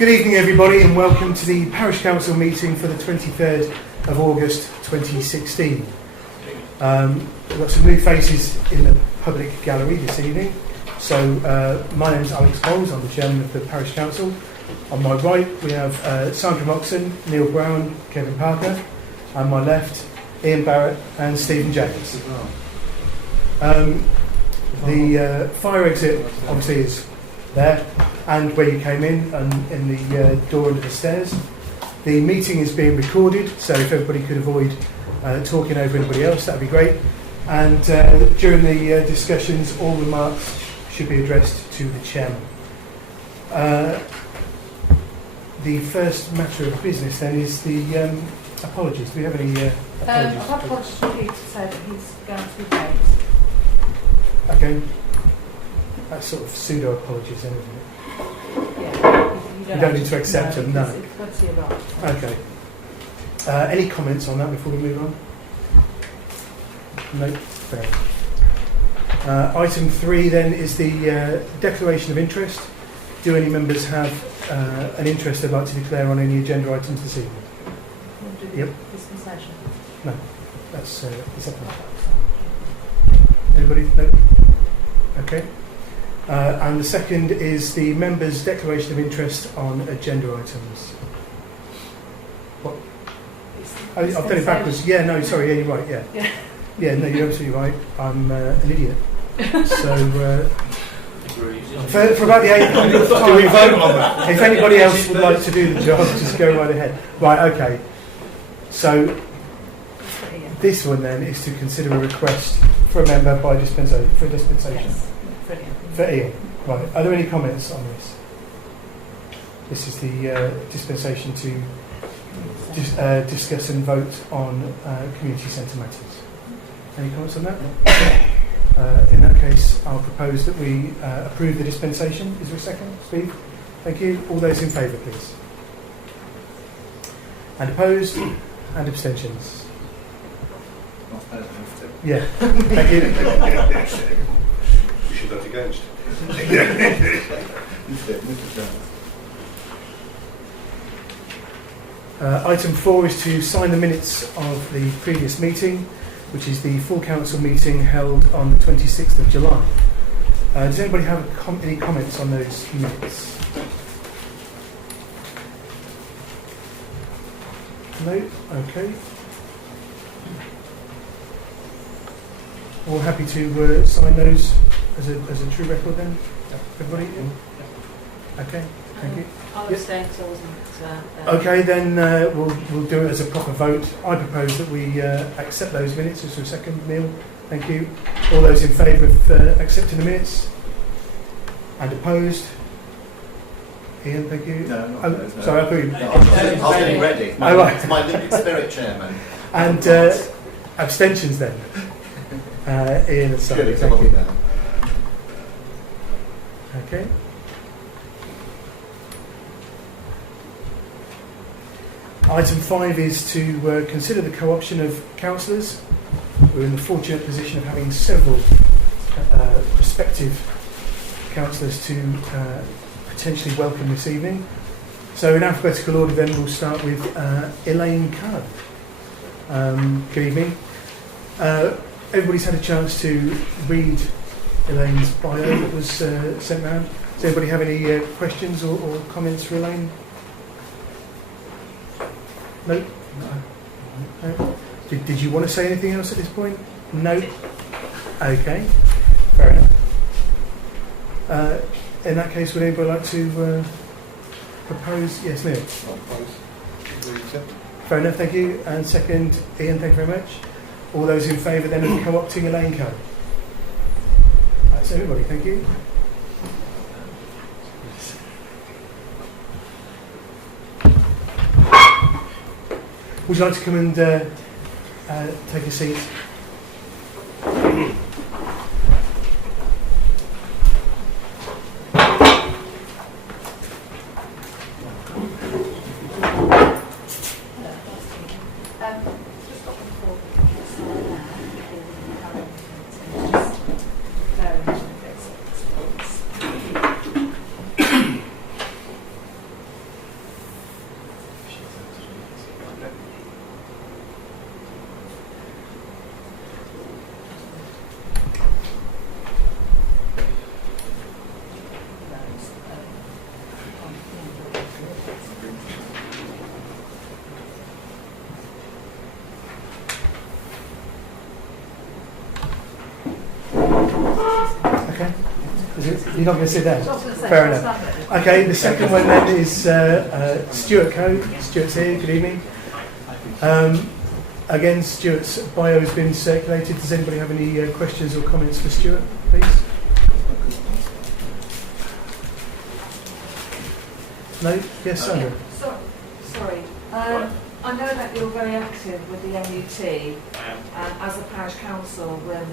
Good evening everybody and welcome to the Parish Council meeting for the 23rd of August 2016. We've got some new faces in the public gallery this evening. So my name is Alex Bowles, I'm the Chairman of the Parish Council. On my right we have Sandra Moxon, Neil Brown, Kevin Parker, and my left Ian Barrett and Stephen James. The fire exit obviously is there and where you came in and in the door under the stairs. The meeting is being recorded, so if everybody could avoid talking over anybody else, that would be great. And during the discussions, all remarks should be addressed to the chairman. The first matter of business then is the apologies. Do we have any apologies? I've had apologies from Pete to say that he's going to be paid. Okay. That's sort of pseudo apologies then, isn't it? Yeah. You don't need to accept them, no. That's your right. Okay. Any comments on that before we move on? No? Fair enough. Item 3 then is the declaration of interest. Do any members have an interest they'd like to declare on any agenda items this evening? Yep. Dispensation. No. That's acceptable. Anybody? No? Okay. And the second is the members' declaration of interest on agenda items. What? Oh, I've done it backwards. Yeah, no, sorry, yeah, you're right, yeah. Yeah, no, you're absolutely right. I'm an idiot. So, for about the 800th time, do we vote on that? If anybody else would like to do the job, just go right ahead. Right, okay. So, this one then is to consider a request for a member by dispensation. Yes. For Ian. Right. Are there any comments on this? This is the dispensation to discuss and vote on community centre matters. Any comments on that? In that case, I'll propose that we approve the dispensation. Is there a second? Steve? Thank you. All those in favour, please. And opposed? And abstentions? Yeah. Thank you. You should vote against. Item 4 is to sign the minutes of the previous meeting, which is the full council meeting held on the 26th of July. Does anybody have any comments on those minutes? No? Okay. All happy to sign those as a true record then? Everybody? Okay, thank you. I'll abstain because I wasn't Okay, then we'll do it as a proper vote. I propose that we accept those minutes. Is there a second, Neil? Thank you. All those in favour of accepting the minutes? And opposed? Ian, thank you. No, not opposed, no. Sorry, I thought you... I was getting ready. It's my Olympic spirit, Chairman. And abstentions then? Ian and Simon, thank you. Okay. Item 5 is to consider the co-option of councillors. We're in the fortunate position of having several prospective councillors to potentially welcome this evening. So in alphabetical order then we'll start with Elaine Coe. Good evening. Everybody's had a chance to read Elaine's bio that was sent round. Does anybody have any questions or comments for Elaine? No? No. Did you want to say anything else at this point? No? Okay, fair enough. In that case, would anybody like to propose? Yes, Neil? Fair enough, thank you. And second, Ian, thank you very much. All those in favour then of co-opting Elaine Coe? That's everybody, thank you. Would you like to come and take a seat? Is it? You're not going to sit down? I was going to say, Fair it's enough. nothing. Okay, the second one then is Stuart Coe. Stuart's here, good evening. Again, Stuart's bio has been circulated. Does anybody have any questions or comments for Stuart, please? No? Yes, Sandra? Sorry. I know that you're very active with the MUT as a parish council when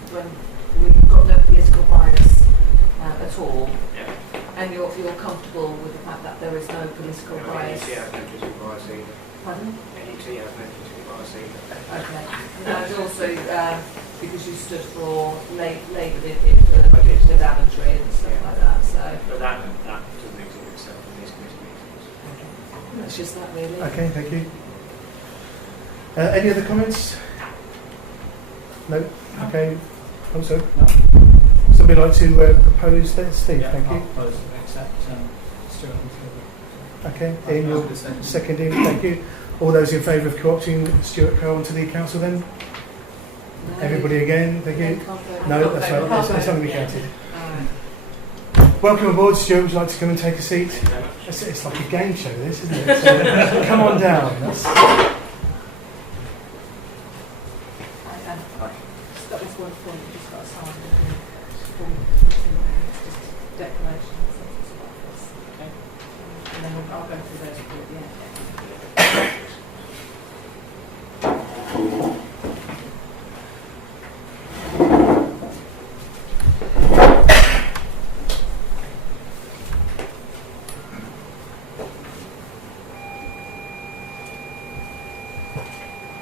we've got no political bias at all. Yeah. And you're comfortable with the fact that there is no political bias. NET has no political bias either. Pardon? NET has no political bias either. Okay. And also because you stood for Labour, did you, for the Daventry and stuff like that. So But that doesn't exist itself in these committee meetings. that's just that really. Okay, thank you. Any other comments? No? Okay. Also? No. Somebody like to propose that? Steve, Yeah, thank I'll you. propose to accept Stuart and Okay, Ian, you're seconding, thank you. All those in favour of co-opting Stuart Coe onto the council then? No. Everybody again, thank you. No, that's right, that's not going to be counted. Alright. Welcome aboard, Stuart. Would you like to come and take a seat? Thank you very much. It's like a game show, this, isn't it? So, come on down. That's, That was one point you just got to sign. Just declarations of office. Okay. And then I'll go through those at the end.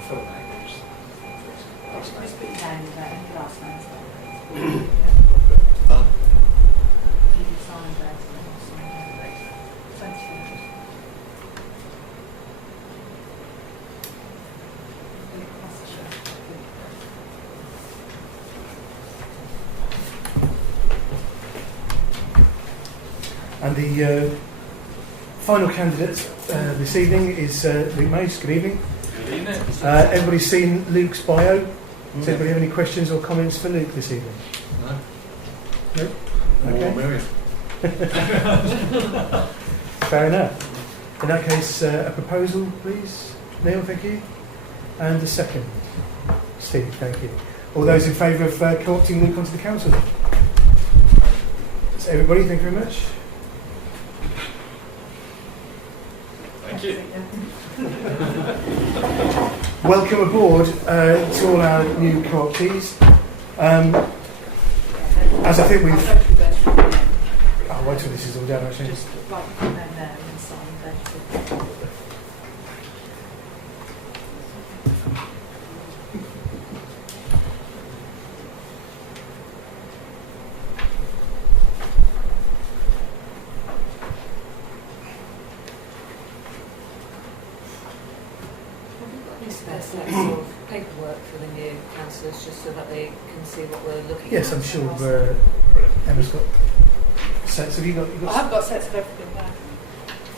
Full language. Just put your name there and your last name. You can sign there, so then I'll sign there. Thank you. and the final candidate this evening is Luke Mace. Good evening. Good evening. Everybody's seen Luke's bio. Does anybody have any questions or comments for Luke this evening? No. No? More Okay. Miriam. Fair enough. In that case, a proposal, please. Neil, thank you. And a second. Steve, thank you. All those in favour of co-opting Luke onto the council? That's everybody, thank you very much. Thank you. Welcome aboard to all our new co-optees. As I think I'll we've... go through those at the end. I'll wait till this is all done, actually. Just write your name there and sign there. Any spare sets of paperwork for the new councillors, just so that they can see what we're looking at? Yes, I'm sure Emma's got sets. Have you got... I've got sets of everything there.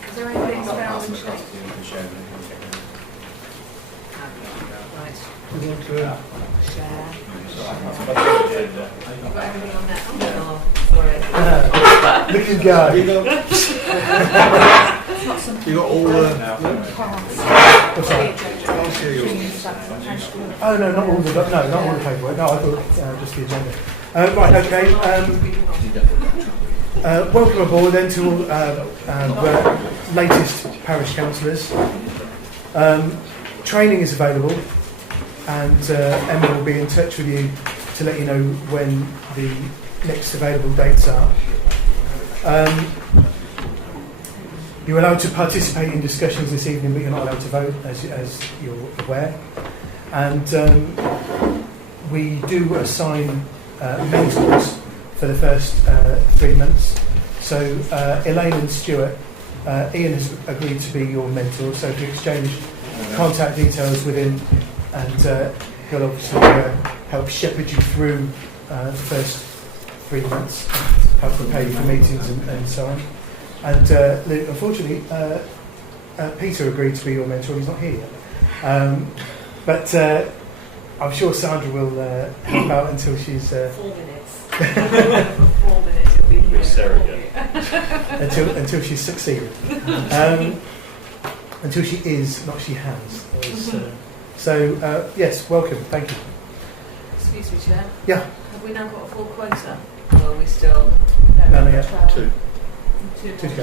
Is there anything I'll spare on pass the them across sheet? to you and share them. Right. You want to... Share. Yeah. You've got everything on there? Oh, sorry. Look and go. It's not something You got all the... What's that? Oh no, not all the paperwork. No, I thought just the agenda. Right, okay. Welcome aboard then to all our latest parish councillors. Training is available, and Emma will be in touch with you to let you know when the next available dates are. You're allowed to participate in discussions this evening, but you're not allowed to vote, as you're aware. And we do assign mentors for the first 3 months. So Elaine and Stuart, Ian has agreed to be your mentor, so if you exchange contact details with him, and he'll obviously help shepherd you through the first 3 months, help prepare you for meetings and so on. And Luke, unfortunately, Peter agreed to be your mentor. He's not here yet. But I'm sure Sandra will help out until she's... 4 minutes. For 4 minutes, it'll be until she's succeeded. Until she is, not she has. Yes, welcome. Thank you. Excuse me, Chair. Yeah. Have we now got a full quota? Or are we still... No, not yet. 12? Two to go.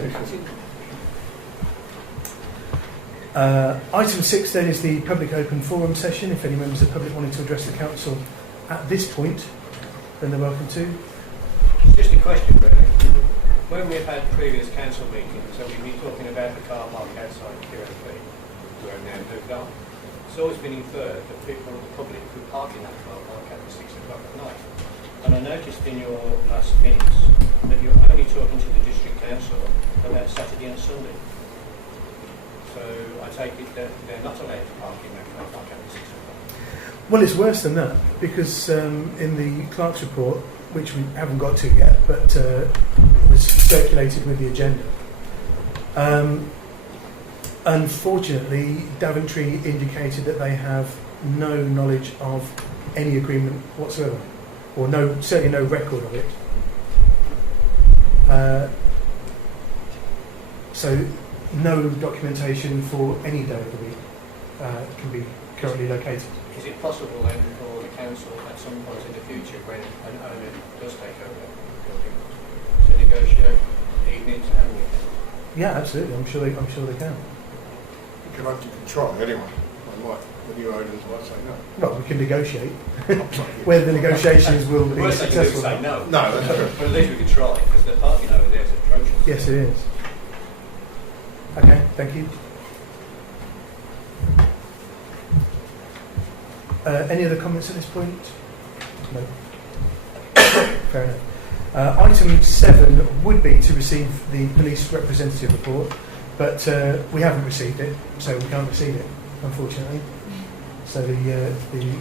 Item 6 then is the public open forum session. If any members of the public wanted to address the council at this point, then they're welcome to. Just a question, really. When we've had previous council meetings, so we've been talking about the car park outside QMP, who have now moved on. It's always been inferred that people, the public, could park in that car park after 6 o'clock at night. And I noticed in your last minutes that you're only talking to the district council about Saturday and Sunday. So I take it that they're not allowed to park in that car park after 6 o'clock. Well, it's worse than that, because in the clerk's report, which we haven't got to yet, but was circulated with the agenda, unfortunately, Daventry indicated that they have no knowledge of any agreement whatsoever, or certainly no record of it. So no documentation for any day of the week can be currently located. Is it possible then for the council at some point in the future, when an owner does take over the building, to negotiate evenings and weekends? Yeah, absolutely. I'm sure they can. You can have to try anyway. The new owners might say no. Well, we can negotiate. Whether the negotiations will The be worst thing to do is successful. say no. No, that's true. But at least we can try, because the parking over there is atrocious. Yes, it is. Okay, thank you. Any other comments at this point? No. Fair enough. Item 7 would be to receive the police representative report, but we haven't received it, so we can't receive it, unfortunately. So the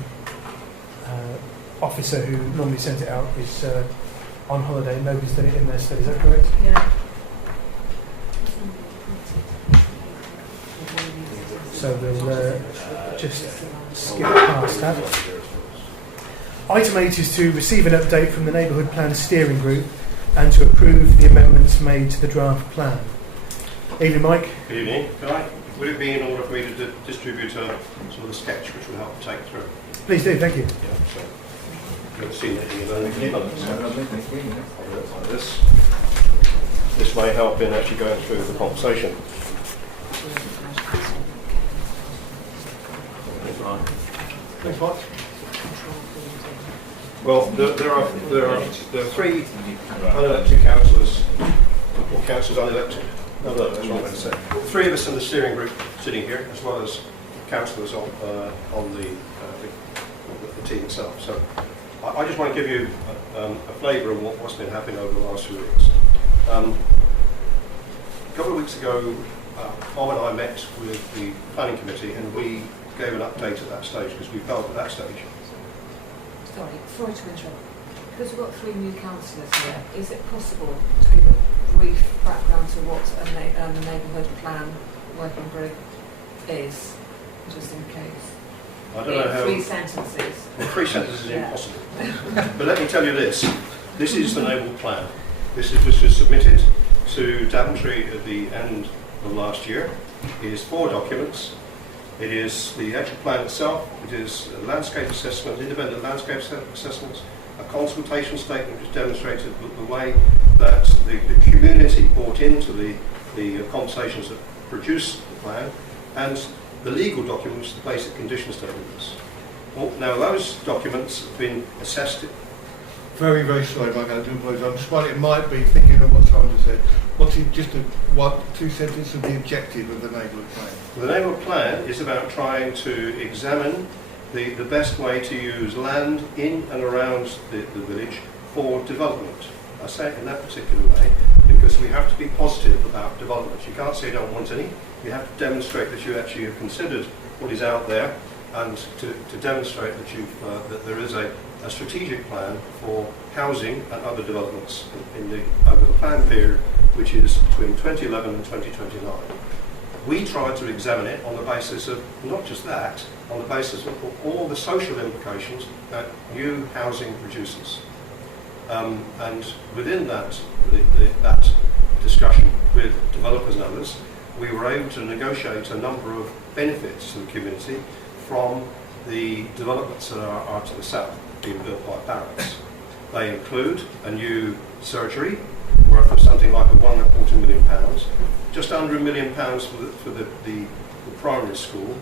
officer who normally sent it out is on holiday. Nobody's done it in their stead. Is that correct? Yeah. So we'll just skip past that. Item 8 is to receive an update from the Neighbourhood Plan Steering Group and to approve the amendments made to the draft plan. Evening, Mike. Good evening. Would it be in order for me to distribute a sort of a sketch which will help take through? Please do, thank you. Yeah, so you haven't seen anything of this may help in actually going through the conversation. Thanks, Mike. Well, there are 3 unelected councillors, or councillors unelected. No, that's what I'm going to say. 3 of us in the steering group sitting here, as well as councillors on the team itself. So I just want to give you a flavour of what's been happening over the last few weeks. A couple of weeks ago, Bob and I met with the planning committee, and we gave an update at that stage because we felt at that stage. Sorry to interrupt. Because we've got 3 new councillors here, is it possible to give a brief background to what a neighbourhood plan working group is, just in case? I don't know how. 3 sentences. Well, 3 sentences is Yeah. impossible. But let me tell you this. This is the neighbourhood plan. This was submitted to Daventry at the end of last year. It is 4 documents. It is the actual plan itself. It is a landscape assessment, independent landscape assessments, a consultation statement which demonstrated the way that the community bought into the conversations that produced the plan, and the legal documents, the basic condition statements. Well, now those documents have been assessed. Very, very sorry, Mike, I do apologise. Despite it might be thinking of what Simon just said, what's just a 1-2 sentences of the objective of the neighbourhood plan? The neighbourhood plan is about trying to examine the best way to use land in and around the village for development. I say it in that particular way because we have to be positive about development. You can't say you don't want any. You have to demonstrate that you actually have considered what is out there, and to demonstrate that that there is a strategic plan for housing and other developments over the plan period, which is between 2011 and 2029. We tried to examine it on the basis of not just that, on the basis of all the social implications that new housing produces. And within that discussion with developers and others, we were able to negotiate a number of benefits to the community from the developments that are to the south, being built by Barracks. They include a new surgery worth of something like £1.25 million, just under £1 million for the primary school.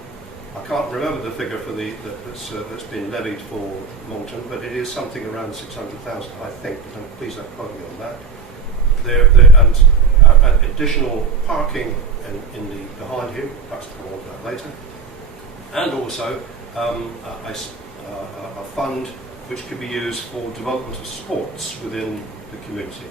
I can't remember the figure for that's been levied for Moulton, but it is something around 600,000, I think. Please don't quote me on that. And additional parking in the behind here, perhaps I'll come on to that later, and also a fund which could be used for development of sports within the community.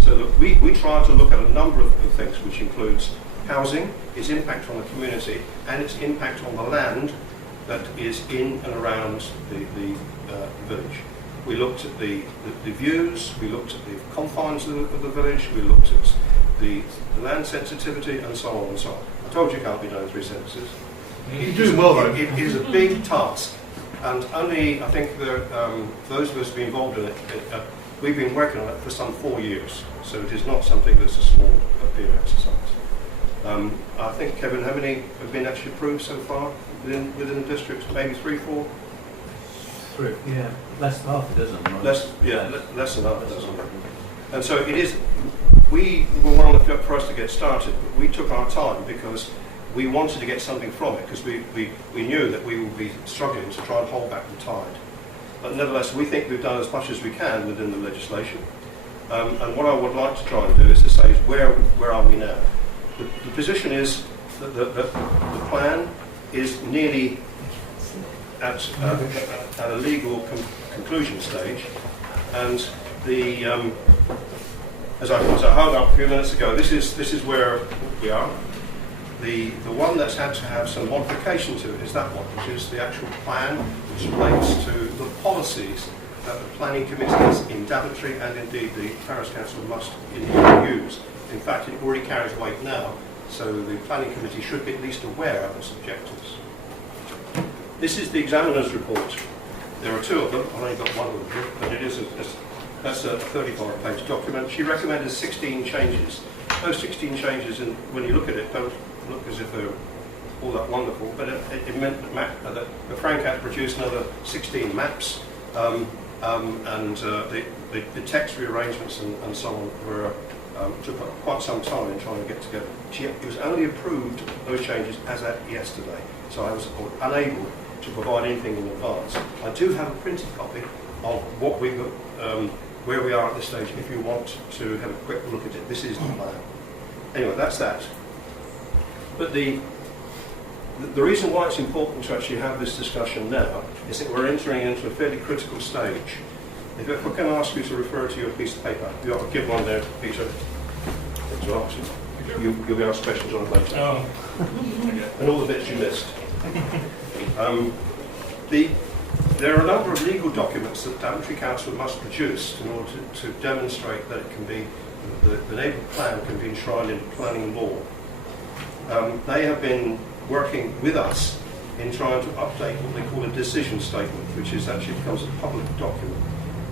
So that we try to look at a number of things, which includes housing, its impact on the community, and its impact on the land that is in and around the village. We looked at the views, we looked at the confines of the village, we looked at the land sensitivity, and so on and so on. I told you it can't be done in 3 sentences. You're doing well, though. It is a big task, and only, I think, those of us who have been involved in it, we've been working on it for some 4 years, so it is not something that's a small peer exercise. I think, Kevin, how many have been actually approved so far within the district? Maybe 3, 4? 3. Yeah, less than half a dozen. Right? Less than half a dozen. And so it is. We were one of the first to get started, but we took our time because we wanted to get something from it, because we knew that we would be struggling to try and hold back the tide. But nevertheless, we think we've done as much as we can within the legislation. And what I would like to try and do is to say, where are we now? The position is that the plan is nearly at a legal conclusion stage, and as I hung up a few minutes ago, this is where we are. The one that's had to have some modification to it is that one, which is the actual plan, which relates to the policies that the planning committees in Daventry and indeed the Parish Council must use. In fact, it already carries weight now, so the planning committee should be at least aware of its objectives. This is the examiner's report. There are 2 of them. I've only got one of them, but that's a 35-page document. She recommended 16 changes. Those 16 changes, and when you look at it, don't look as if they're all that wonderful, but it meant that Frank had to produce another 16 maps, and the text rearrangements and so on took quite some time in trying to get together. It was only approved, those changes, as at yesterday, so I was unable to provide anything in advance. I do have a printed copy of what where we are at this stage, if you want to have a quick look at it. This is the plan. Anyway, that's that. But the reason why it's important to actually have this discussion now is that we're entering into a fairly critical stage. If I can ask you to refer to your piece of paper, you'll give one there, Peter. You'll be asked questions on it later. Oh. And all the bits you missed. There are a number of legal documents that Daventry Council must produce in order to demonstrate that it can be, the neighbourhood plan can be enshrined in planning law. They have been working with us in trying to update what they call a decision statement, which is actually becomes a public document.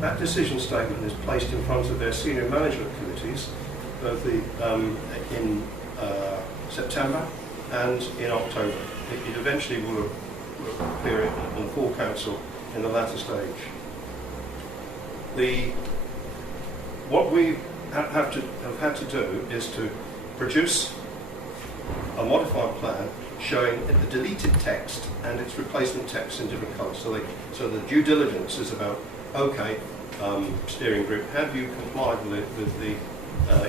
That decision statement is placed in front of their senior management committees, both in September and in October. It eventually will appear in the full council in the latter stage. What we have had to do is to produce a modified plan showing the deleted text and its replacement text in different colours. So the due diligence is about, okay, steering group, have you complied with the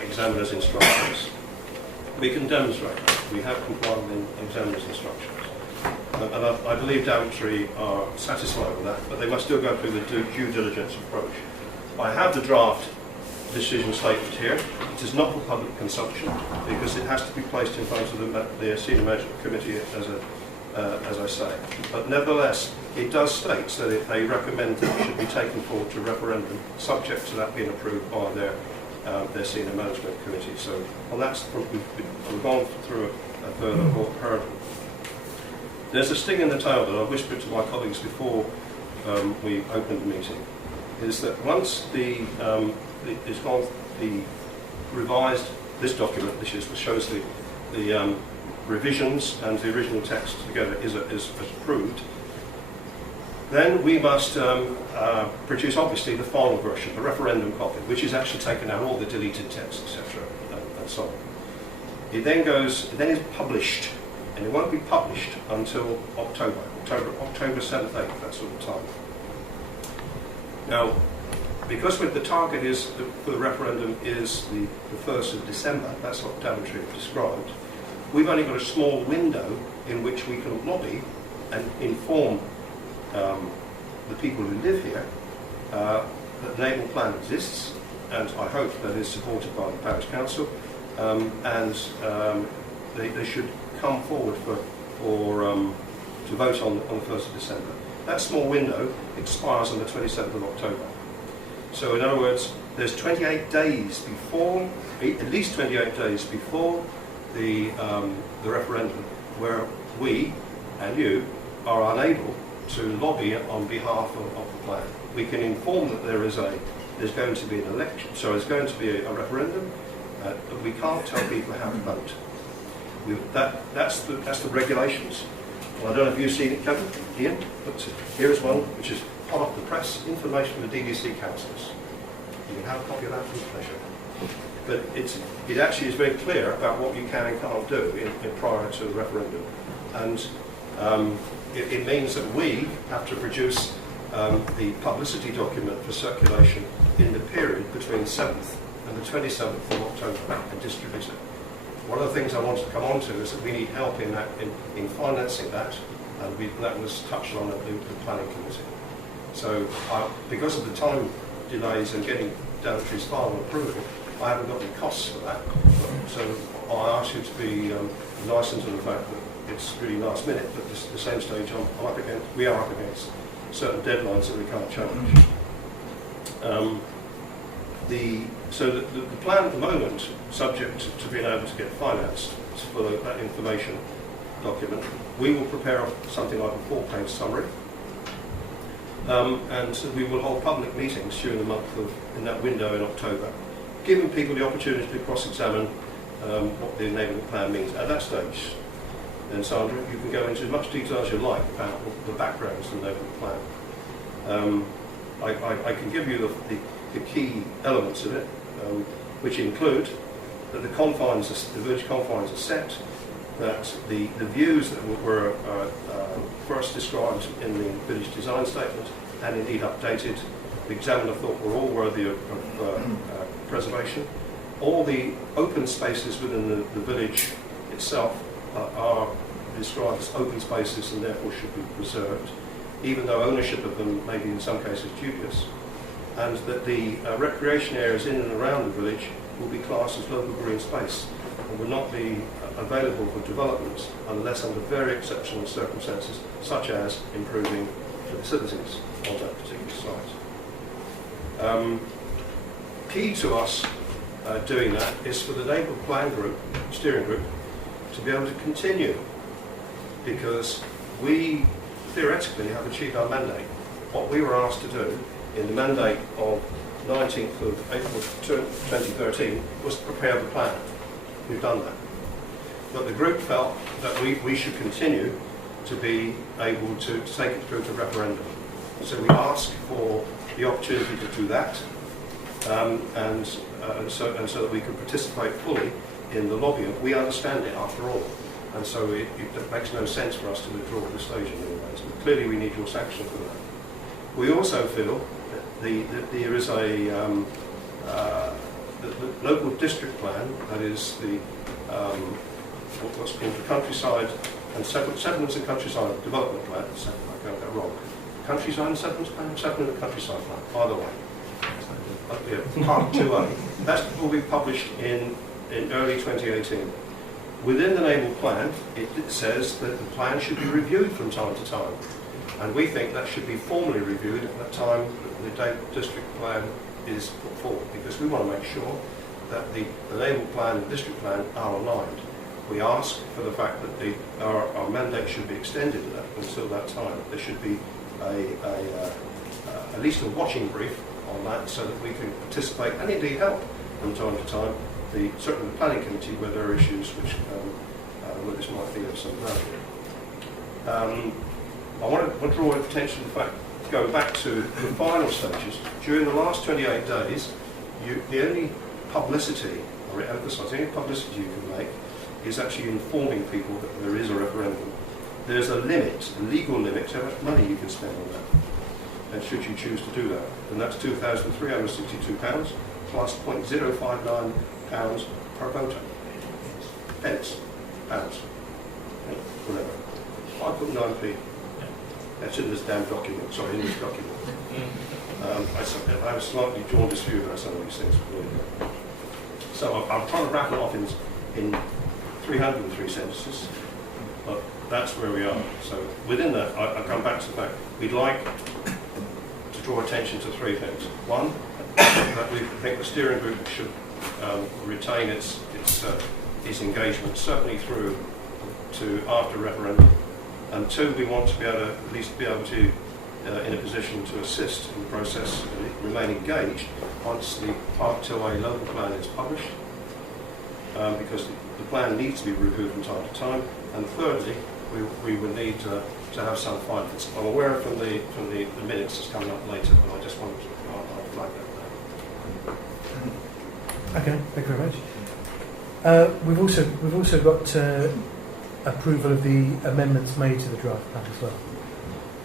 examiner's instructions? We can demonstrate that we have complied with the examiner's instructions. And I believe Daventry are satisfied with that, but they must still go through the due diligence approach. I have the draft decision statement here. It is not for public consumption because it has to be placed in front of the senior management committee as I say. But nevertheless, it does state that they recommend that it should be taken forward to referendum, subject to that being approved by their senior management committee. So on that front, we've gone through a further hurdle. There's a sting in the tail that I whispered to my colleagues before we opened the meeting, is that once the revised this document, which shows the revisions and the original text together is approved, then we must produce, obviously, the final version, the referendum copy, which is actually taken out all the deleted text, etc., and so on. It then is published, and it won't be published until October 7th, 8th, that sort of time. Now, because the target is for the referendum is the 1st of December, that's what Daventry have described, we've only got a small window in which we can lobby and inform the people who live here that the naval plan exists, and I hope that is supported by the Parish Council, and they should come forward to vote on the 1st of December. That small window expires on the 27th of October. So in other words, there's 28 days before, at least 28 days before the referendum, where we and you are unable to lobby on behalf of the plan. We can inform that there's going to be an election, so there's going to be a referendum, but we can't tell people how to vote. That's the regulations. Well, I don't know if you've seen it, Kevin, Ian, but here is one which is hot off the press, information from the DDC councillors. You can have a copy of that with pleasure. But it actually is very clear about what you can and can't do prior to the referendum. And it means that we have to produce the publicity document for circulation in the period between 7th and the 27th of October and distribute it. One of the things I wanted to come on to is that we need help in financing that, and that was touched on at the planning committee. So because of the time delays and getting Daventry's final approval, I haven't got any costs for that. So I ask you to be nice into the fact that it's really last minute, but at the same stage we are up against certain deadlines that we can't change. The plan at the moment, subject to being able to get financed for that information document, we will prepare something like a 4-page summary, and we will hold public meetings during the month in that window in October, giving people the opportunity to cross-examine what the enablement plan means at that stage. Then, Sandra, you can go into as much detail as you like about the backgrounds of the enablement plan. I can give you the key elements of it, which include that the village confines are set, that the views that were first described in the village design statement and indeed updated, the examiner thought were all worthy of preservation. All the open spaces within the village itself are described as open spaces and therefore should be preserved, even though ownership of them may be in some cases dubious. And that the recreation areas in and around the village will be classed as local green space and will not be available for development unless under very exceptional circumstances, such as improving the facilities on that particular site. Key to us doing that is for the Naval Plan Group, steering group, to be able to continue, because we theoretically have achieved our mandate. What we were asked to do in the mandate of 19th of April 2013 was to prepare the plan. We've done that. But the group felt that we should continue to be able to take it through to referendum. So we asked for the opportunity to do that, and so that we could participate fully in the lobbying. We understand it after all, and so it makes no sense for us to withdraw at this stage in any ways. But clearly we need your sanction for that. We also feel that there is the local district plan, that is what's called the countryside and settlements and countryside development plan. I got that wrong. Countryside and settlements plan, settlement and countryside plan. Either way, part 2A. That will be published in early 2018. Within the naval plan, it says that the plan should be reviewed from time to time, and we think that should be formally reviewed at that time that the district plan is put forward, because we want to make sure that the naval plan and district plan are aligned. We ask for the fact that our mandate should be extended until that time. There should be at least a watching brief on that, so that we can participate and indeed help from time to time certainly the planning committee where there are issues which where this might be of some value. I want to draw attention to the fact, going back to the final stages, during the last 28 days, the only publicity, or emphasise, the only publicity you can make is actually informing people that there is a referendum. There's a limit, a legal limit to how much money you can spend on that. And should you choose to do that, and that's £2,362 plus £0.059 per voter. Pence, pounds, whatever. I put 9p. That's in this damn document, sorry, in this document. I have a slightly jaundiced view about some of these things. So I'm trying to wrap it off in 303 sentences, but that's where we are. So within that, I come back to the fact we'd like to draw attention to three things. One, that we think the steering group should retain its engagement, certainly through to after referendum. And two, we want to be able to at least be able to in a position to assist in the process and remain engaged once the Part 2A local plan is published, because the plan needs to be reviewed from time to time. And thirdly, we would need to have some findings. I'm aware from the minutes that's coming up later, but I just wanted to I'll flag that. Okay, thank you very much. We've also got approval of the amendments made to the draft plan as well.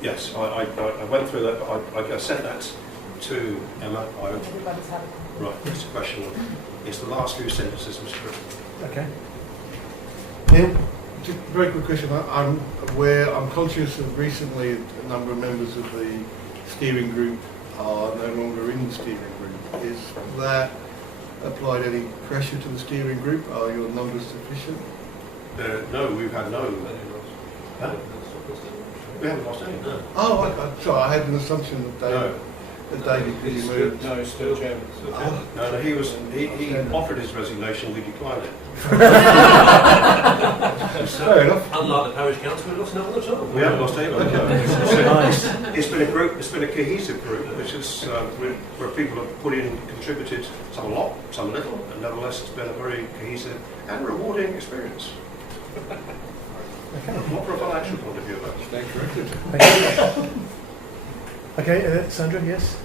Yes, I went through that, but I sent that to Emma. Everybody's had a Right, it's a question of, it's the last few sentences, Mr. Griffin. Okay. Neil? Just a very quick question. I'm conscious that recently a number of members of the steering group are no longer in the steering group. Is that applied any pressure to the steering group? Are your numbers sufficient? No, we've had no. Huh? We haven't lost any. No. Oh, sorry, I had an assumption that David could moved. No, he's still chairman. No, he offered his resignation, we declined it. Fair enough. Unlike the parish council, we've lost no one at all. We haven't lost anyone. Okay. No. Nice. It's been a group. It's been a cohesive group, which is where people have put in, contributed, some a lot, some a little, and nevertheless, it's been a very cohesive and rewarding experience. Okay. Not from a financial point of view, though. Stay corrected. Thank you. Okay, Sandra, yes?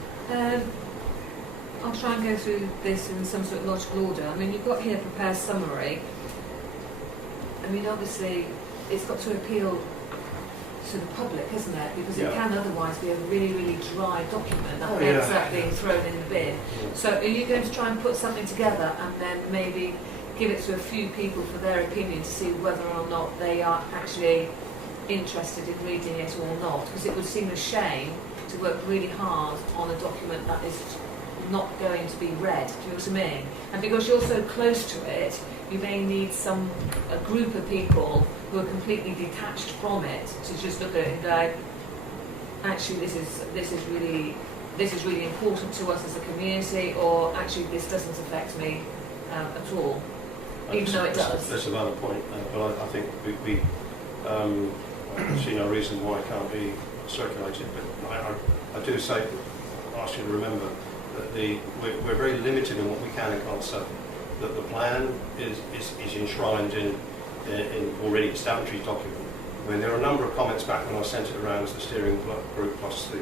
I'll try and go through this in some sort of logical order. I mean, you've got here prepared summary. I mean, obviously, it's got to appeal to the public, isn't it? Because it can otherwise be a really, really dry document that ends up being thrown in the bin. So are you going to try and put something together and then maybe give it to a few people for their opinion to see whether or not they are actually interested in reading it or not? Because it would seem a shame to work really hard on a document that is not going to be read, do you know what I mean? And because you're so close to it, you may need a group of people who are completely detached from it to just look at it and go, actually this is really important to us as a community, or actually this doesn't affect me at all, even though it does. That's a valid point, but I think we see no reason why it can't be circulated. But I do say, ask you to remember that we're very limited in what we can and can't say. That the plan is enshrined in already established document. When there are a number of comments back when I sent it around as the steering group plus the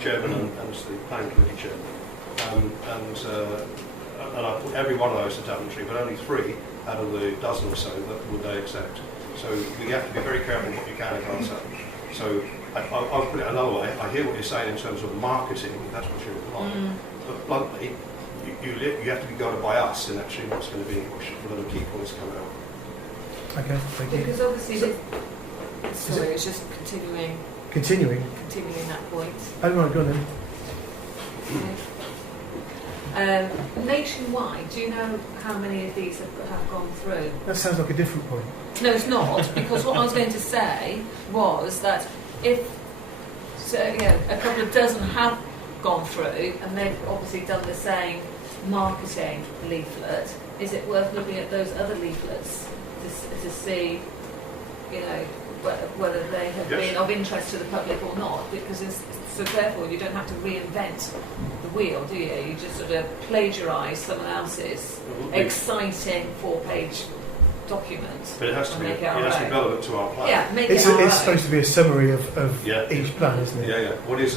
chairman and the planning committee chairman, and I put every one of those to Daventry, but only 3 out of the dozen or so that would they accept. So we have to be very careful what you can and can't say. So I'll put it another way. I hear what you're saying in terms of marketing. That's what you're implying. But bluntly, you have to be guided by us in actually what's going to be what are the key points coming out. Okay, thank you. Because obviously, sorry, it's just continuing that point. Oh, right, go on then. Nationwide, do you know how many of these have gone through? That sounds like a different point. No, it's not, because what I was going to say was that if a couple of dozen have gone through and they've obviously done the same marketing leaflet, is it worth looking at those other leaflets to see you know, whether they have Yes. been of interest to the public or not, because so therefore you don't have to reinvent the wheel, do you? You just sort of plagiarise someone else's exciting 4-page document. But it has to and be, make it it our has to be own. relevant to our plan. Yeah, make It's it our own. supposed to be a summary of Yeah. each plan, isn't it? Yeah. What is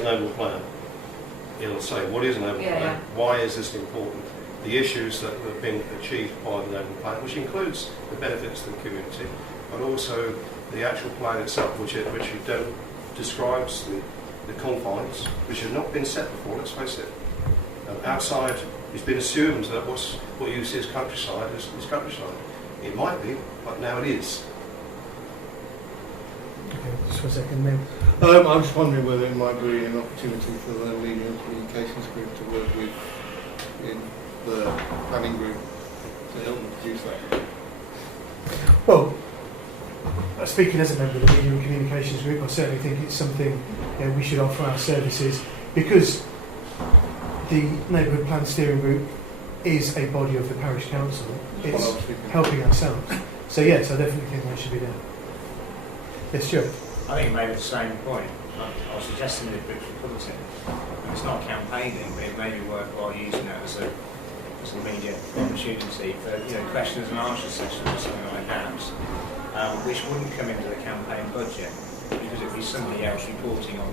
an able plan? It'll say, what is an able Yeah, plan? yeah. Why is this important? The issues that have been achieved by the able plan, which includes the benefits to the community, but also the actual plan itself, which describes the confines, which have not been set before, let's face it. Outside, it's been assumed that what you see as countryside is countryside. It might be, but now it is. Okay, just for a second then. I'm just wondering whether it might be an opportunity for the Media and Communications Group to work with in the planning group to help them produce that. Well, speaking as a member of the Media and Communications Group, I certainly think it's something we should offer our services, because the Neighbourhood Plan Steering Group is a body of the Parish Council. It's helping ourselves. So yes, I definitely think that should be done. Yes, Stuart. I think maybe the same point. I was suggesting the Brixworth Bulletin. It's not campaigning, but it may be worthwhile using that as a media opportunity for questions and answers sessions or something like that, which wouldn't come into the campaign budget, because it would be somebody else reporting on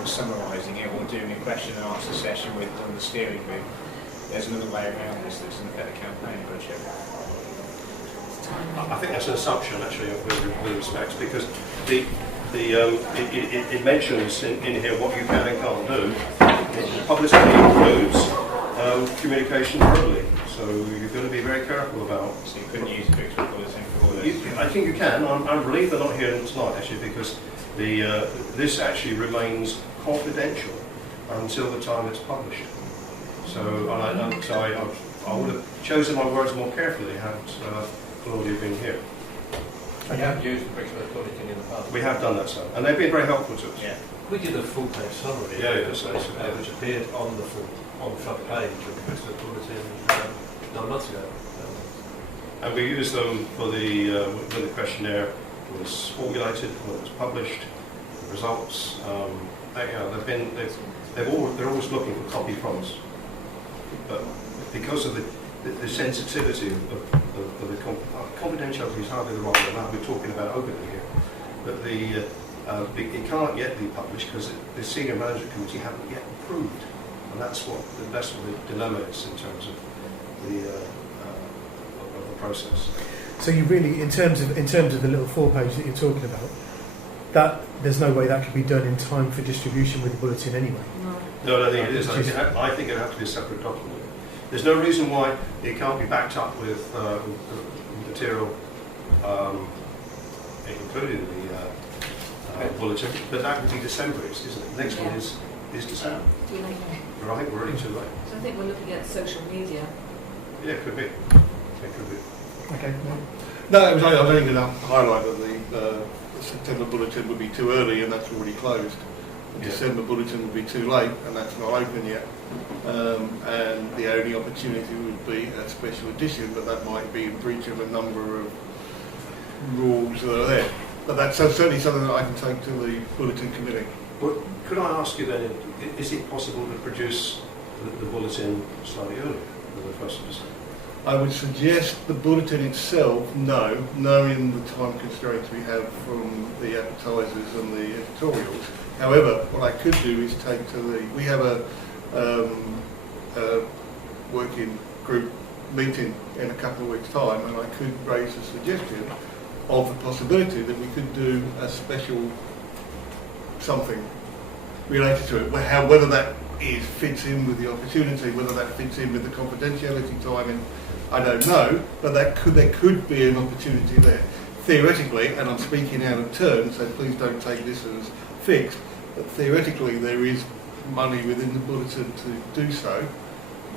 or summarising it, or doing a question and answer session with the steering group. There's another way around this that doesn't affect the campaign budget. I think that's an assumption, actually, with respect, because it mentions in here what you can and can't do. Publicity includes communication verbally, so you've got to be very careful about. So you couldn't use the Brixworth Bulletin for this? I think you can. I'm relieved they're not here tonight, actually, because this actually remains confidential until the time it's published. So I would have chosen my words more carefully had Claudia been here. We have used the Brixworth Bulletin in the past. We have done that, sir, and they've been very helpful to us. Yeah. We did a full page summary, which appeared on the front page of the Brixworth Bulletin 9 months ago. And we used them for when the questionnaire was formulated, when it was published, the results. They're always looking for copy from us, but because of the sensitivity of the confidentiality is hardly the right word. Now we're talking about openly here, but it can't yet be published because the senior management committee haven't yet approved, and that's what the dilemma is in terms of the process. So you really, in terms of the little 4-page that you're talking about, that there's no way that could be done in time for distribution with the bulletin anyway. No, I don't think it is. I think it'd have to be a separate document. There's no reason why it can't be backed up with material included in the bulletin, but that would be December, isn't it? Next one is December. Too late. But I think we're already too late. So I think we're looking at social media. Yeah, it could be. It could be. Okay. No, I was only going to highlight that the September bulletin would be too early and that's already closed. The December bulletin would be too late and that's not open yet. And the only opportunity would be a special edition, but that might be in breach of a number of rules that are there. But that's certainly something that I can take to the bulletin committee. Well, could I ask you then, is it possible to produce the bulletin slightly earlier than the 1st of December? I would suggest the bulletin itself, no, knowing the time constraints we have from the advertisers and the editorials. However, what I could do is take to we have a working group meeting in a couple of weeks' time, and I could raise a suggestion of the possibility that we could do a special something related to it, whether that fits in with the opportunity, whether that fits in with the confidentiality timing, I don't know, but there could be an opportunity there. Theoretically, and I'm speaking out of turn, so please don't take this as fixed, but theoretically there is money within the bulletin to do so,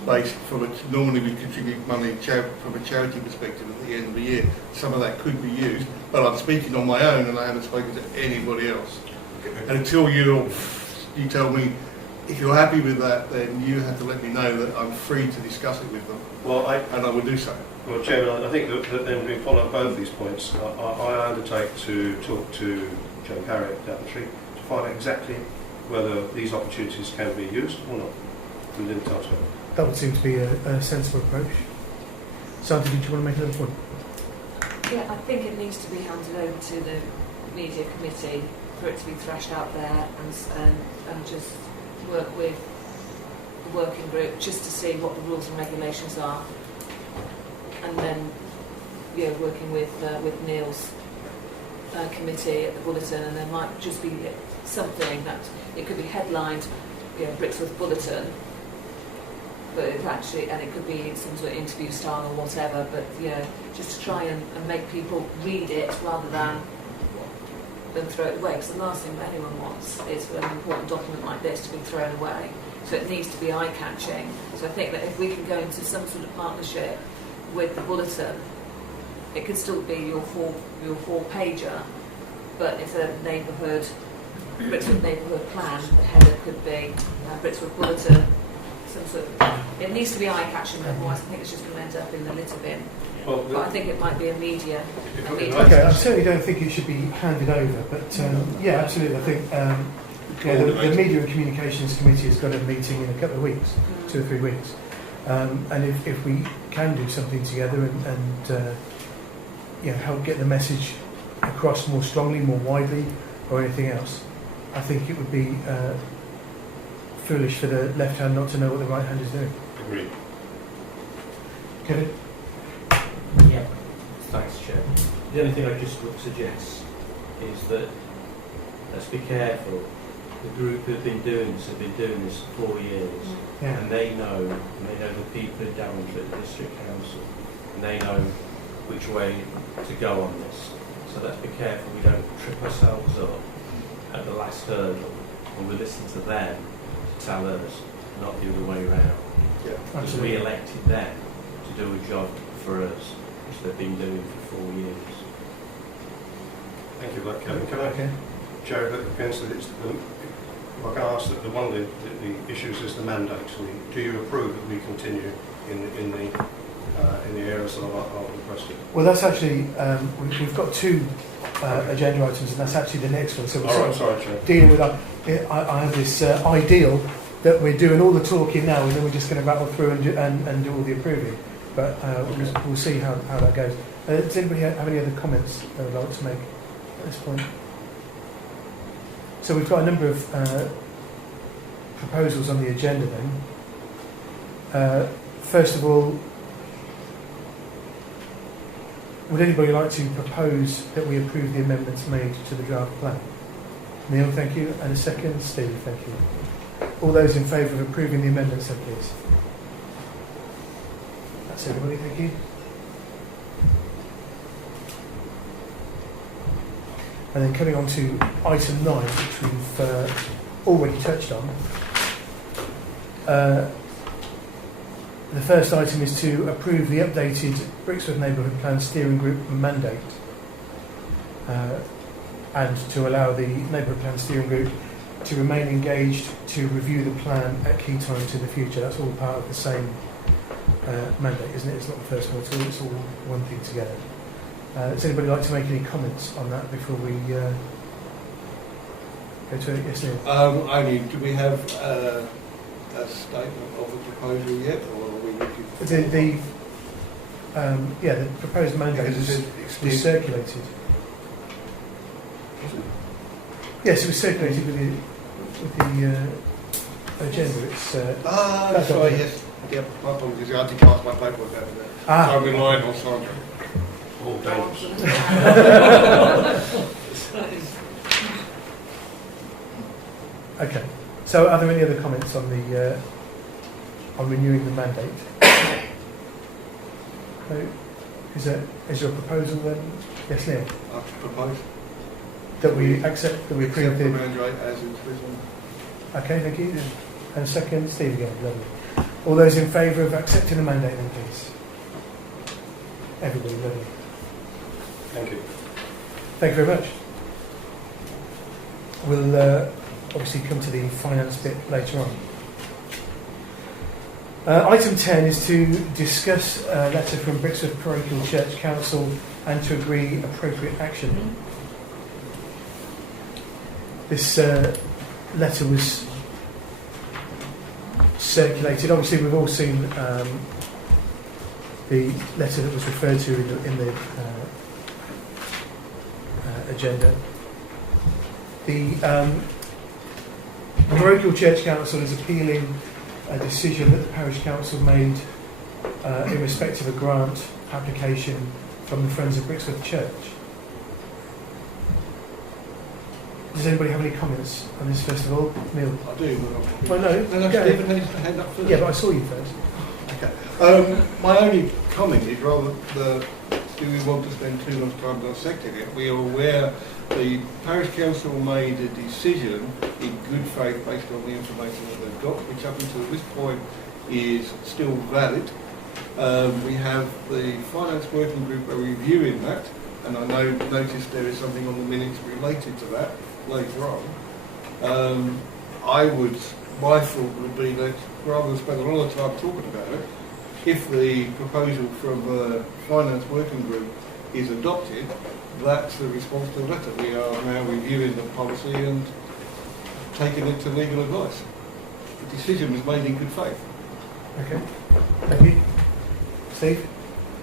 based from normally we contribute money from a charity perspective at the end of the year. Some of that could be used, but I'm speaking on my own and I haven't spoken to anybody else. And until you tell me if you're happy with that, then you have to let me know that I'm free to discuss it with them, Well, and I will do so. Well, Chairman, I think that then we follow both these points. I undertake to talk to Joe Parry at Daventry to find out exactly whether these opportunities can be used or not within the time scale. That would seem to be a sensible approach. Sandra, did you want to make another point? Yeah, I think it needs to be handed over to the media committee for it to be thrashed out there and just work with the working group just to see what the rules and regulations are, and then working with Neil's committee at the bulletin, and there might just be something that it could be headlined, Brixworth Bulletin, but it could be some sort of interview style or whatever, but just to try and make people read it rather than throw it away, because the last thing that anyone wants is for an important document like this to be thrown away. So it needs to be eye-catching. So I think that if we can go into some sort of partnership with the bulletin, it could still be your four-pager, but instead of Brixworth neighbourhood plan, the header could be Brixworth Bulletin. It needs to be eye-catching, otherwise I think it's just going to end up in the litter bin. Well, But I think it might be a media. Okay, I certainly don't think it should be handed over, but yeah, absolutely. I think the Media and Communications Committee has got a meeting in a couple of weeks, 2 or 3 weeks, and if we can do something together and help get the message across more strongly, more widely, or anything else, I think it would be foolish for the left hand not to know what the right hand is doing. Agreed. Kevin? Yeah, thanks, Chair. The only thing I just would suggest is that let's be careful. The group who've been doing this have been doing this for 4 years, Yeah. and they know the people in Daventry at the District Council, and they know which way to go on this. So let's be careful we don't trip ourselves up at the last hurdle, and we listen to them to tell us, not the other way around. Yeah, Because we elected them to do a job for us, which they've been doing for 4 years. Thank you for that, Kevin. Can I, Okay. Joe, vote against it? I can ask that one of the issues is the mandate. Do you approve that we continue in the areas that I've requested? Well, that's actually we've got 2 agenda items, and that's actually the next one. So we're All right, sorry, Chair. dealing with I have this ideal that we're doing all the talking now, and then we're just going to rattle through and do all the approving. But we'll see how that goes. Does anybody have any other comments they would like to make at this point? So we've got a number of proposals on the agenda then. First of all, would anybody like to propose that we approve the amendments made to the draft plan? Neil, thank you. And a second, Steve, thank you. All those in favour of approving the amendments, then please. That's everybody, thank you. And then coming on to item 9, which we've already touched on. The first item is to approve the updated Brixworth Neighbourhood Plan Steering Group mandate, and to allow the Neighbourhood Plan Steering Group to remain engaged to review the plan at key times in the future. That's all part of the same mandate, isn't it? It's not the first one, it's all one thing together. Does anybody like to make any comments on that before we go to it? Yes, Neil? Only, do we have a statement of the proposal yet, or are we looking for... The proposed mandate was circulated. Yes, it was circulated with the agenda. It's that's right, yes. Yep, my apologies, I had to pass my paperwork over there. So I'm relying on Sandra. All dangerous. Okay. So, are there any other comments on the on renewing the mandate? No. Is there a proposal then? Yes, Neil. I propose. That we accept, that we approve Accept the the. mandate as it's written. Okay, thank you. And a second, Steve again. Lovely. All those in favour of accepting the mandate, then please. Everybody, lovely. Thank you. Thank you very much. We'll obviously come to the finance bit later on. Item 10 is to discuss a letter from Brixworth Parochial Church Council and to agree appropriate action. This letter was circulated. Obviously, we've all seen the letter that was referred to in the agenda. The Parochial Church Council is appealing a decision that the Parish Council made in respect of a grant application from the Friends of Brixworth Church. Does anybody have any comments on this, first of all? Neil? I do. Well, no. No, go Stephen ahead. needs to hand up first. Yeah, but I saw you first. Okay. My only comment is rather do we want to spend too much time dissecting it? We are aware the Parish Council made a decision in good faith based on the information that they've got, which up until this point is still valid. We have the Finance Working Group are reviewing that, and I noticed there is something on the minutes related to that later on. My thought would be that rather than spend a lot of time talking about it, if the proposal from the Finance Working Group is adopted, that's the response to the letter. We are now reviewing the policy and taking it to legal advice. The decision was made in good faith. Okay. Thank you. Steve?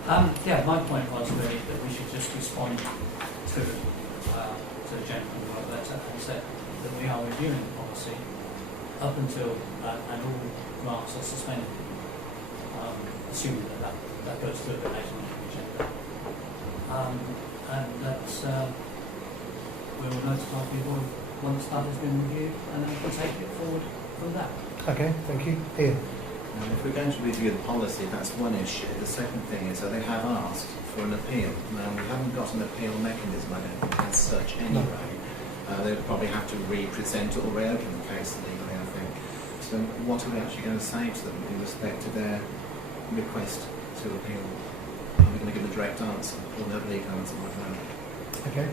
Yeah, my point was really that we should just respond to the gentleman who wrote the letter and say that we are reviewing the policy up until and all grants are suspended, assuming that goes through the later on in the agenda. And that we will notify people once that has been reviewed, and then we can take it forward from that. Okay, thank you. Ian? Now, if we're going to review the policy, that's one issue. The second thing is that they have asked for an appeal. Now, we haven't got an appeal mechanism, I don't think, as such anyway. They would probably have to re-present or reopen the case legally, I think. So what are we actually going to say to them in respect to their request to appeal? Are we going to give a direct answer or no legal answer? Okay.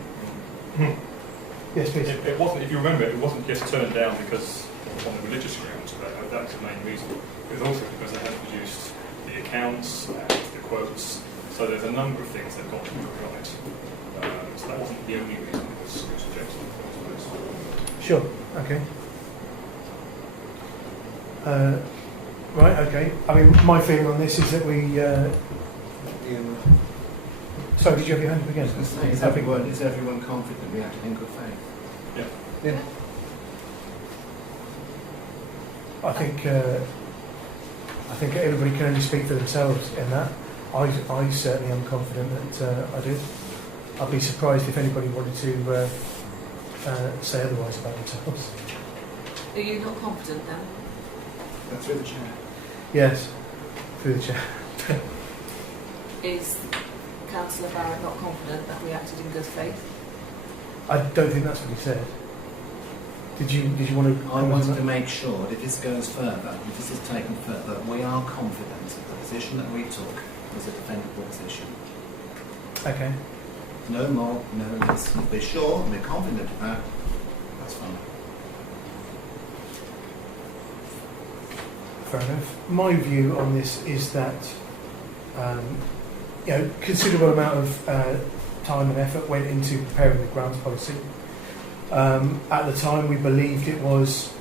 Yes, please. It wasn't, if you remember, it wasn't just turned down because on the religious grounds, that was the main reason. It was also because they had produced the accounts and the quotes, so there's a number of things that got to be right. So that wasn't the only reason it was rejected in the first place. Sure, okay. Right, okay. I mean, my feeling on this is that we... Sorry, did you have your hand up again? Is everyone confident we acted in good faith? Yeah. I think everybody can only speak for themselves in that. I certainly am confident that I do. I'd be surprised if anybody wanted to say otherwise about themselves. Are you not confident then? Through the chair. Yes, through the chair. Is Councillor Barrett not confident that we acted in good faith? I don't think that's what he said. Did you want to... I wanted to make sure that if this goes further, if this is taken further, we are confident that the position that we took was a defendable position. Okay. No more, no less. If we're sure and we're confident of that, that's fine. Fair enough. My view on this is that considerable amount of time and effort went into preparing the grants policy. At the time, we believed it was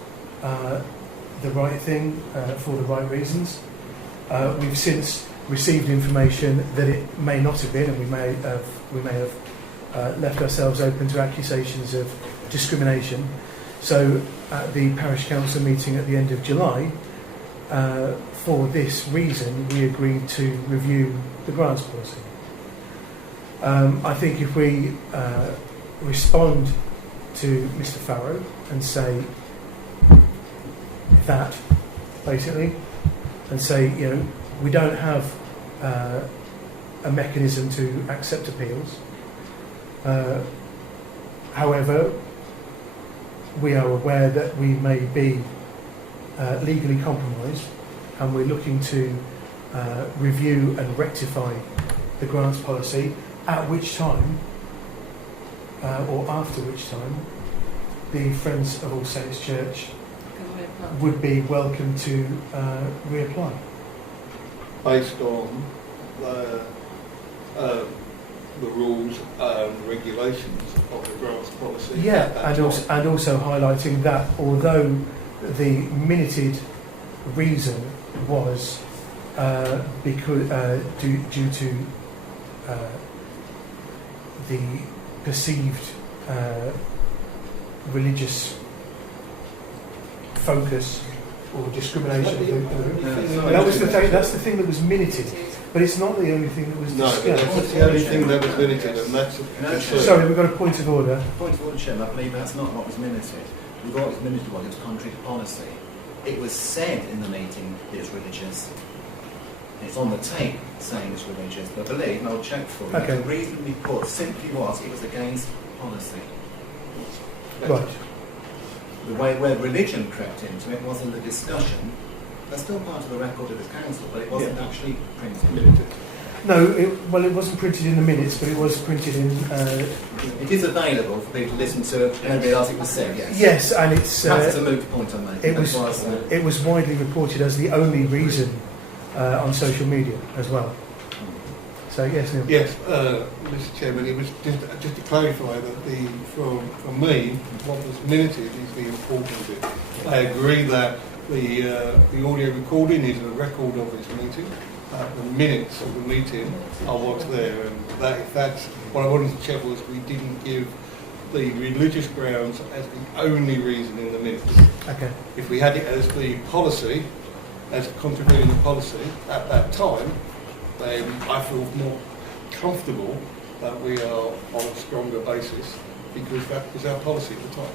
the right thing for the right reasons. We've since received information that it may not have been, and we may have left ourselves open to accusations of discrimination. So, at the parish council meeting at the end of July, for this reason, we agreed to review the grants policy. I think if we respond to Mr. Farrow and say that, basically, and say, we don't have a mechanism to accept appeals. However, we are aware that we may be legally compromised, and we're looking to review and rectify the grants policy, at which time, or after which time, the Friends of All Saints Church Can we apply? would be welcome to reapply. Based on the rules and regulations of the grants policy. Yeah, at that time. and also highlighting that although the minuted reason was because due to the perceived religious focus or discrimination. That's the thing that was minuted, but it's not the only thing that was No, discussed. that's the only thing that was limited, and that's Sorry, we've got a point of order. Point of order, Chairman, I believe that's not what was minuted. What was minuted was it was contrary to policy. It was said in the meeting it's religious. It's on the tape saying it's religious, but I believe, and I'll check for you, Okay. the reason we put simply was it was against policy. Right. The way where religion crept into it was in the discussion. That's still part of the record of this council, but it wasn't actually printed. No, it wasn't printed in the minutes, but it was printed in. It is available for people to listen to and realise it was said, yes. Yes, and it's. That's a moot point I'm making. It was widely reported as the only reason on social media as well. So yes, Neil. Yes, Mr. Chairman, it was just to clarify that from me, what was minuted is the important bit. I agree that the audio recording is a record of this meeting. The minutes of the meeting are what's there, and that's what I wanted to check was we didn't give the religious grounds as the only reason in the minutes. Okay. If we had it as the policy, as contravening the policy at that time, then I feel more comfortable that we are on a stronger basis because that was our policy at the time.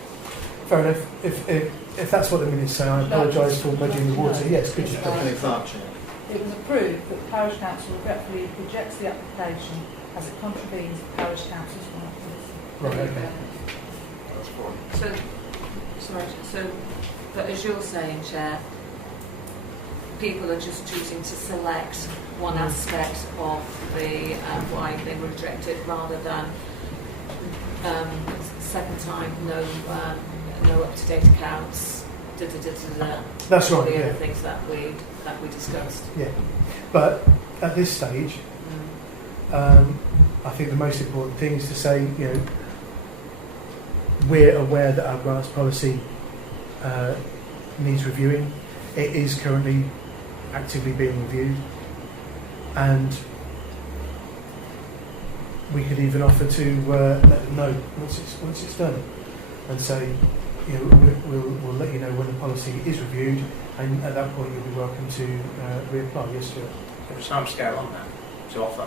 Fair enough. If that's what the minutes say, I apologise for muddying the water. Yes, could you? It was approved that the parish council regretfully rejects the application as it contravenes the parish council's policy. Right. Okay. So, but as you're saying, Chair, people are just choosing to select one aspect of the why they were rejected rather than second time no up-to-date accounts. That's all right. the Yeah. other things that we discussed. Yeah. But at this stage, I think the most important thing is to say, we're aware that our grants policy needs reviewing. It is currently actively being reviewed, and we could even offer to let them know once it's done, and say, we'll let you know when the policy is reviewed, and at that point you'll be welcome to reapply. Yes, Stuart. There's some scale on that to offer.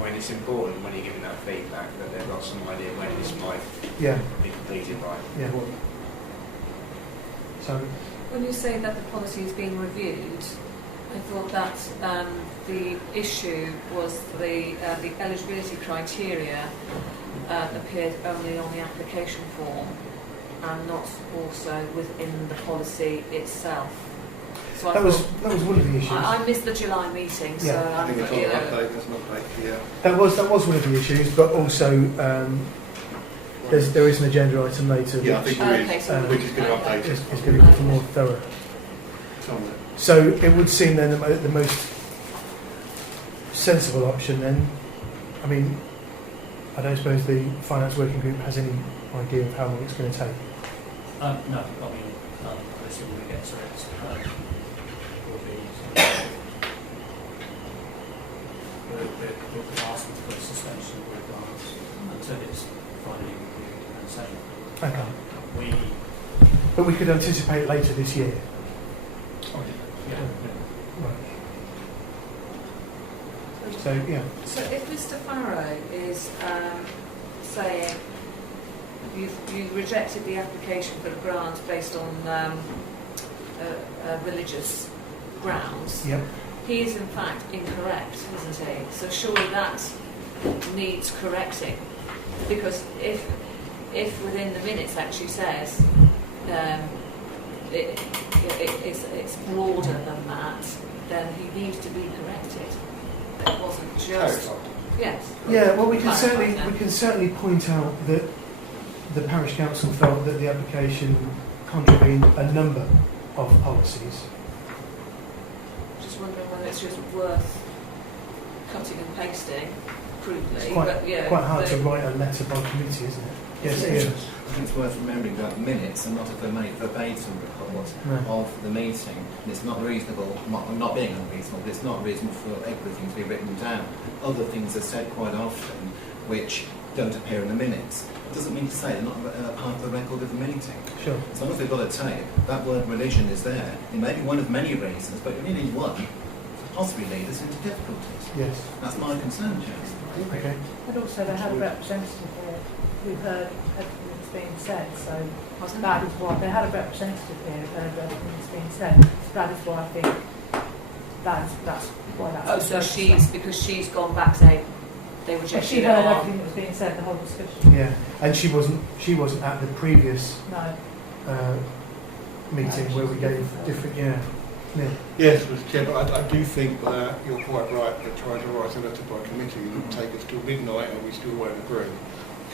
I mean, it's important when you're giving that feedback that they've got some idea when this might be completed by. Yeah. So. When you say that the policy is being reviewed, I thought that the issue was the eligibility criteria appeared only on the application form and not also within the policy itself. So that was one of the issues. I missed the July meeting, so I think it's on update. That's not update. Yeah. That was one of the issues, but also there is an agenda item later. Yeah, I think there is. Okay, so Which is going to update It's us. going to be more thorough. So it would seem then the most sensible option then. I mean, I don't suppose the finance working group has any idea of how long it's going to take. No, I mean, obviously when we get to it, we'll be asking for a suspension of the grants until it's finally reviewed and so Okay. But we could anticipate later this year. Right. So yeah. So if Mr. Farrow is saying you rejected the application for the grant based on religious grounds, Yep. he is in fact incorrect, isn't he? So surely that needs correcting, because if within the minutes actually says it's broader than that, then he needs to be corrected. It wasn't just yes. Yeah. Well, we can certainly point out that the parish council felt that the application contravened a number of policies. Just wondering whether it's just worth cutting and pasting crudely. It's quite, but, yeah, quite hard but to write a letter by committee, isn't it? Yes, It is. Ian. I think it's worth remembering that minutes are not a verbatim report No. of the meeting. And it's not reasonable, not being unreasonable, but it's not reasonable for everything to be written down. Other things are said quite often which don't appear in the minutes. It doesn't mean to say they're not part of the record of the meeting. Sure. As long as they've got a tape, that word religion is there. It may be one of many reasons, but you only need one to possibly lead us into difficulties. Yes. That's my concern, Chair. Okay. And also they had a representative here who heard everything that's being said, so that is why they had a representative here who heard everything that's being said. So that is why I think that's why that's. Oh, so because she's gone back saying they rejected She it. heard or- everything that was being said, the whole discussion. Yeah, and she wasn't at the previous No. meeting where we gave different. Yeah. Yes, Mr. Chair, but I do think that you're quite right that trying to write a letter by committee would take us till midnight and we still won't agree.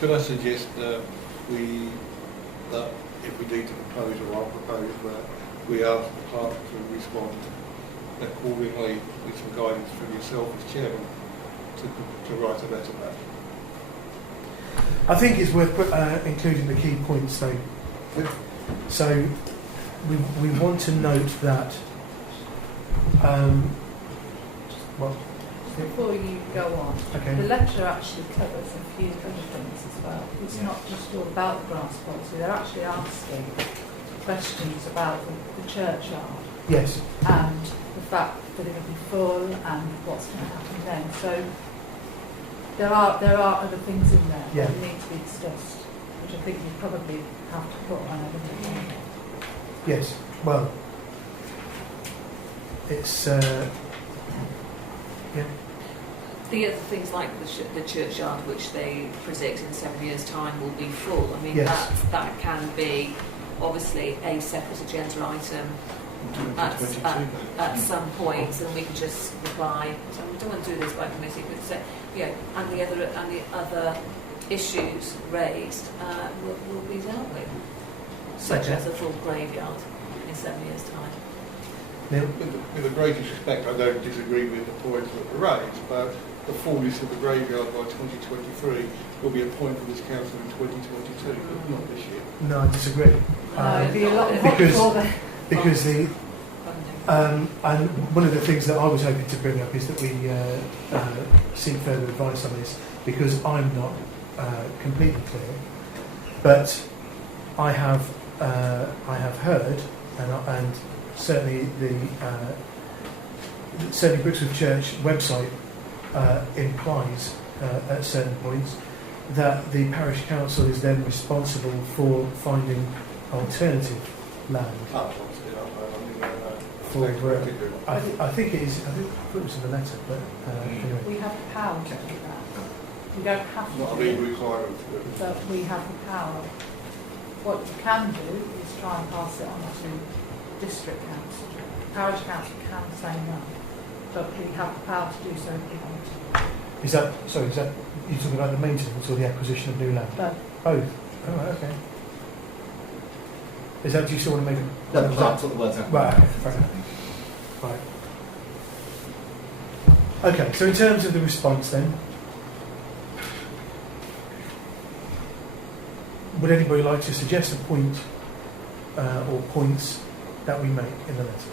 Could I suggest that if we need to propose, or I'll propose that we ask the clerk to respond accordingly with some guidance from yourself as chairman to write a letter back. I think it's worth including the key points though. So we want to note that. Well, Before you go on, okay. the letter actually covers a few other things as well. It's not just all about the grants policy. They're actually asking questions about the churchyard Yes. and the fact that it will be full and what's going to happen then. So there are other things in there Yeah. that need to be discussed, which I think you probably have to put on everything. Yes. Well, it's yeah. The other things like the churchyard, which they predict in 7 years' time will be full. I mean, Yes. that can be obviously a separate agenda item at some point, and we can just reply. So we don't want to do this by committee, but say, and the other issues raised will be dealt with, such Okay. as a full graveyard in 7 years' time. Neil? With the greatest respect, I don't disagree with the points that were raised, but the fullness of the graveyard by 2023 will be a point for this council in 2022, but not this year. No, I disagree. No, it'd be a lot because- before then. Because the and one of the things that I was hoping to bring up is that we seek further advice on this, because I'm not completely clear, but I have heard and certainly certainly Brixworth Church website implies at certain points that the parish council is then responsible for finding alternative land. I think it is. I think it was in the letter, but anyway. We have the power to do that. We don't have to Not a do legal it, requirement. but we have the power. What you can do is try and pass it on to district council. Parish council can say no, but we have the power to do so if we want to. Is that you talking about the maintenance or the acquisition of new land? But Both. Oh, right, okay. Is that, do you still want to make a... No, that's what the words are. Right, okay, fair enough. Right. Okay, so in terms of the response then, would anybody like to suggest a point or points that we make in the letter?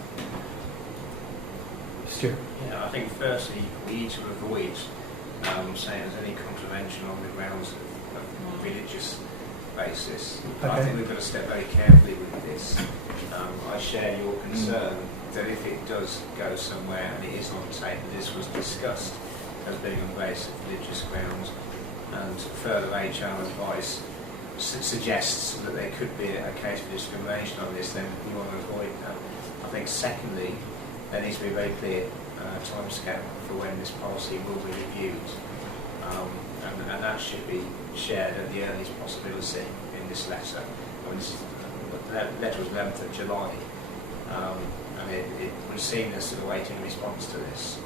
Stuart? Yeah, I think firstly we need to avoid saying there's any contravention on the grounds of religious basis. But I Okay. think we've got to step very carefully with this. I share your concern that if it does go somewhere and it is on tape that this was discussed as being on the basis of religious grounds, and further HR advice suggests that there could be a case for discrimination on this, then we want to avoid that. I think secondly, there needs to be a very clear timescale for when this policy will be reviewed, and that should be shared at the earliest possibility in this letter. I mean, the letter was 11th of July, and it was seen as sort of awaiting a response to this.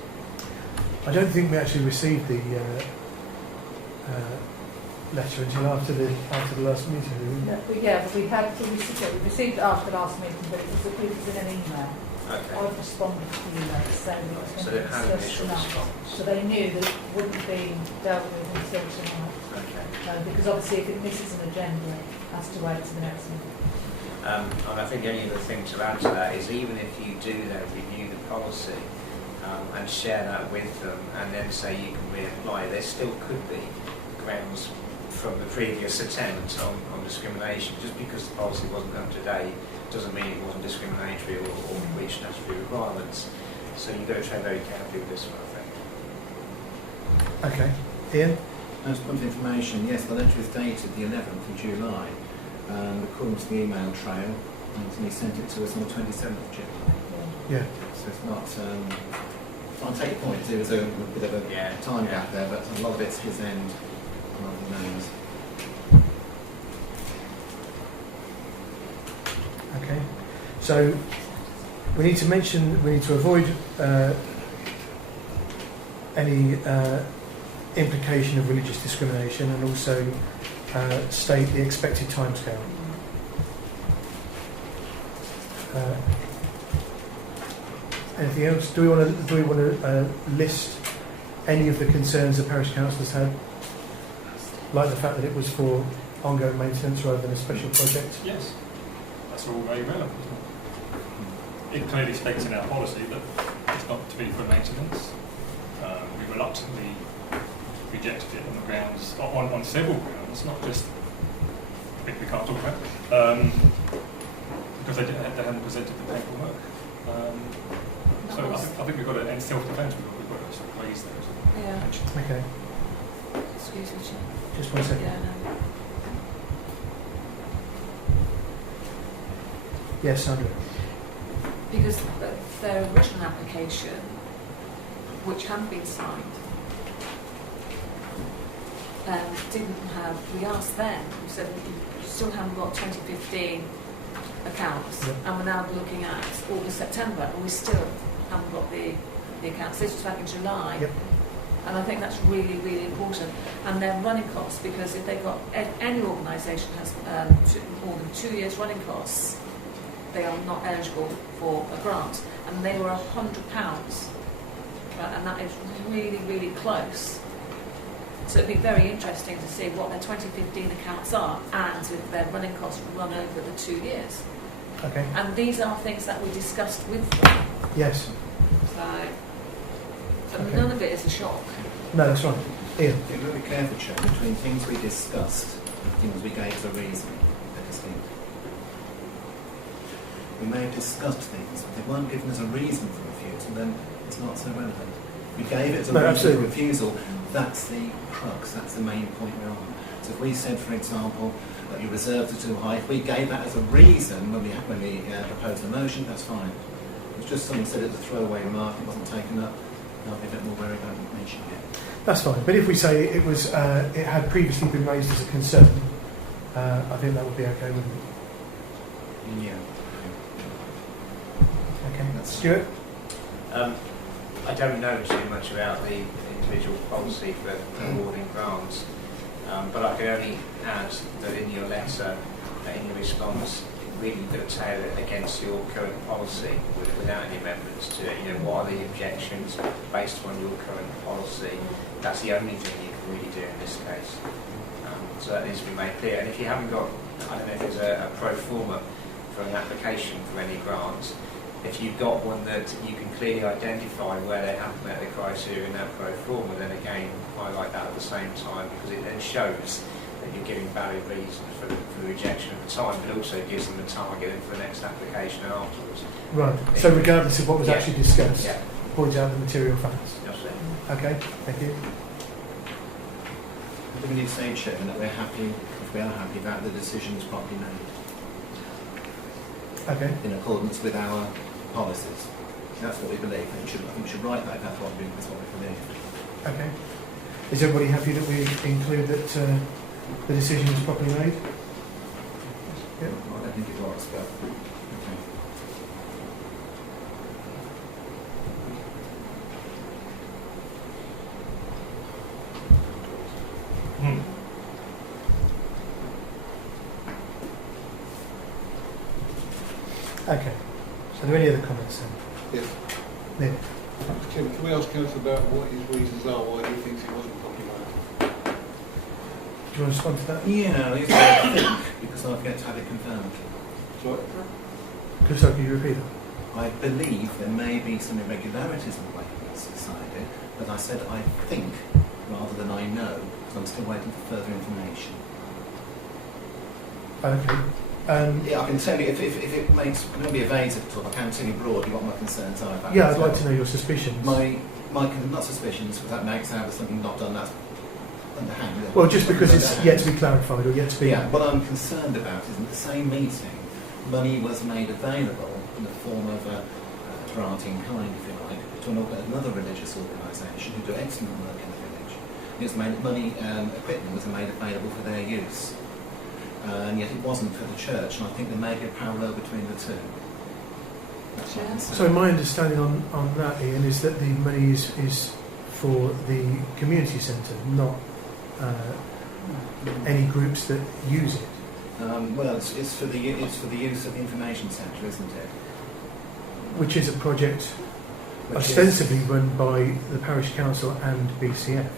I don't think we actually received the letter until after the last meeting. Didn't we? No, but yeah, but we received it after the last meeting, but it was in an email. Okay. I've responded to the email saying it was So going to they've be had an discussed initial tonight. response. So they knew that it wouldn't be dealt with until tonight. Okay. Because obviously if it misses an agenda, it has to wait to the next meeting. And I think the only other thing to add to that is even if you do then review the policy and share that with them and then say you can reapply, there still could be grounds from the previous attempt on discrimination. Just because the policy wasn't up to date doesn't mean it wasn't discriminatory or breached statutory requirements. So you've got to tread very carefully with this one, I think. Okay. Ian? As a point of information, yes, the letter is dated the 11th of July, according to the email trail, and he sent it to us on the 27th of July. Yeah. So it's not, I'll take your point, there was a bit of a time gap there, but a lot of it's his end rather than ours. Okay. So we need to avoid any implication of religious discrimination, and also state the expected timescale. Anything else? Do we want to list any of the concerns the parish councillors had, like the fact that it was for ongoing maintenance rather than a special project? Yes, that's all very relevant. It clearly states in our policy that it's not to be for maintenance. We reluctantly rejected it on the grounds, on several grounds, not just a bit we can't talk about, because they hadn't presented the paperwork. So I think we've got to, in self-defence, we've got to sort of raise those. Yeah. Okay. Excuse me, Chair. Just 1 second. Yeah, no. Yes, Sandra. Because their original application, which hadn't been signed, didn't have, we asked them, we said you still haven't got 2015 accounts, Yep. and we're now looking at August, September, and we still haven't got the accounts. This was back in July. Yep. And I think that's really, really important. And their running costs, because if they've got, any organisation has more than 2 years running costs, they are not eligible for a grant. And they were £100, right, and that is really, really close. So it'd be very interesting to see what their 2015 accounts are and if their running costs run over the 2 years. Okay. And these are things that we discussed with them. Yes. So Okay. none of it is a shock. No, that's right. Ian. Be very careful, Chair, between things we discussed and things we gave as a reason. They're distinct. We may have discussed things, but they weren't given as a reason for refusal, then it's not so relevant. We gave it as a No, reason absolutely. for refusal, that's the crux, that's the main point we're on. So if we said, for example, that your reserves are too high, if we gave that as a reason when we proposed the motion, that's fine. It was just someone said it was a throwaway remark, it wasn't taken up, I'll be a bit more worried about mentioning it. That's fine. But if we say it was, it had previously been raised as a concern, I think that would be okay, wouldn't it? Yeah. Okay. Stuart. I don't know too much about the individual policy for awarding grants, but I can only add that in your letter, in your response, really you've got to tailor it against your current policy without any amendments to it. You know, what are the objections based on your current policy? That's the only thing you can really do in this case. So that needs to be made clear. And if you haven't got, I don't know if there's a pro forma for an application for any grant, if you've got one that you can clearly identify where they haven't met the criteria in that pro forma, then again highlight that at the same time, because it then shows that you're giving valid reasons for the rejection at the time, but also gives them a target for the next application afterwards. Right. So regardless of what was Yeah. actually discussed, Yeah. point out the material facts. That's it. Okay. Thank you. Do we need to say, Chairman, that we're happy, if we are happy, that the decision is properly made Okay. in accordance with our policies? That's what we believe. I think we should write that. That's what we believe. Okay. Is everybody happy that we include that the decision was properly made? Yeah. I don't think it was, but okay. Okay. So are there any other comments then? Yes. Nick? Can we ask Councillor about what his reasons are why he thinks he wasn't complimented? Do you want to respond to that? Yeah, it's I think, because I've yet to have it confirmed. Sorry? Christoph, can you repeat that? I believe there may be some irregularities in the way it's decided, but I said I think rather than I know, because I'm still waiting for further information. Okay. Yeah, I can tell you, if it makes, I'm going to be evasive at all, I can tell you broadly what my concerns are about Yeah, it. I'd like to know your suspicions. My not suspicions, because that makes out of something not done, that's underhand. Well, just because it's yet to be clarified or yet to be... Yeah, what I'm concerned about is in the same meeting, money was made available in the form of a grant in kind, if you like, to another religious organisation who do excellent work in the village. It was made, equipment was made available for their use. And yet it wasn't for the church, and I think there may be a parallel between the two. That's my concern. So my understanding on that, Ian, is that the money is for the community centre, not any groups that use it. Well, it's for the use of the information centre, isn't it? Which is a project Which ostensibly run by the parish council and BCF,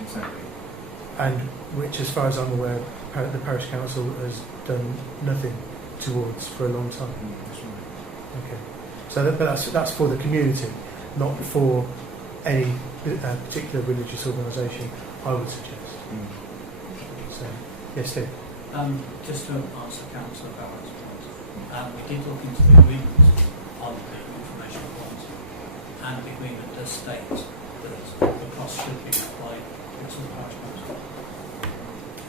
Exactly. and which, as far as I'm aware, the parish council has done nothing towards for a long time. That's right. Okay, so that's for the community, not for any particular religious organisation, I would suggest. So, yes, Steve. Just to answer Councillor Barrett's point, we did look into the agreement on the information bonds, and the agreement does state that the cost should be applied to the parish council.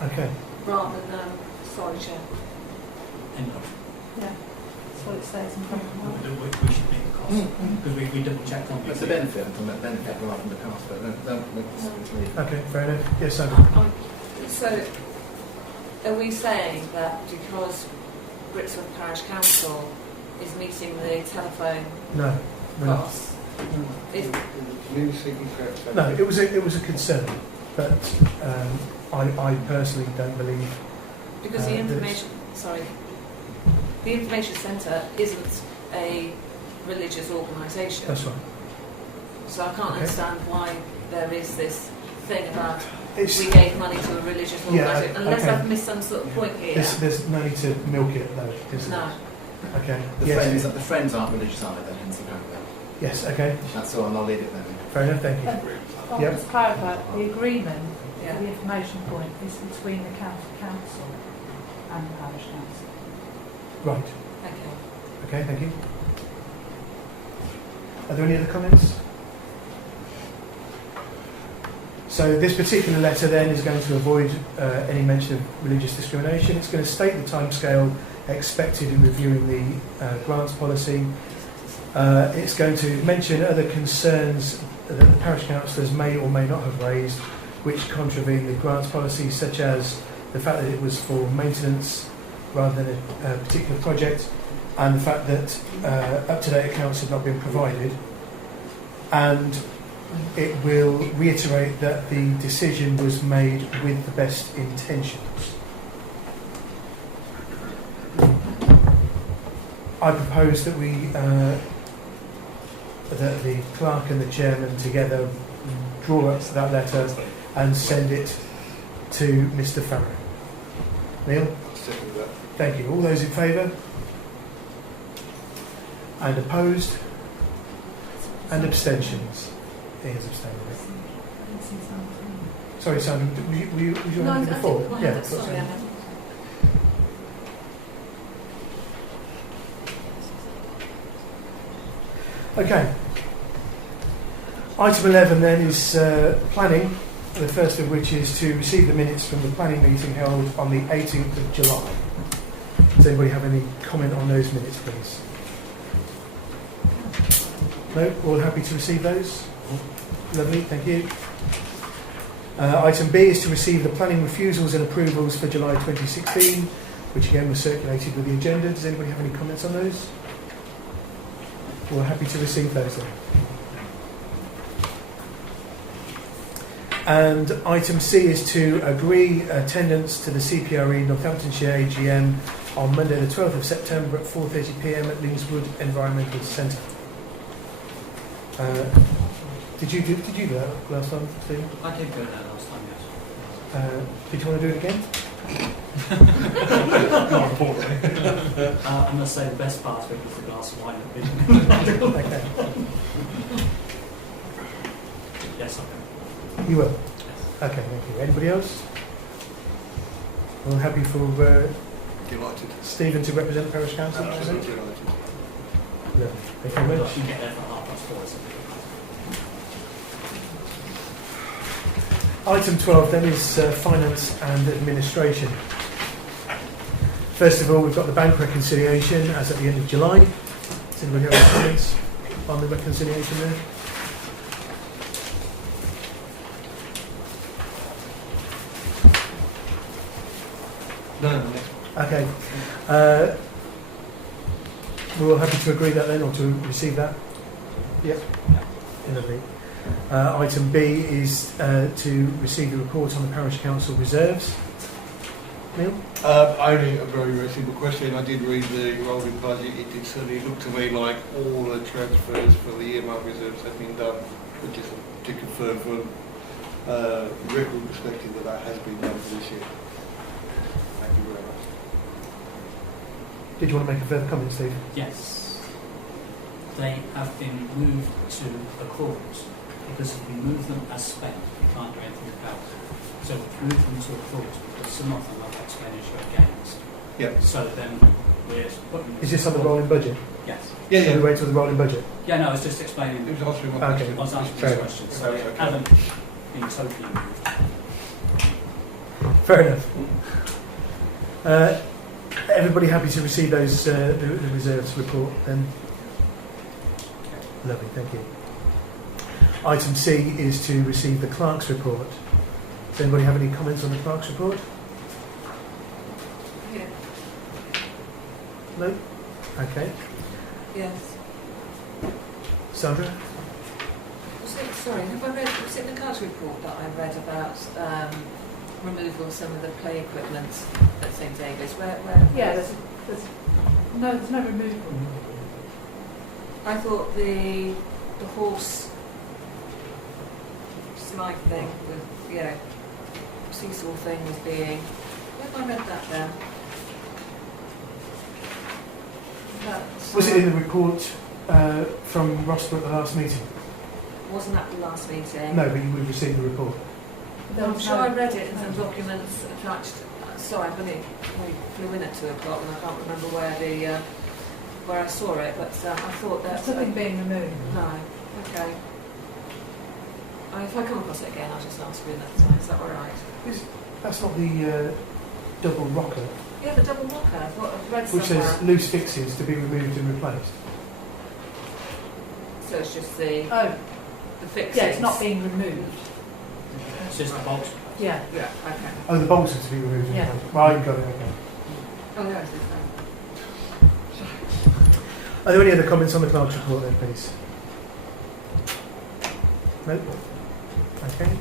Okay. Rather than, sorry, Chair. End of. Yeah, that's what it says in compromise. We should make the cost, because we double checked on That's the benefit, I'm talking about benefit rather than the cost, but let's Okay, fair enough. Yes, Simon. So, are we saying that because Brixworth Parish Council is meeting the telephone No, we're not. costs, if, No, it was a concern, but I personally don't believe. because the information, the information centre isn't a religious organisation. That's right. So I can't Okay. understand why there is this thing about It's, we gave money to a religious Yeah, organisation, unless okay. I've missed some sort of point here. there's no need to milk it though, is there? No. Okay. The Yes. friends aren't religious either, hence the parallel. Yes. Okay. That's all, and I'll leave it then. Fair enough. Thank you. I'll Yep. just clarify, the agreement, Yeah. the information point is between the county council and the parish council. Right. Okay. Okay. Thank you. Are there any other comments? So this particular letter then is going to avoid any mention of religious discrimination. It's going to state the timescale expected in reviewing the grants policy. It's going to mention other concerns that the parish councillors may or may not have raised which contravene the grants policy, such as the fact that it was for maintenance rather than a particular project, and the fact that up-to-date accounts have not been provided. And it will reiterate that the decision was made with the best intentions. I propose that that the clerk and the chairman together draw up that letter and send it to Mr. Farrow. Neil? Thank you. All those in favour? And opposed? And abstentions? He has abstained. Sorry, Simon, were you No, I on think before? I Yeah, had, sorry, I had. Okay. Item 11 then is planning, the first of which is to receive the minutes from the planning meeting held on the 18th of July. Does anybody have any comment on those minutes, please? No? All happy to receive those? Lovely, thank you. Item B is to receive the planning refusals and approvals for July 2016, which again was circulated with the agenda. Does anybody have any comments on those? We're happy to receive those then. And item C is to agree attendance to the CPRE Northamptonshire AGM on Monday the 12th of September at 4:30 p.m. at Lingswood Environmental Centre. Did you do that last time, Steve? I did go there last time, yes. Did you want to do it again? More importantly. I must say the best part of it was the glass of wine at the Okay. Yes, I can. You will? Okay, thank you. Anybody else? Well, happy for Delighted. Stephen to represent the Parish Council? Absolutely delighted. Lovely. Thank you very much. You get there for 4:30. Item 12 then is finance and administration. First of all, we've got the bank reconciliation as at the end of July. Does anybody have any comments on the reconciliation there? No. Okay. We're all happy to agree that then, or to receive that? Yep. Lovely. Item B is to receive the report on the Parish Council reserves. Neil? Only a very, very simple question. I did read the rolling budget. It did certainly look to me like all the transfers for the earmark reserves have been done. But just to confirm from record perspective that has been done for this year. Thank you very much. Did you want to make a further comment, Steve? Yes. They have been moved to accruals because if we move them as spent, we can't do anything about it. So we've moved them to accruals because some of them have expenditure against. Yep. So then we're putting... Is this on the rolling budget? Yes. Yeah, Should we wait till the rolling budget? Yeah, no, I was just explaining... It was answering my Okay. question. I was asking Fair this enough. question, so Okay, it okay. hasn't been totally moved. Fair enough. Everybody happy to receive those the reserves report then? Lovely, thank you. Item C is to receive the clerk's report. Does anybody have any comments on the clerk's report? Yeah. No? Okay. Yes. Sandra? Sorry, have I read, was it the clerk's report that I read about removal of some of the play equipment at St David's? Where Yeah, there's no removal. I thought the horse slide thing, the seesaw thing was being. Where have I read that then? Was it in the report from Rossborough at the last meeting? Wasn't at the last meeting? No, but you would have received the report. I'm sure I read it in some documents attached. Sorry, I only flew in at 2 o'clock and I can't remember where I saw it, but I thought that... There's nothing being removed. No, okay. If I come across it again, I'll just ask you next time. Is that all right? That's not the double rocker, Yeah, the double rocker. I thought I've read which somewhere. says loose fixes to be removed and replaced. So it's just the Oh, fixings. yeah, it's not being removed. It's just the bolt. Yeah. Yeah, okay. Oh, the bolts are to be removed and Yeah. replaced. Right, you got it, okay. Oh, there it is then. Are there any other comments on the clerk's report then, please? No? Okay.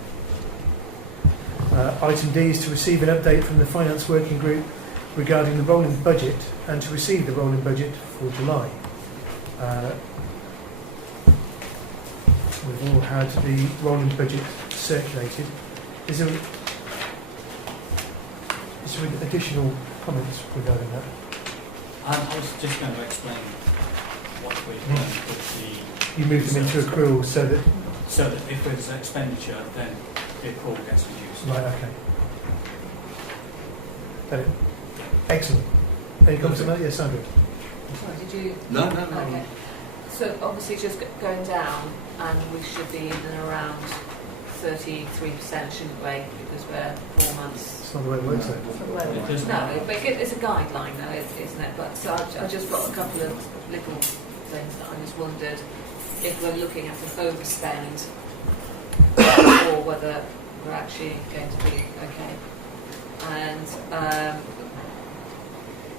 Item D is to receive an update from the Finance Working Group regarding the rolling budget and to receive the rolling budget for July. We've all had the rolling budget circulated. Is there additional comments regarding that? I was just going to explain what we've done with You moved them into accrual so that... so that if there's an expenditure, then the accrual gets reduced. Right, okay. Excellent. Any comments on that? Yes, Sandra. Sorry, did you... No. Okay. So obviously just going down, and we should be in and around 33%, shouldn't we? Because we're 4 months. It's not the way it works, though. That's not the way it It works. doesn't No, matter. but it's a guideline though, isn't it? But so I just got a couple of little things that I just wondered if we're looking at an overspend or whether we're actually going to be okay. And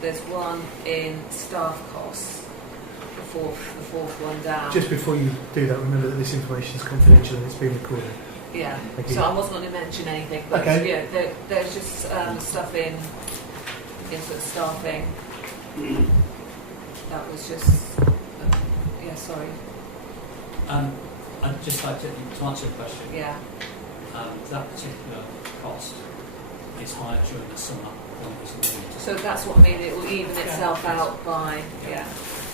there's one in staff costs, the fourth one down. Just before you do that, remember that this information is confidential and it's being recorded. Yeah, Thank you. so I wasn't going to mention anything, but Okay. yeah, there's just stuff in into the staffing. That was just, yeah, sorry. I'd just like to answer your question. Yeah. That particular cost is higher during the summer than it is in the winter. So that's what I mean, it will even itself out by, yeah.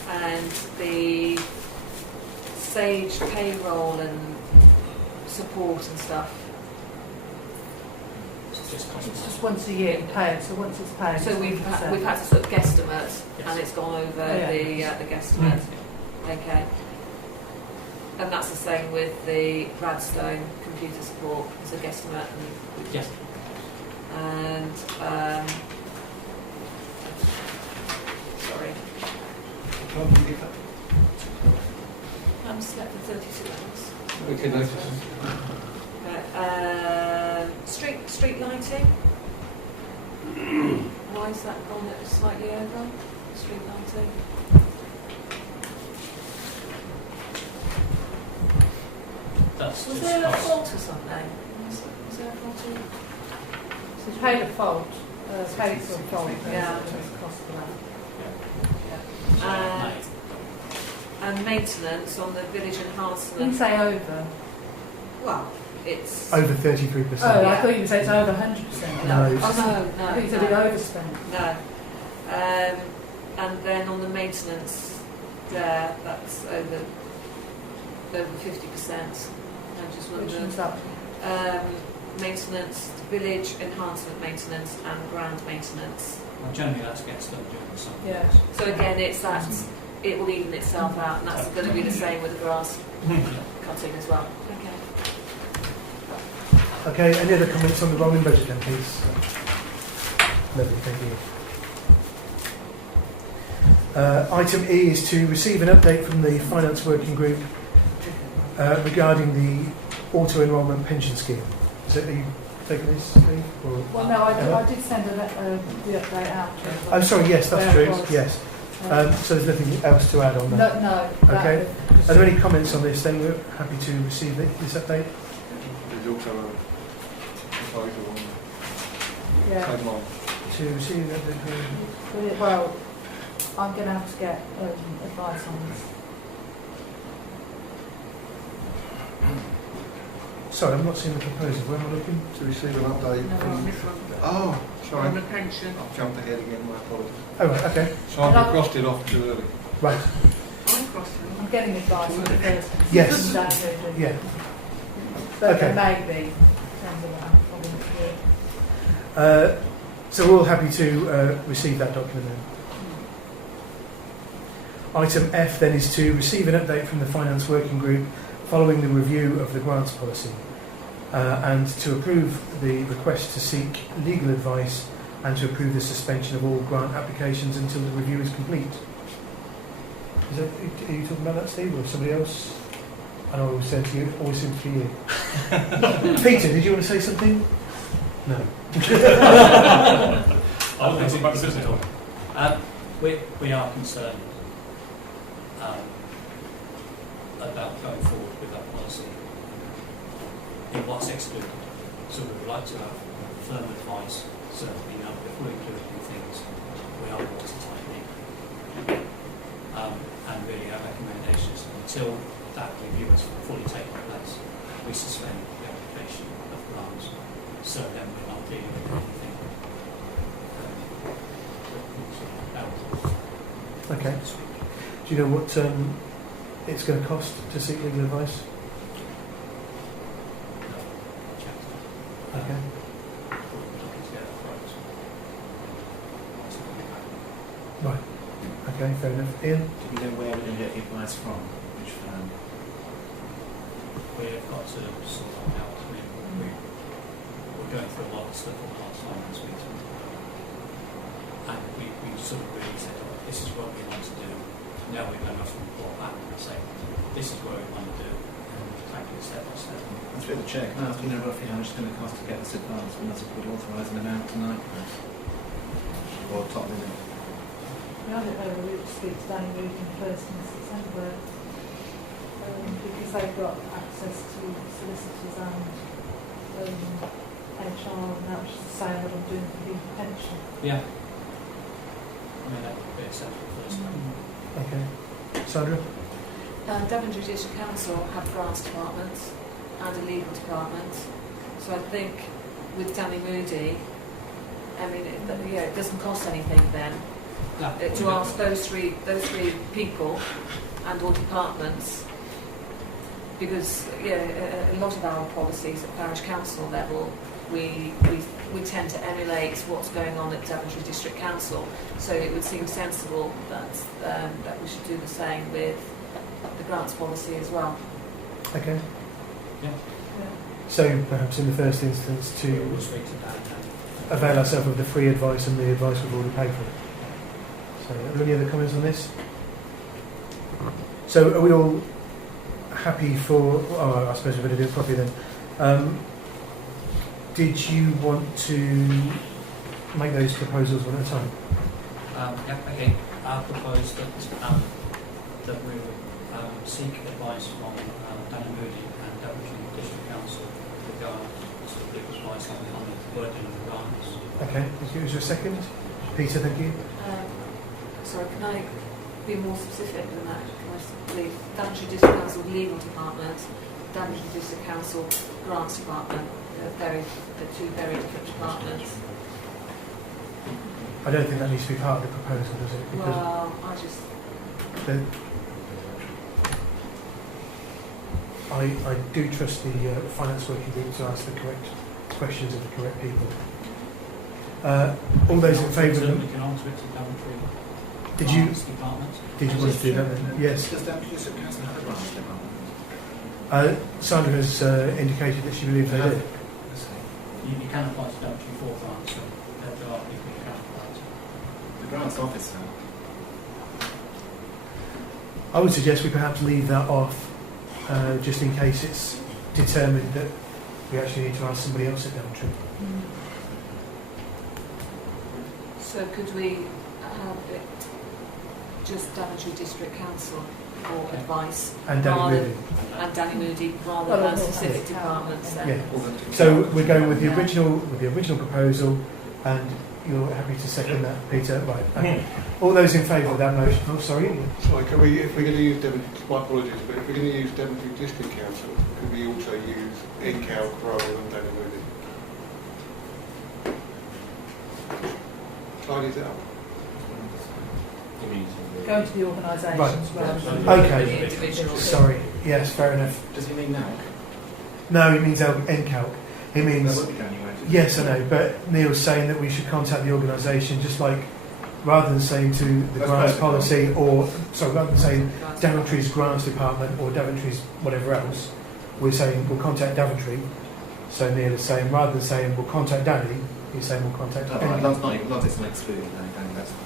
And the Sage payroll and support and stuff. It's just cost It's more. just once a year paid, so once it's paid. So it's we've 100%. had to sort of guesstimate, Yes. and it's gone over Yeah. the guesstimate. Okay. And that's the same with the Gladstone computer support, it's a guesstimate. And, Yes. and sorry, I'm slept for 32 hours. Okay, notice. Street lighting. Why is that gone slightly over? Street lighting. That's Was just there a cost. fault or something? Was there a fault? So it's paid a fault, paid for a fault, Yeah. there's a cost for that. So, And maintenance on the village Didn't enhancement. say over. Well, it's. Over 33%. Oh, I Yeah. thought you said it's over 100%. No. Oh, no, I think you said no. it overspent. No. And then on the maintenance there, that's over 50%. I just Which wondered. one's that? Maintenance, village enhancement maintenance and ground maintenance. Well, generally that gets done during the summer. Yeah. So again, it's that, it will even itself out, and that's going to be the same with the grass cutting as well. Okay. Okay, any other comments on the rolling budget then, please? Lovely, thank you. Item E is to receive an update from the Finance Working Group regarding the auto-enrolment pension scheme. Are you taking this, Steve? Or? Well, no, Emma? I did send the update out. to everyone. Oh, sorry, yes, that's Where it true, was. yes. So there's nothing else to add on that? No. Okay. Are there any comments on this then? We're happy to receive this update. There's also a proposal on Yeah. same line. To receive that. Well, I'm going to have to get advice on this. Sorry, I've not seen the proposal. Where am I looking? To receive an update No, from... on Oh, sorry. On the pension. I've jumped ahead again, my apologies. Oh, right, okay. So I've crossed it off too early. Right, I'm getting advice on the first. Yes. Yeah. yeah. But Okay. maybe, depends on what I'm probably to do. So we're all happy to receive that document then. Item F then is to receive an update from the Finance Working Group following the review of the grants policy and to approve the request to seek legal advice and to approve the suspension of all grant applications until the review is complete. Are you talking about that, Steve, or somebody else? I know I always said to you, always seems to be you. Peter, did you want to say something? No. I don't think about the business talk. We are concerned about going forward with that policy in what's excluded. So we would like to have firm advice so that we know if we're including things, we are watertightening. And really our recommendations until that review has fully taken place, we suspend the application of grants. So then we're not dealing with anything. Okay. Do you know what it's going to cost to seek legal advice? Okay. Right. Okay, fair enough. Ian? Do we know where we're going to get the advice from? Which firm? We've got to sort that out. We're going through a lot of stuff on the last finance meeting. And we sort of really said, this is what we want to do. Now we're going to have to report back and say, this is what we want to do. And tackle it step by step. And through the chair, can I ask you know roughly how much it's going to cost to get this advice? We must have put authorise an amount tonight, perhaps? Or top limit? I don't know whether we speak to Danny Newton first in September because they've got access to solicitors and HR and that, which is the same what I'm doing for the pension. Yeah. mean, that would be acceptable for us. Okay. Sandra? Daventry District Council have grants departments and a legal department. So I think with Danny Moody, I mean, it doesn't cost anything then to ask those three people and all departments, because a lot of our policies at parish council level, we tend to emulate what's going on at Daventry District Council. So it would seem sensible that we should do the same with the grants policy as well. Okay. Yeah. So perhaps in the first instance We'll to speak to Dan. avail ourselves of the free advice and the advice we've already paid for. So are there any other comments on this? So are we all happy for, I suppose we're going to do it properly then. Did you want to make those proposals one at a time? Okay. I propose that we would seek advice from Danny Moody and Daventry District Council regarding sort of give advice on the wording of the grants. Okay, thank you. Is there a second? Peter, thank you. Sorry, can I be more specific than that? Can I leave Daventry District Council legal department, Daventry District Council grants department? They're two very different departments. I don't think that needs to be part of the proposal, does it? Because Well, I just I do trust the finance working group to ask the correct questions of the correct people. All those in favour of We can answer it to Daventry Did you department. did you want to do that then? Yes. Does Daventry District Council have a grants department? Sandra has indicated that she believes they do. You can apply to Daventry for grants, so there are people you can apply to. The grants officer. I would suggest we perhaps leave that off, just in case it's determined that we actually need to ask somebody else at Daventry. So could we have it just Daventry District Council for advice And Danny rather Moody. and Danny Moody rather than specific departments then? Yeah. So we're going with the original proposal, and you're happy to second that, Peter? Right. Okay. All those in favour of that motion? Oh, sorry. Sorry, can we, if we're going to use Daventry, my apologies, but if we're going to use Daventry District Council, could we also use NCALC rather than Danny Moody? Tidies it up. Go to the organisations Right. rather than Okay. The individual. Sorry. Yes, fair enough. Does he mean now? No, he means NCALC. He That means... would be January. Yes, I know, but Neil's saying that we should contact the organisation, just like, rather than saying to the That's grants perfect. policy, or, sorry, rather than saying Daventry's grants department or Daventry's whatever else, we're saying we'll contact Daventry. So Neil is saying, rather than saying we'll contact Danny, he's saying we'll contact Oh, Danny. that's not even, that's not excluded, that's fine.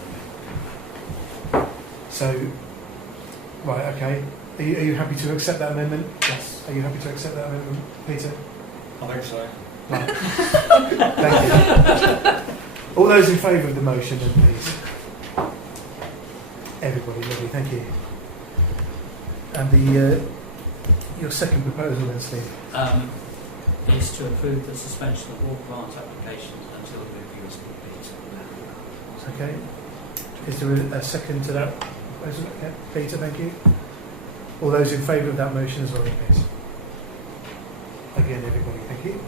So, right, okay. Are you happy to accept that amendment? Yes. Are you happy to accept that amendment, Peter? I think so. Right. Thank you. All those in favour of the motion, then, please. Everybody, lovely, thank you. And your second proposal, then, Steve. Is to approve the suspension of all grant applications until the review is complete. Okay. Is there a second to that proposal? Okay. Peter, thank you. All those in favour of that motion as well, please. Again, everybody, thank you.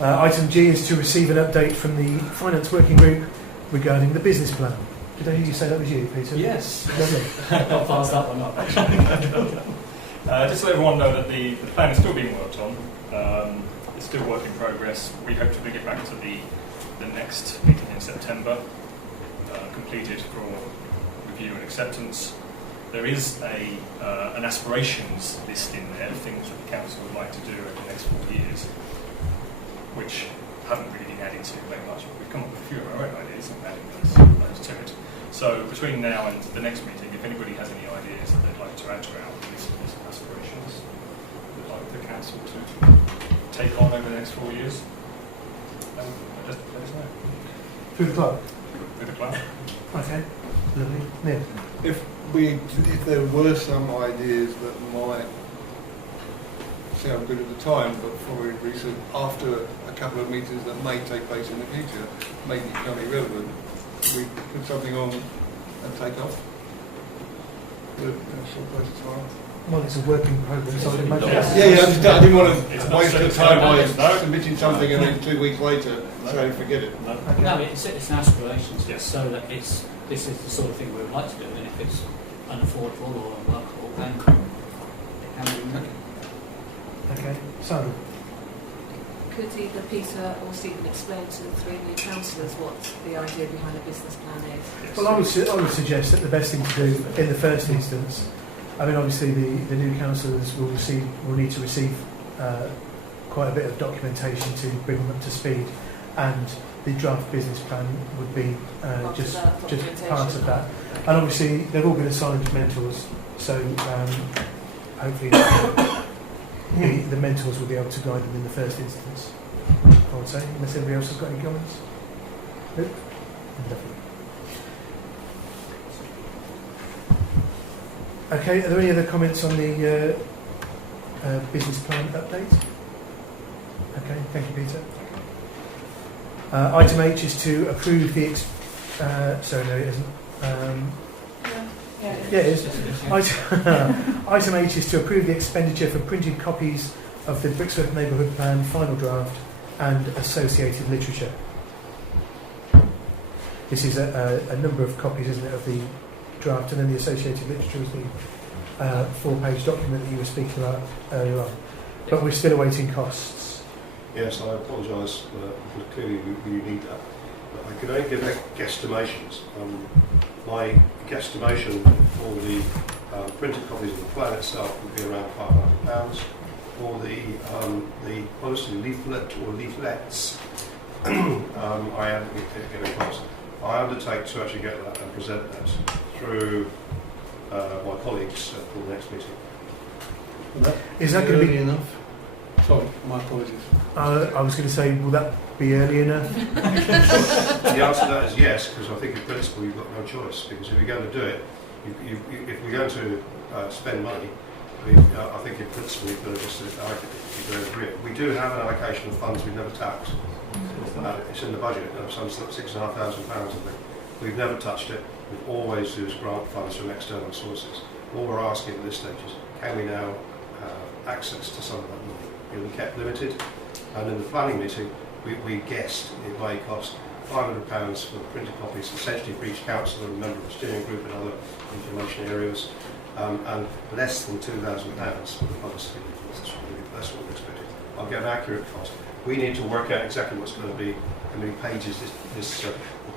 Item G is to receive an update from the Finance Working Group regarding the business plan. Did I hear you say that was you, Peter? Yes. Lovely. I'll pass that one up, actually. Just to let everyone know that the plan is still being worked on. It's still work in progress. We hope to bring it back to the next meeting in September, completed for review and acceptance. There is an aspirations list in there of things that the council would like to do over the next 4 years, which haven't really been added to very much. We've come up with a few of our own ideas and adding those to it. So between now and the next meeting, if anybody has any ideas that they'd like to add to our list of aspirations, we'd like the council to take on over the next 4 years, just let us know. Through the clerk. With a plan. Okay. Lovely. Neil. If there were some ideas that might sound good at the time, but following research after a couple of meetings that may take place in the future, make it become irrelevant, we put something on and take off. But, short place of time. Well, it's a work in progress. I would imagine. I didn't want It's to not waste set the in time stone, by no. submitting something and then 2 weeks later saying forget it. No. No, it's an aspiration, Yes. so that this is the sort of thing we would like to do, and if it's unaffordable or unworkable, then it can be done. Okay, Simon. Could either Peter or Stephen explain to the three new councillors what the idea behind a business plan is? Yes. Well, I would suggest that the best thing to do in the first instance, I mean, obviously the new councillors will need to receive quite a bit of documentation to bring them up to speed, and the draft business plan would be just part of that. And obviously they've all been assigned mentors, so hopefully the mentors will be able to guide them in the first instance, I would say, unless anybody else has got any comments. Nope. Lovely. Okay, are there any other comments on the business plan update? Okay, thank you, Peter. Item H is to approve the... sorry, no, it isn't. Yeah, it is. Item H is to approve the expenditure for printed copies of the Brixworth Neighbourhood Plan final draft and associated literature. This is a number of copies, isn't it, of the draft, and then the associated literature is the 4-page document that you were speaking about earlier on. But we're still awaiting costs. Yes, I apologise, because clearly we need that. But I can only give guesstimations. My guesstimation for the printed copies of the plan itself would be around £500. For the policy leaflet or leaflets, I am getting close. I undertake to actually get that and present that through my colleagues for the next meeting. Is that going to be enough? Sorry, my apologies. I was going to say, will that be early enough? The answer to that is yes, because I think in principle you've got no choice, because if you're going to do it, if we're going to spend money, I think in principle you've got to just allocate it, you've got to agree it. We do have an allocation of funds we've never taxed. It's in the budget, some £6,500 I think. We've never touched it. We've always used grant funds from external sources. All we're asking at this stage is, can we now have access to some of that money? It'll be kept limited, and in the planning meeting we guessed it may cost £500 for the printed copies, essentially for each councillor and member of the steering group and other information areas, and less than £2,000 for the policy. That's what we're expecting. I'll get an accurate cost. We need to work out exactly what's going to be, how many pages this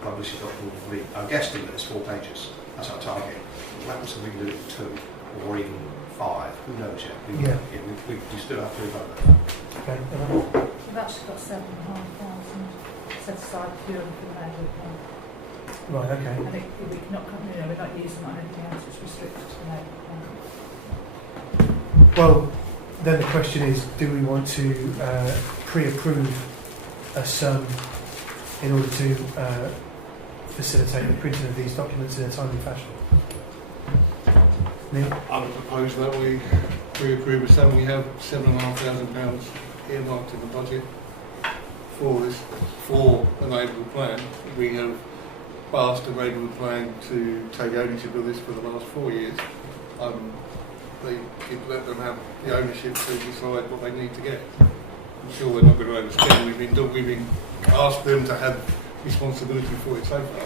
publishing document will be. Our guesstimate is 4 pages. That's our target. What happens if we can do it in 2 or even 5? Who knows yet? We still have to evaluate that. Okay. We've actually got 7,500 set aside purely for the neighbourhood plan. Right, okay. I think we're not using that on anything else, it's restricted to the neighbourhood plan. Well, then the question is, do we want to pre-approve a sum in order to facilitate the printing of these documents in a timely fashion? Neil? I would propose that we approve a sum. We have £7,500 earmarked in the budget for this, for the neighbourhood plan. We have asked the neighbourhood plan to take ownership of this for the last 4 years. They let them have the ownership to decide what they need to get. I'm sure they're not going to overspend. We've been asked them to have responsibility for it so far.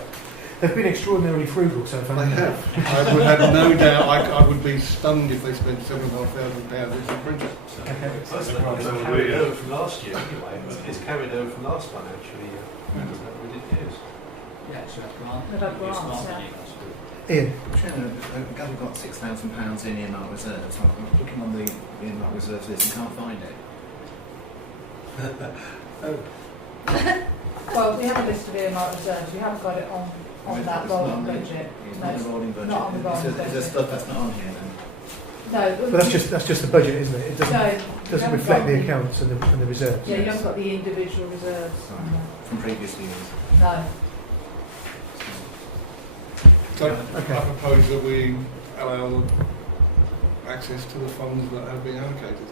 They've been extraordinarily frugal so far. They have. I would have no doubt. I would be stunned if they spent £7,500 as a printer. Okay. That's carried over from last year anyway. It's carried over from last financial year. Isn't that what it is? Yeah, so that's grant. They've had grants, yeah. Ian? Chairman, we've got £6,000 in earmark reserves. I'm looking on the earmark reserves list and can't find it. Well, we have a list of earmark reserves, we haven't got it on that rolling budget. It's not the rolling budget. Not on the rolling Is there budget. stuff that's not on here then? No. But that's just the budget, isn't it? It doesn't haven't reflect got the accounts and the reserves. Yeah, you haven't got the individual reserves. From previous years? No. So Okay. I propose that we allow access to the funds that have been allocated.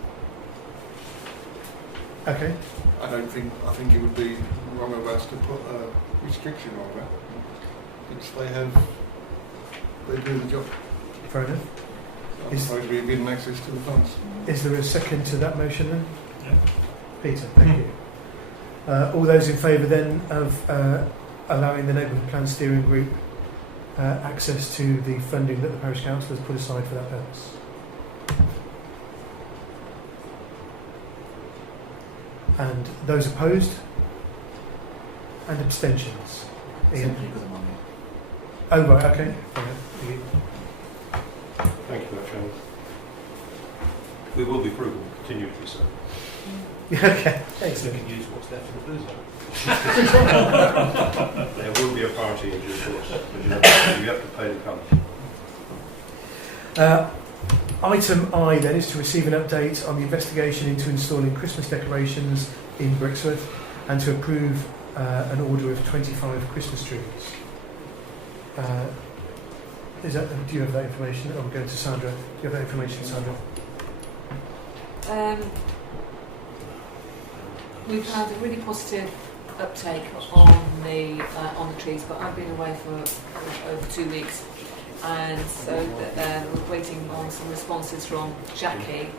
Okay. I think it would be wrong of us to put a restriction on that. It's they do the job. Fair enough. I'm supposed to be given access to the funds. Is there a second to that motion then? Yeah. Peter, thank you. All those in favour then of allowing the Neighbourhood Plan Steering Group access to the funding that the Parish Council has put aside for that purpose? And those opposed? And abstentions? Ian? Simply because I'm on it. Oh, right, okay. Fine. Thank you. Thank you, Chairman. We will be frugal, continue to be so. Okay, We excellent. can use what's left in the freezer. There will be a party in due course, but you have to pay the colour. Item I then is to receive an update on the investigation into installing Christmas decorations in Brixworth and to approve an order of 25 Christmas trees. Do you have that information? Or we're going to Sandra. Do you have that information, Sandra? We've had a really positive uptake on the trees, but I've been away for over 2 weeks, and so we're waiting on some responses from Jackie,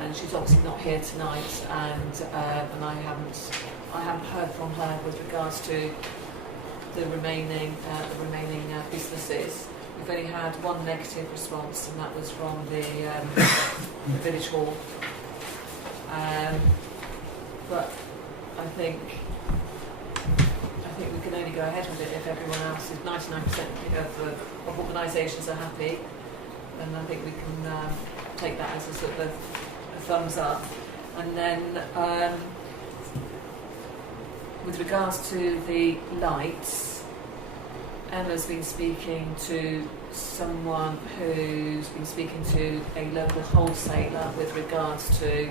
and she's obviously not here tonight, and I haven't heard from her with regards to the remaining businesses. We've only had one negative response, and that was from the village hall. But I think we can only go ahead with it if everyone else is 99% of organisations are happy, and I think we can take that as a sort of a thumbs up. And then with regards to the lights, Emma's been speaking to someone who's been speaking to a local wholesaler with regards to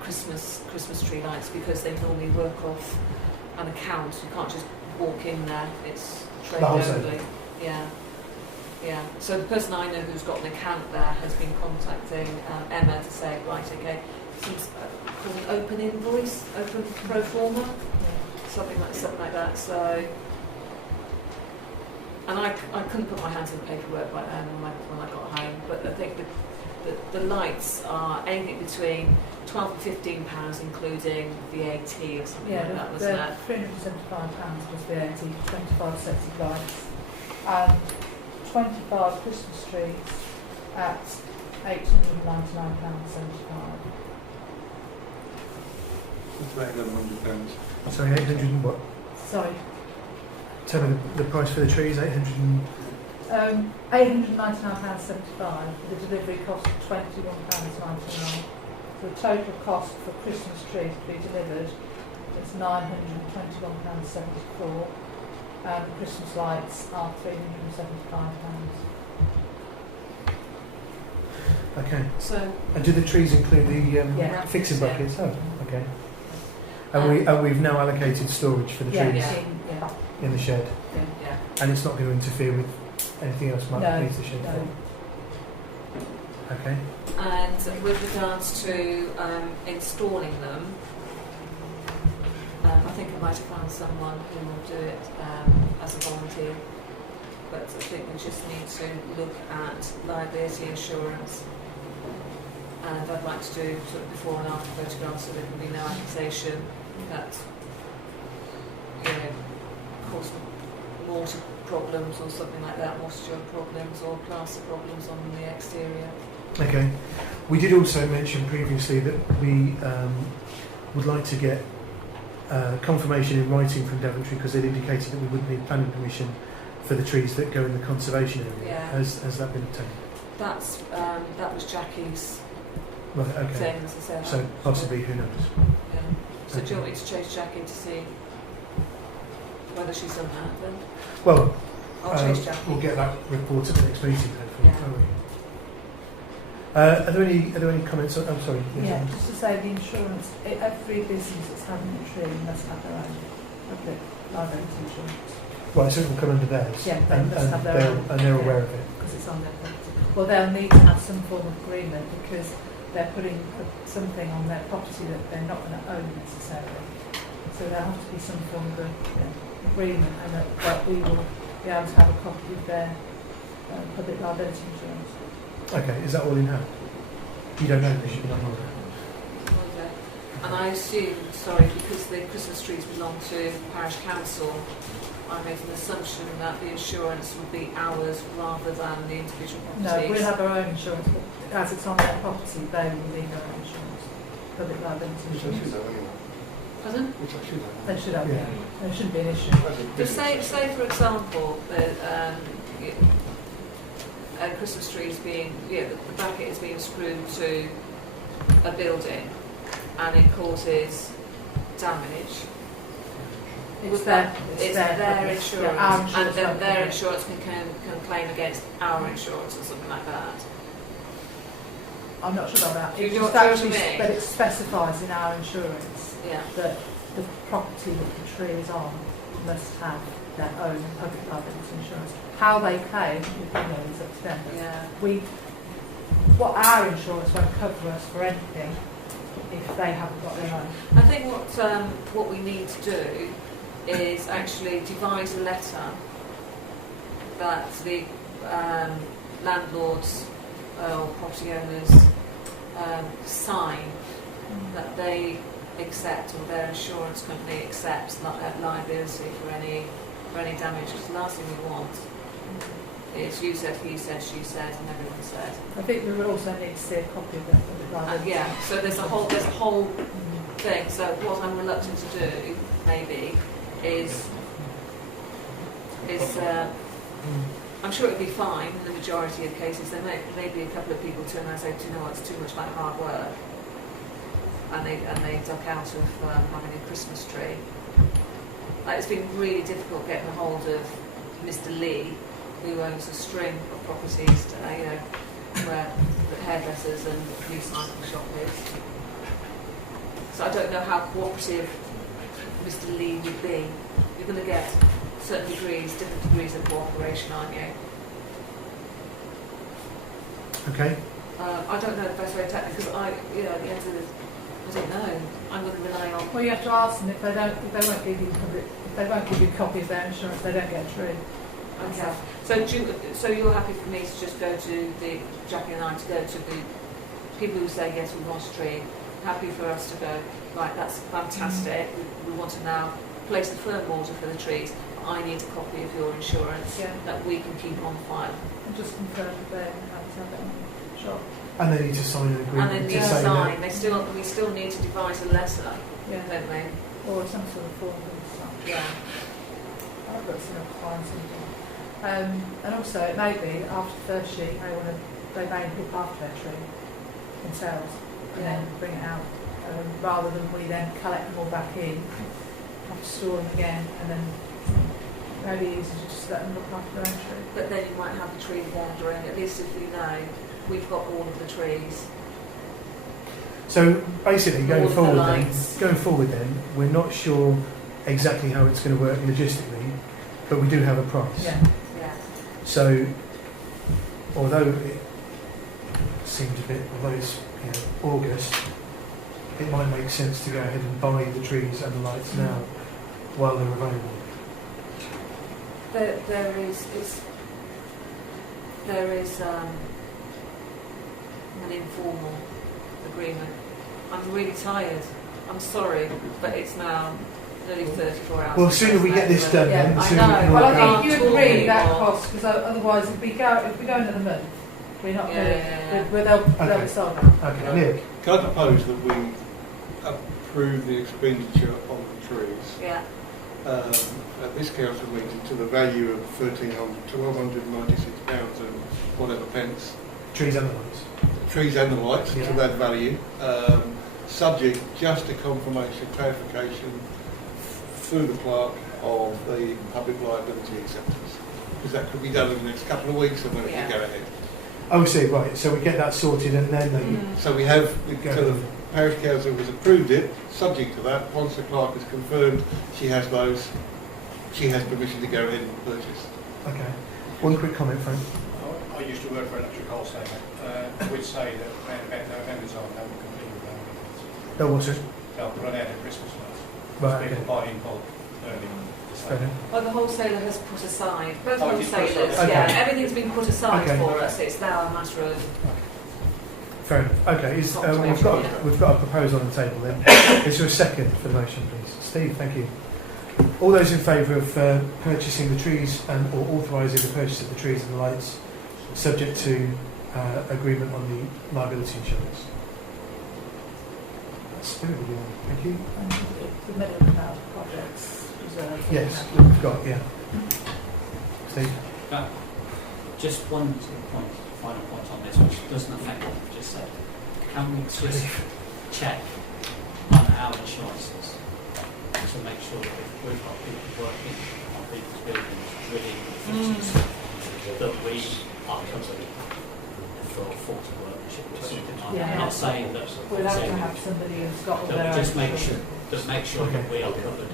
Christmas tree lights, because they normally work off an account. You can't just walk in there. It's trade only. Yeah. So the person I know who's got an account there has been contacting Emma to say, right, okay, seems called an open invoice, open pro forma, something like that. So, and I couldn't put my hands on the paperwork right then when I got home, but I think the lights are anything between £12 to £15, including VAT or something like that, wasn't it? £375 plus VAT, 25 sets of lights, and 25 Christmas trees at £899.75. It's about £1,100. Sorry, 800 and what? Sorry, Tell me the price for the trees, 800 and... £899.75 with a delivery cost of £21.99. So the total cost for Christmas trees to be delivered is £921.74, and the Christmas lights are £375. Okay. So, And do the trees include the Yeah. fixing Yeah. buckets? Oh, okay. And we've now allocated storage for the trees Yeah. in the shed, yeah. and it's not going to interfere with anything else might No, need the shed no. for. Okay. And with regards to installing them, I think I might have found someone who will do it as a volunteer. But I think we just need to look at liability insurance. And I'd like to do sort of before and after photographs so there can be no accusation that, cause water problems or something like that, moisture problems or plaster problems on the exterior. Okay. We did also mention previously that we would like to get confirmation in writing from Daventry, because they'd indicated that we would need planning permission for the trees that go in the conservation area. Yeah. Has that been obtained? That was Jackie's Right, okay. thing, as I said. So possibly, who knows? Yeah. So do you want me to chase Jackie to see whether she's done that then? Well, I'll chase Jackie. we'll get that report at the next meeting, hopefully. Yeah. won't we? Are there any comments? I'm sorry. Yeah, just to say the insurance, every business that's having a tree must have their own public liability insurance. Right, so it will come under theirs. Yeah, they and, must and have their they're, own. and they're aware of it. Because it's on their property. Well, they'll need to have some form of agreement because they're putting something on their property that they're not going to own necessarily. So there'll have to be some form of agreement, and that we will be able to have a copy of their public liability insurance. Okay, is that all in hand? You don't know this, you don't know that. Okay. And I assume, sorry, because the Christmas trees belong to parish council, I made an assumption that the insurance would be ours rather than the individual No, properties. we'll have our own insurance, but as it's on their property, they will need their own insurance, public liability Which I should insurance. have anyway. Pardon? Which I should have. They should have, Yeah. There shouldn't be an issue. As a Just business. say for example, that a Christmas tree is being, the bracket is being screwed to a building and it causes damage. It's their insurance, our insurance and then won't their cover it. insurance can claim against our insurance or something like that. I'm not sure about that. Do you It know just what I actually, mean? but it specifies in our insurance Yeah. that the property that the tree is on must have their own public liability insurance. How they pay, is up to them. Yeah. What our insurance won't cover us for anything if they haven't got their own. I think what we need to do is actually devise a letter that the landlords or property owners sign that they accept, or their insurance company accepts liability for any damage. Because the last thing we want is you said, he said, she said, and everyone said. I think we will also need to see a copy of their public liability. Yeah. So there's a whole thing. So what I'm reluctant to do maybe is I'm sure it'd be fine in the majority of cases. There may be a couple of people turn around and say, do you know what, it's too much like hard work, and they duck out of having a Christmas tree. It's been really difficult getting a hold of Mr. Lee, who owns a string of properties, where the hairdressers and the recycle shop is. So I don't know how cooperative Mr. Lee would be. You're going to get certain different degrees of cooperation, aren't you? Okay. I don't know the best way to tackle it because at the end of the, I don't know. I'm going to rely on. Well, you have to ask them if they won't give you a copy of their insurance, they don't get a tree. Okay. So you're happy for me to just go to Jackie and I to go to the people who say yes, we want a tree. Happy for us to go, right, that's fantastic. We want to now place the firm order for the trees. I need a copy of your insurance that we can keep on file. And just confirm that they have to have it on the shop. And they need to sign an agreement And then to need to say sign. that. We still need to devise a letter, don't we? Or some sort of form of some. Yeah. I've got to find something. And also, it may be after the first year, they may look after their tree themselves and then bring it out, rather than we then collect them all back in, have to store them again, and then maybe easier to just let them look after their own tree. But then you might have the tree wandering. At least if we know we've got all of the trees. So basically, All going of the forward then, we're not sure exactly how it's going to work logistically, but we do have a price. Yeah. Yeah. So, although it seems although it's August, it might make sense to go ahead and buy the trees and the lights now while they're available. There is an informal agreement. I'm really tired. I'm sorry, but it's now nearly 34 hours. Well, the sooner we get this done, then the I sooner we know. can Well, all I go. think you agree that cost, because otherwise if we go another month, we're not they'll be sold. Okay, Nick. Can I propose that we approve the expenditure on the trees Yeah. at this council meeting to the value of £1,296 and whatever pence, Trees and the lights. trees and the lights Yeah. to that value, subject just to confirmation, clarification through the clerk of the public liability acceptance. Because that could be done in the next couple of weeks and then we can go ahead. Oh, see, right. So we get that sorted and then they So we have, go. so the parish council has approved it, subject to that. Once the clerk has confirmed she has permission to go ahead and purchase. Okay. One quick comment, Frank. I I used to work for an electric wholesaler, would say that around about November time they will complete with them. Oh, what's it? They'll run out of Christmas lights. Right, People okay. buy in bulk early Fair December. enough. Well, the wholesaler has put aside, both Oh, he's put wholesalers, aside. yeah, Okay. everything's been put aside Okay. for us. It's now a matter of Fair enough. Okay, we've got a proposal on the table then. Is there a second for the motion, please? Steve, thank you. All those in favour of purchasing the trees or authorising the purchase of the trees and the lights, subject to agreement on the liability insurance? That's good, thank you. And the minimum amount of projects reserved. Yes, we've got, yeah. Steve? Just one final point on this, which doesn't affect what we've just said. Can we just check on our insurances to make sure that if we've got people working on people's buildings, drilling, fixing stuff, that we are covered for faulty workmanship or something like that? Yeah. I'm not saying that. We'll have to have somebody who's got all That their we just own make equipment. sure that we are covered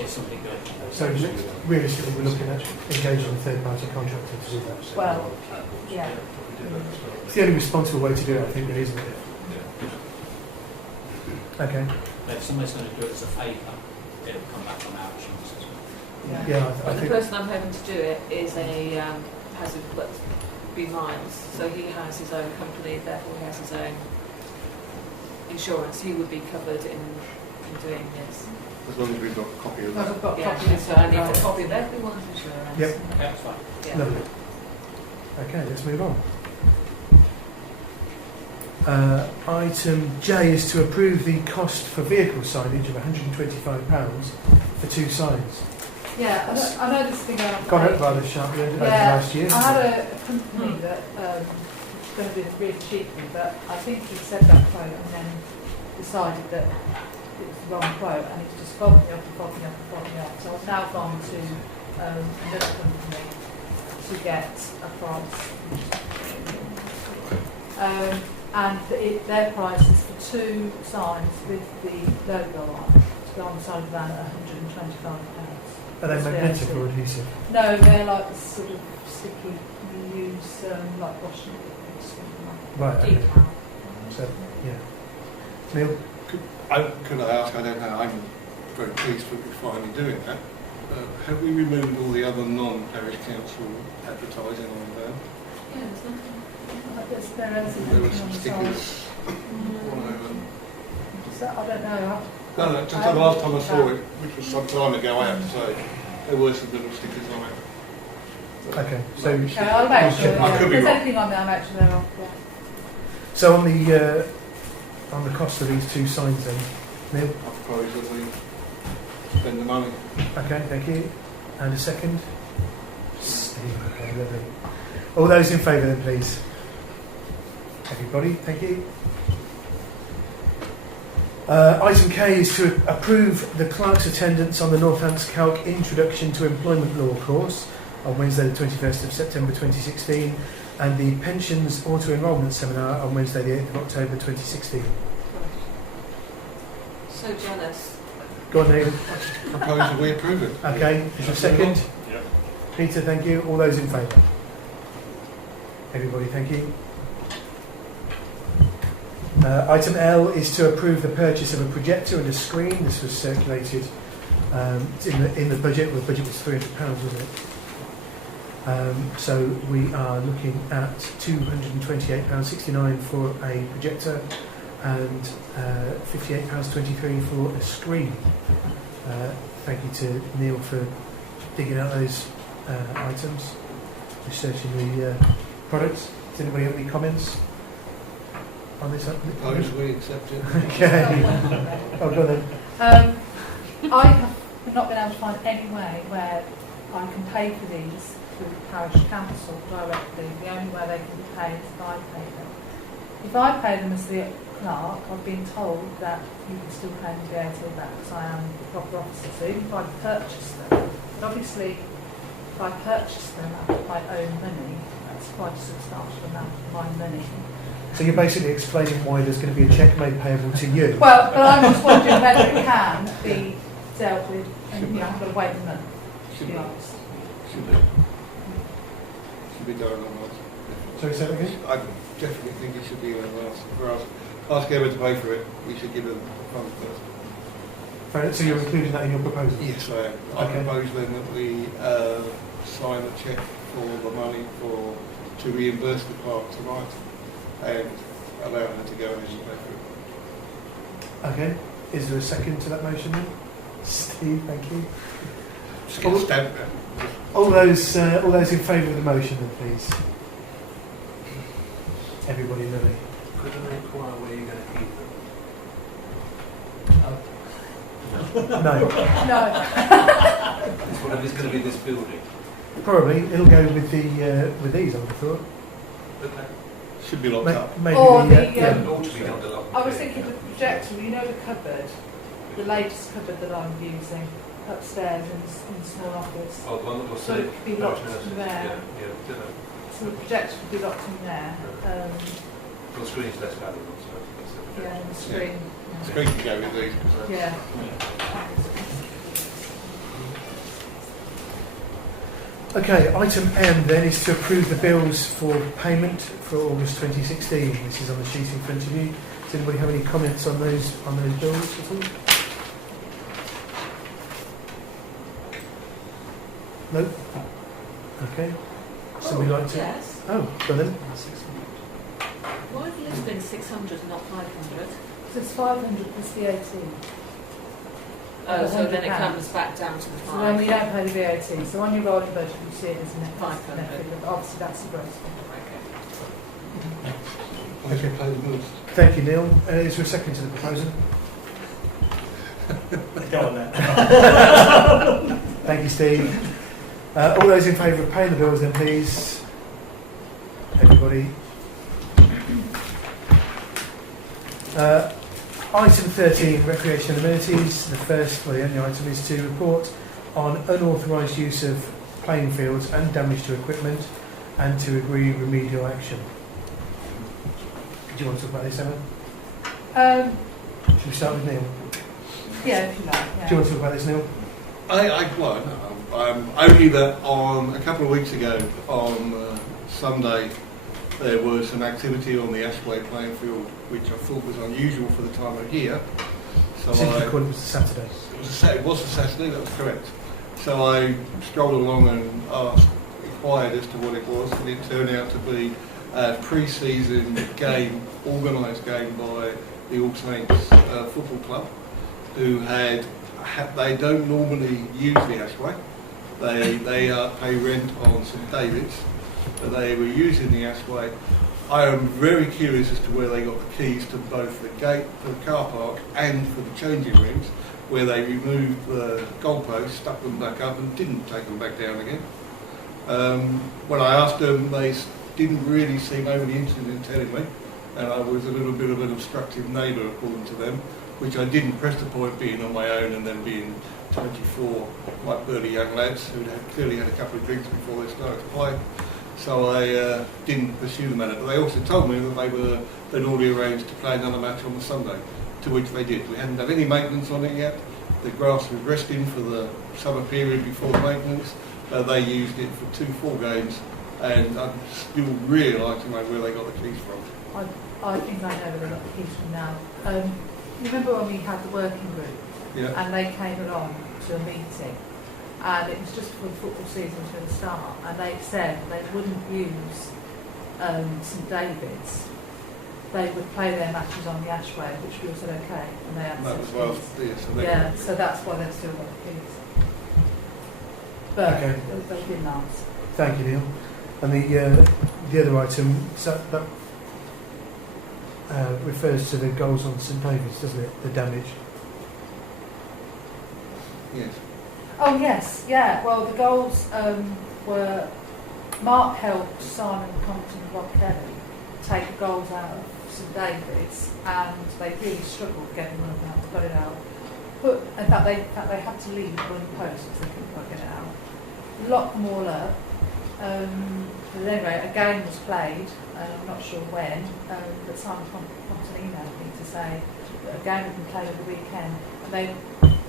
if something goes wrong. So realistically, we're looking at engaging a third-party contractor to do that. Well, yeah. It's the only responsible way to do it, I think, isn't it? Okay. But if somebody's going to do it as a favour, it'll come back on our insurance as well. Yeah, I But the think. person I'm hoping to do it is has be Miles, so he has his own company, therefore he has his own insurance. He would be covered in doing this. As long as we've got a copy of Well, that. we've got Yeah, copies so I need of a copy of everyone's insurance. Yep. Okay, that's fine. Yeah. Lovely. Okay, let's move on. Item J is to approve the cost for vehicle signage of £125 for 2 signs. Yeah, I know this has been going on for Gone up ages. rather sharply over the Yeah, last year. I had a company that was going to be really cheaply, but I think he said that quote and then decided that it was the wrong quote, and it's just fobbing me up and fobbing me up and fobbing me up. So I've now gone to another company to get a price. And their price is for 2 signs with the logo on to go on the side of the van at £125. Are they magnetic or adhesive? No, they're like sort of sticky. You use like washing liquid, something like Right, okay. Decal. So, yeah. Neil? Could I ask, I don't know, I'm very pleased that we're finally doing that. Have we removed all the other non-parish council advertising on the van? Yeah, there's nothing. that. There is There were anything some on the stickers side. all over. Is that, I don't know. No, just the last time I saw it, which was some time ago, I have to say, there were some little stickers on it. Okay, so Okay, I'll make sure. I could be If there's wrong. anything on there, I'll make sure they're off. Yeah. so on the cost of these 2 signs then, Neil? I propose that we spend the money. Okay, thank you. And a second? Steve, okay, lovely. All those in favour then, please. Everybody, thank you. Item K is to approve the clerk's attendance on the Northants Calc Introduction to Employment Law course on Wednesday the 21st of September 2016 and the Pensions Auto-Enrolment Seminar on Wednesday the 8th of October 2016. So jealous. Go on, Neil. Propose that we approve it. Okay, is there a second? Yep. Peter, thank you. All those in favour? Everybody, thank you. Item L is to approve the purchase of a projector and a screen. This was circulated in the budget. Well, the budget was £300, wasn't it? So we are looking at £228.69 for a projector and £58.23 for a screen. Thank you to Neil for digging out those items, researching the products. Does anybody have any comments on this? Propose we accept it. Okay. Oh, go on then. I have not been able to find any way where I can pay for these through the parish council directly. The only way they can be paid is if I pay them. If I pay them as the clerk, I've been told that you can still pay me VAT back because I am the proper officer. So even if I purchase them, but obviously if I purchase them out of my own money, that's quite a substantial amount of my money. So you're basically explaining why there's going to be a cheque made payable to you. Well, but I'm just wondering whether it can be dealt with, and you know, I've got to wait a month, to be honest. Should be done on that. Sorry, say that again? I definitely think it should be for us. Ask Emma to pay for it. We should give them the funds first. So you're including that in your proposal? Yes, I am. I Okay. propose then that we sign a cheque for the money to reimburse the park tonight and allow her to go ahead and pay for it. Okay. Is there a second to that motion then? Steve, thank you. Just get a stamp then. All those in favour of the motion then, please. Everybody, Lily. Could I inquire where you're going to keep them? No, It's one of it's going to be this building. probably it'll go with these. I would have thought. Okay. Should be locked up. Maybe Or the, the, yeah. It ought to be under lock and I was key. thinking the projector, you know the cupboard, the latest cupboard that I'm using upstairs in the small office. Oh, the one that was So it could be locked in there. Yeah, yeah. Don't know. So the projector could be locked in there. The screen's less valuable, so that's the Yeah, projection. and the screen. Screen can go with these. 'Cause Yeah. Okay, item M then is to approve the bills for payment for August 2016. This is on the sheet in front of you. Does anybody have any comments on those bills at all? No? Okay. Somebody like to? Yes. Oh, well then. Why have you been 600 and not 500? So it's 500 plus VAT. Oh, so then it £100. comes back down to the So then we 5. don't pay the VAT. So on your rolling budget, you see it as a net 500. net figure, but obviously that's the gross figure. Okay. Pay the bills. Thank you, Neil. Is there a second to the proposal? Go on then. Thank you, Steve. All those in favour of paying the bills then, please. Everybody. Item 13, recreation amenities. The only item is to report on unauthorised use of playing fields and damage to equipment and to agree remedial action. Do you want to talk about this, Emma? Should we start with Neil? Yeah, if you like. Do Yeah. you want to talk about this, Neil? Only that on a couple of weeks ago on Sunday there was some activity on the Ashway playing field which I thought was unusual for the time of year. So Since I you called it was a Saturday. it was a Saturday, that was correct. So I strolled along and inquired as to what it was, and it turned out to be a pre-season game, organised game by the All Saints Football Club, who they don't normally use the Ashway. They pay rent on St David's, but they were using the Ashway. I am very curious as to where they got the keys to both the gate for the car park and for the changing rooms, where they removed the goalposts, stuck them back up and didn't take them back down again. When I asked them, they didn't really seem overly interested in telling me, and I was a little bit of an obstructive neighbour according to them, which I didn't press the point, being on my own and then being 24 quite burly young lads who had clearly had a couple of drinks before they started to play. So I didn't pursue the matter. But they also told me that they'd already arranged to play another match on the Sunday, to which they did. We hadn't done any maintenance on it yet. The grass was resting for the summer period before the maintenance. They used it for 2 full games, and I'd still really like to know where they got the keys from. I think I know where they got the keys from now. You remember when we had the working group? Yeah. And they came along to a meeting, and it was just for the football season to the start, and they said they wouldn't use St David's. They would play their matches on the Ashway, which we all said okay, and they had That was some well, keys. yeah, So that's why they've still got the keys. But Okay. they didn't ask. Thank you, Neil. And the other item, so that refers to the goals on St David's, doesn't it? The damage. yes. Oh yes, yeah. Well, the goals were Mark helped Simon Compton and Rob Kelly take the goals out of St David's, and they really struggled getting one out, to put it out. But in fact, they had to leave one post because they couldn't quite get it out. Locked them all up. But anyway, a game was played. I'm not sure when, but Simon Compton emailed me to say that a game had been played over the weekend, and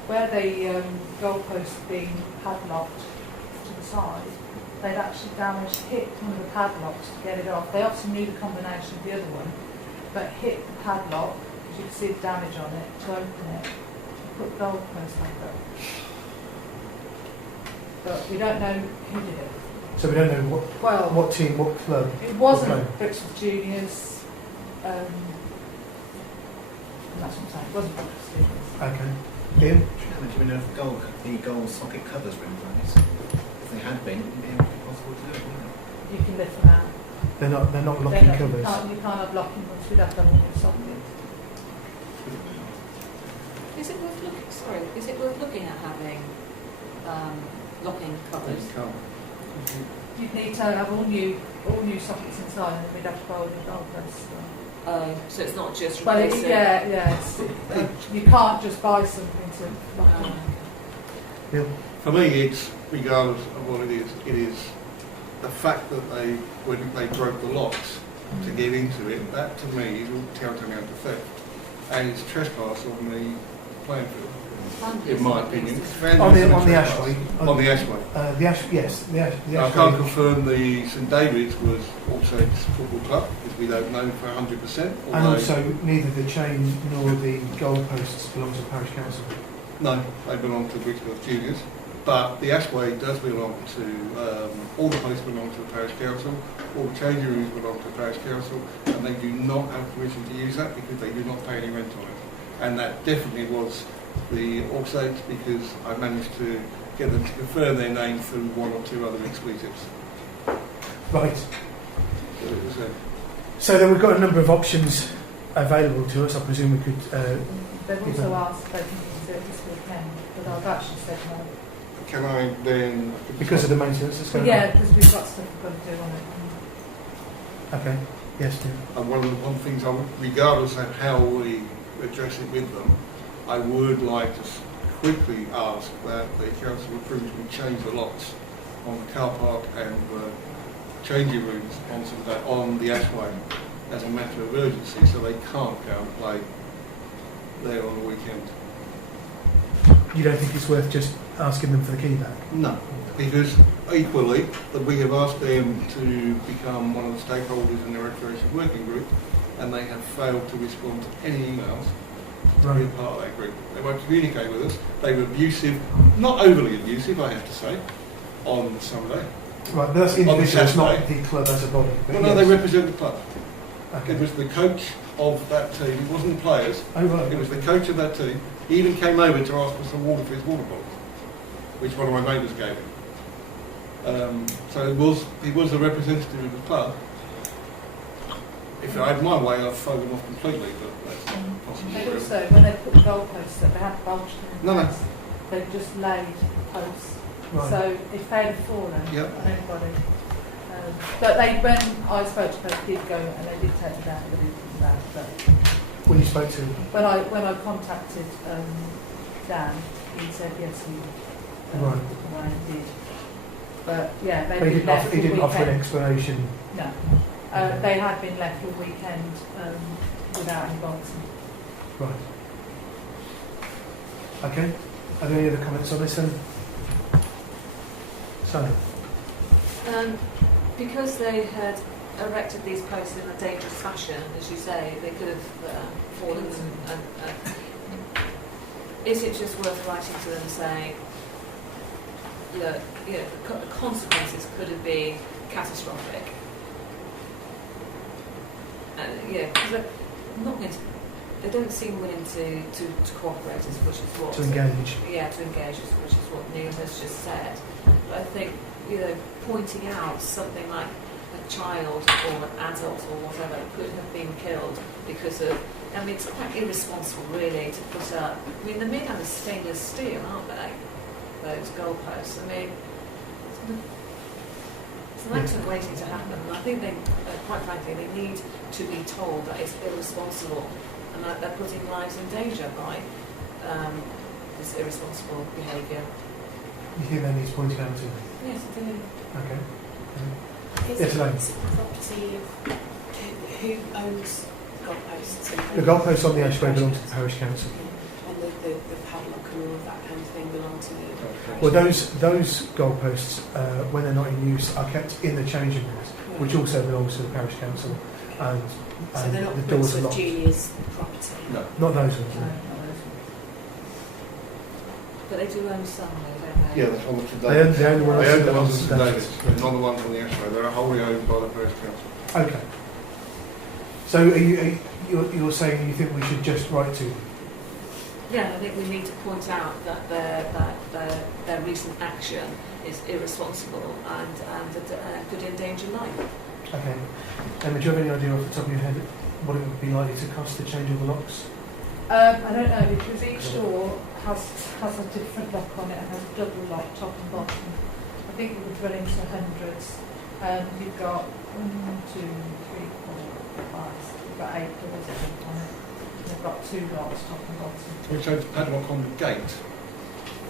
where the goalposts had been padlocked to the side, they'd actually hit one of the padlocks to get it off. They obviously knew the combination of the other one, but hit the padlock, because you could see the damage on it, to open it, put the goalpost back up. But we don't know who did it. So we don't know what team, what club. It wasn't Brixworth Juniors. That's what I'm saying. It wasn't Brixworth Juniors. Okay. Ian? Do we know if the goal socket covers were in place? If they had been, it would be possible to do it, wouldn't it? You can lift them out. They're not locking covers. You can't have locking ones. We'd have to have a new socket. Is it worth looking at having locking covers? You'd need to have all new sockets inside, and then we'd have to buy all new goalposts. So it's not just Well, replacing. you can't just buy something to lock on. Yeah. For me, it's, regardless of what it is the fact that when they broke the locks to get into it, that to me is all tantamount to theft. And it's trespass on the playing field, in my opinion. On the Ashway. On the Ashway. Yes. The Ashway. I can't confirm the St David's was also a football club, because we don't know for 100%. And also, neither the chain nor the goalposts belong to the parish council. No, they belong to Brixworth Juniors. But the Ashway does belong to, all the posts belong to the parish council, all the changing rooms belong to the parish council, and they do not have permission to use that because they do not pay any rent on it. And that definitely was the All-Saints, because I managed to get them to confirm their name through one or two other expletives. Right. So it was So then we've got a number of options available to us. I presume we could... They've also asked if they can use it this weekend, but I've actually said no. Can I then... Because of the maintenance that's going on? Yeah, because we've got stuff we've got to do on it. Okay. Yes, Tim. And one of the things, regardless of how we address it with them, I would like to quickly ask that the council approves we change the locks on the car park and the changing rooms on the Ashway as a matter of urgency, so they can't go and play there on the weekend. You don't think it's worth just asking them for the key back? No, because equally that we have asked them to become one of the stakeholders in the recreation working group, and they have failed to respond to any emails to be a part of that group. They won't communicate with us. They were abusive, not overly abusive, I have to say, on Sunday. Right, but that's individuals, not the club as a body. Well, no, they represent the club. Okay. It was the coach of that team. It wasn't the players. Oh, right. It was the coach of that team. He even came over to ask for some water for his water bottle, which one of my neighbours gave him. So he was a representative of the club. If I had my way, I'd throw them off completely, but that's not possible. They also, when they put the goalposts up, they had bulged them in No. place. They've just laid posts. Right. So if they'd have fallen Yep. on anybody. But when I spoke to them, they did go and they did take it down, they did come back. But When you spoke to him? when I contacted Dan, he said yes, he did. But yeah, But they he didn't offer an explanation. No. They had been left all weekend without any bolting. Right. Okay. Are there any other comments on this then? Sally? Because they had erected these posts in a dangerous fashion, as you say, they could have fallen. Is it just worth writing to them saying, look, the consequences could have been catastrophic? Because they're not going to. They don't seem willing to cooperate, which is what... To engage. Yeah, to engage, which is what Neil has just said. But I think, pointing out something like a child or an adult or whatever could have been killed because of... it's quite irresponsible, really, to put up... they're made out of stainless steel, aren't they? Those goalposts. It's an act of waiting to happen. And I think they, quite frankly, they need to be told that it's irresponsible and that they're putting lives in danger by this irresponsible behaviour. You think that needs pointed out to? Yes, I do. Okay. Is Elaine. it property of who owns goalposts? The goalposts on the Ashway belong to the parish council. And the padlock and all of that kind of thing belong to the parish. Well, those goalposts, when they're not in use, are kept in the changing rooms, which also belongs to the parish council. And, So they're not the doors are Brixworth locked. Junior's property. No. Not those ones. No, No. not those ones. But they do own some, though, don't they? Yeah, that's on the They own today. the only ones. They own the ones that on are today, but not the ones on the Ashway. They're wholly owned by the parish council. Okay. So you're saying you think we should just write to them? Yeah, I think we need to point out that their recent action is irresponsible and could endanger life. Okay. Emma, do you have any idea off the top of your head what it would be likely to cost to change all the locks? I don't know, because each door has a different lock on it and has a double lock, top and bottom. I think it would run into hundreds. You've got 1, 2, 3, 4, 5, 6, you've got 8 doors I think, on it. You've got 2 locks, top and bottom. We change the padlock on the gate.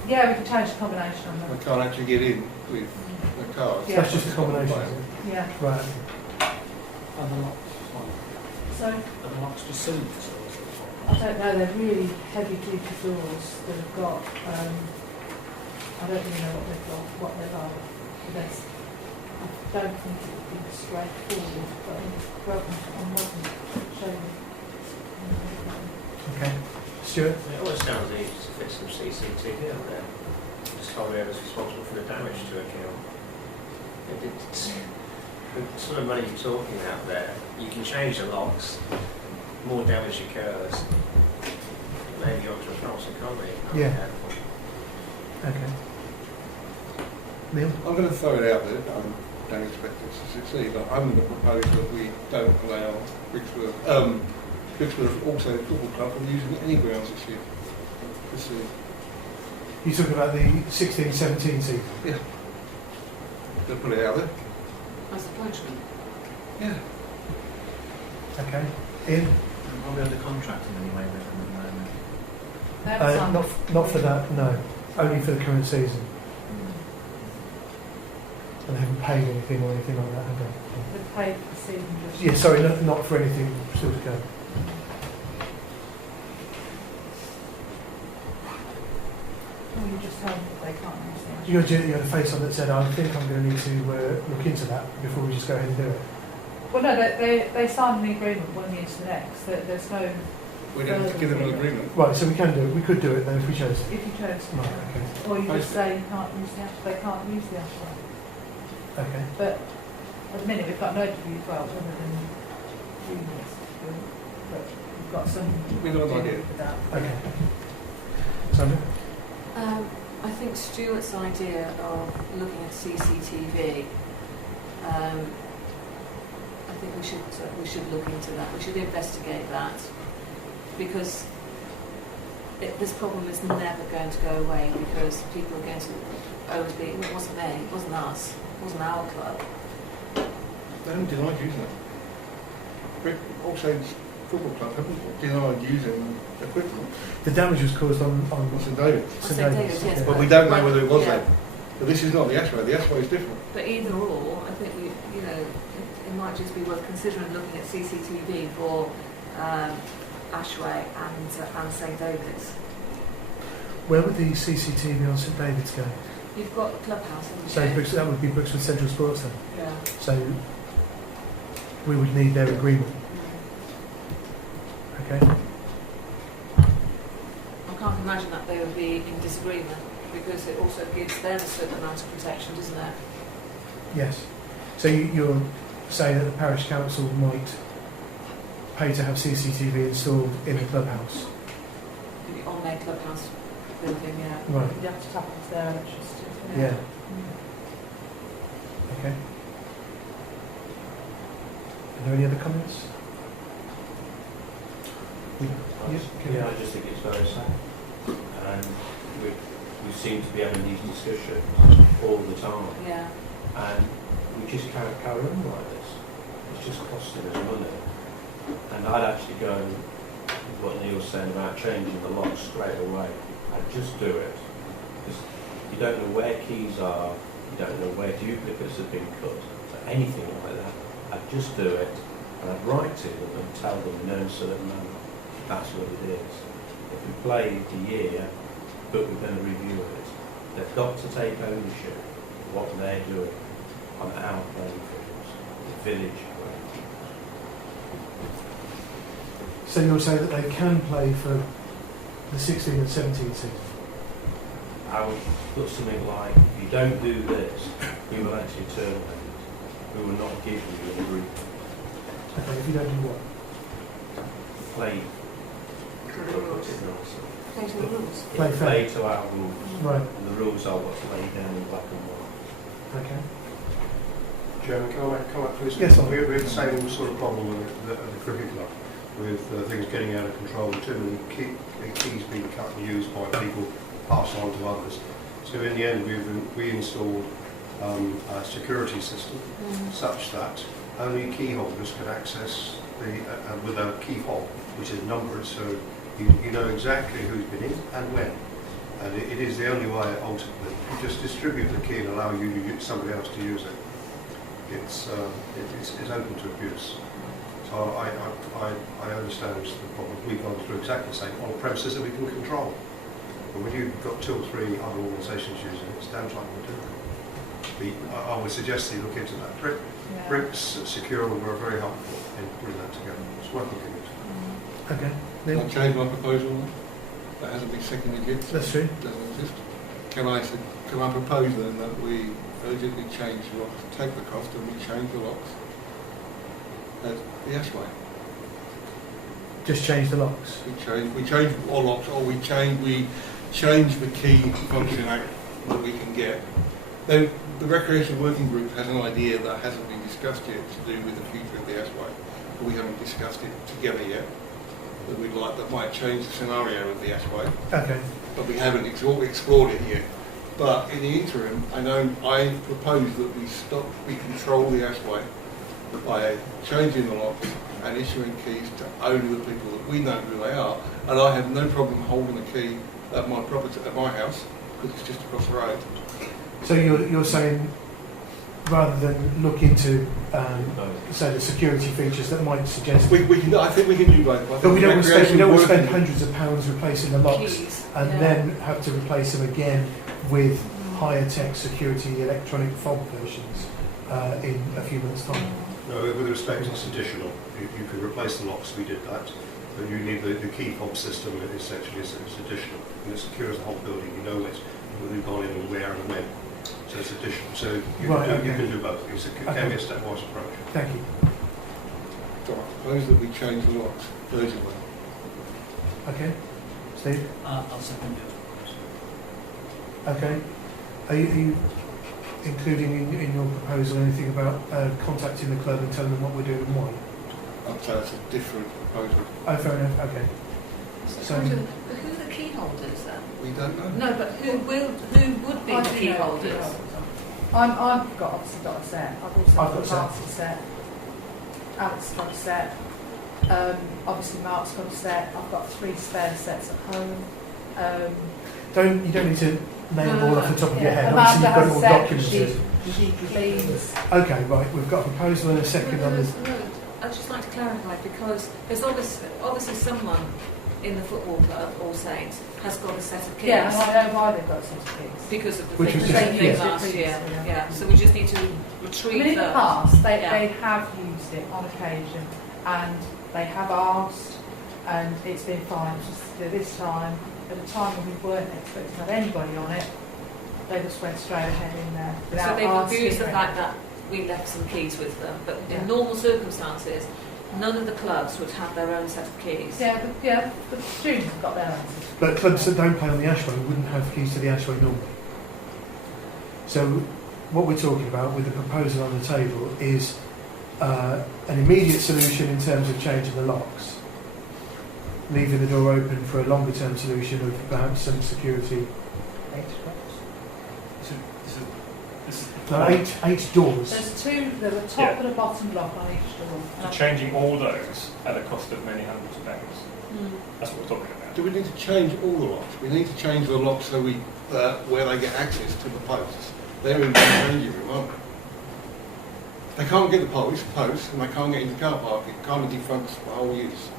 Yeah, we can change the combination on them. They can't actually get in with the cars. Yeah. That's just a combination, is it? Yeah. Right. And the locks, fine. So, Are the locks just cylinders or is it? I don't know, they're really heavy duty doors that have got, I don't really know what they are. But I don't think it would be straightforward, but I'm modern show you. Okay. Stuart? It always sounds easy to fit some CCTV on there. Just tell whoever's responsible for the damage to a kiln. The sort of money you're talking about there, you can change the locks, more damage occurs. Maybe you're to a false economy. Yeah. Okay. Neil? I'm going to throw it out there. I don't expect this to succeed, but I'm going to propose that we don't allow Brixworth also Football Club from using any grounds this year. You're talking about the 16-17 season? Yeah. Just put it out there. As a punishment. Yeah. Okay. Ian? Are we under contract in any way with them at the moment? They haven't signed Not for that, no. Only for the current season. And they haven't paid anything or anything like that, have they? They've paid for the season just. Yeah, sorry, not for anything still to go. Well, you just tell them that they can't use the You had a face on that said, I think I'm going to need to look into that before we just go ahead and do it. Well, no, they signed the agreement one year to the next. There's no. We don't have to give them an agreement. Right, so we can do it. We could do it then if we chose to. If you chose to. Right, okay. Or you just say you can't use the they can't use the ashway. Okay. But at the minute we've got nobody as well, other than units. But we've got some. We got an idea. with that. Okay. Sandra? I think Stuart's idea of looking at CCTV, I think we should look into that. We should investigate that because this problem is never going to go away because people are going to always be. It wasn't me. It wasn't us. It wasn't our club. They haven't denied using it. Also, Football Club haven't denied using equipment. The damage was caused on St David's. St St. David's. David's, yes. But we don't know whether it was Yeah. that. But this is not the Ashway. The Ashway is different. But either or, I think it might just be worth considering looking at CCTV for Ashway and St David's. Where would the CCTV on St David's go? You've got the clubhouse, haven't So you? that would be Brixworth Central Sports Centre. Yeah. So we would need their agreement. Okay. I can't imagine that they would be in disagreement because it also gives them a certain amount of protection, doesn't it? Yes. So you're saying that the parish council might pay to have CCTV installed in a clubhouse? On their clubhouse building, yeah. Right. You have to tap into their electricity. Yeah. Mm. Okay. Are there any other comments? Yeah, I just think it's very sad. And we seem to be having these discussions all the time. Yeah. And we just can't carry on like this. It's just costing us money. And I'd actually go with what Neil was saying about changing the lock straight away. I'd just do it. Because you don't know where keys are, you don't know where duplicates have been cut, or anything like that. I'd just do it, and I'd write to them and tell them in no certain manner that's what it is. If we played the year but we're going to review it. They've got to take ownership of what they're doing on our playing fields, the village playing fields. So you'll say that they can play for the 16 and 17 season? I would put something like, if you don't do this, we will actually terminate. We will not give you a group. Okay, if you don't do what? Play. To the rules. Play to the rules. Play fair. Play to our rules. Right, And the rules are what's laid down in black and white. okay. Chairman, can I come up please? Yes, sir. We have the same sort of problem at the cricket club with things getting out of control, too many keys being cut and used by people, passed on to others. So in the end, we installed a security system such that only key holders can access with a key fob, which is numbered, so you know exactly who's been in and when. And it is the only way, ultimately. You just distribute the key and allow somebody else to use it. It's open to abuse. So I understand the problem. We've gone through exactly the same on premises that we can control. But when you've got 2 or 3 other organisations using it, it's damn tight to do it. I would suggest that you look into that. Bricks Secure were very helpful in putting that together. It's worth looking into. Okay. Can Neil? I change my proposal now? That hasn't been seconded yet. That's true. Doesn't exist. Can I propose then that we urgently change the locks, take the cost and we change the locks at the Ashway? Just change the locks. We change all locks, or we change the key function that we can get. Then the recreation working group has an idea that hasn't been discussed yet to do with the future of the Ashway. We haven't discussed it together yet. That might change the scenario of the Ashway. Okay. But we haven't explored it yet. But in the interim, I propose that we control the Ashway by changing the locks and issuing keys to only the people that we know who they are. And I have no problem holding a key at my property, at my house, because it's just across the road. So you're saying, rather than look into, say, the security features that might suggest... I think we can do both. But we don't want to spend hundreds of pounds replacing the locks Keys, and then have to replace them again with higher tech security electronic fob versions in a few months' time. No, with respect, it's additional. You can replace the locks, we did that. But you need the key fob system, essentially, it's additional. And it secures the whole building, you know it, whether you've gone in and where and when. So it's additional. So you can do both. It can be a stepwise approach. Thank you. So I propose that we change the locks urgently. Okay. Steve? I'll second your proposal. Okay. Are you including in your proposal anything about contacting the club and telling them what we're doing and why? I'd say that's a different proposal. Oh, fair enough. Okay. So who are the key holders then? We don't know. No, but who would be the key holders? I've obviously got a set. I've also got got a set. Mark's a set. Alex has got a set. Obviously Mark's got a set. I've got 3 spare sets at home. You don't need to name them all off the top of your head. Amanda Obviously, you've got it all has a set. documented. She cleans. Okay, right. We've got a proposal and a second on this. No, I'd just like to clarify because there's obviously someone in the football club, All Saints, has got a set of keys. Yeah, and I know why they've got a set of keys. Because of the Which was same thing just- last year. Yeah, so we just need to I mean, retrieve in the those. past, they Yeah. have used it on occasion, and they have asked, and it's been fine. Just this time, at a time when we weren't expecting to have anybody on it, they just went straight ahead in there So without they've asking. abused the or fact that we left some keys with them, but Yeah. in normal circumstances, none of the clubs would have their own set of keys. Yeah, the students have got their answers. But clubs that don't play on the Ashway wouldn't have keys to the Ashway normally. So what we're talking about with the proposal on the table is an immediate solution in terms of changing the locks, leaving the door open for a longer term solution of perhaps some security. No, eight doors. There's 2, there's a top Yeah. and a bottom lock on each door. So changing all those at a cost of many hundreds of pounds. That's what we're talking about. Do we need to change all the locks? We need to change the locks so where they get access to the posts. They're in the changing room, aren't they? They can't get the posts, and they can't get into the car park. It kind of defuncts the whole use.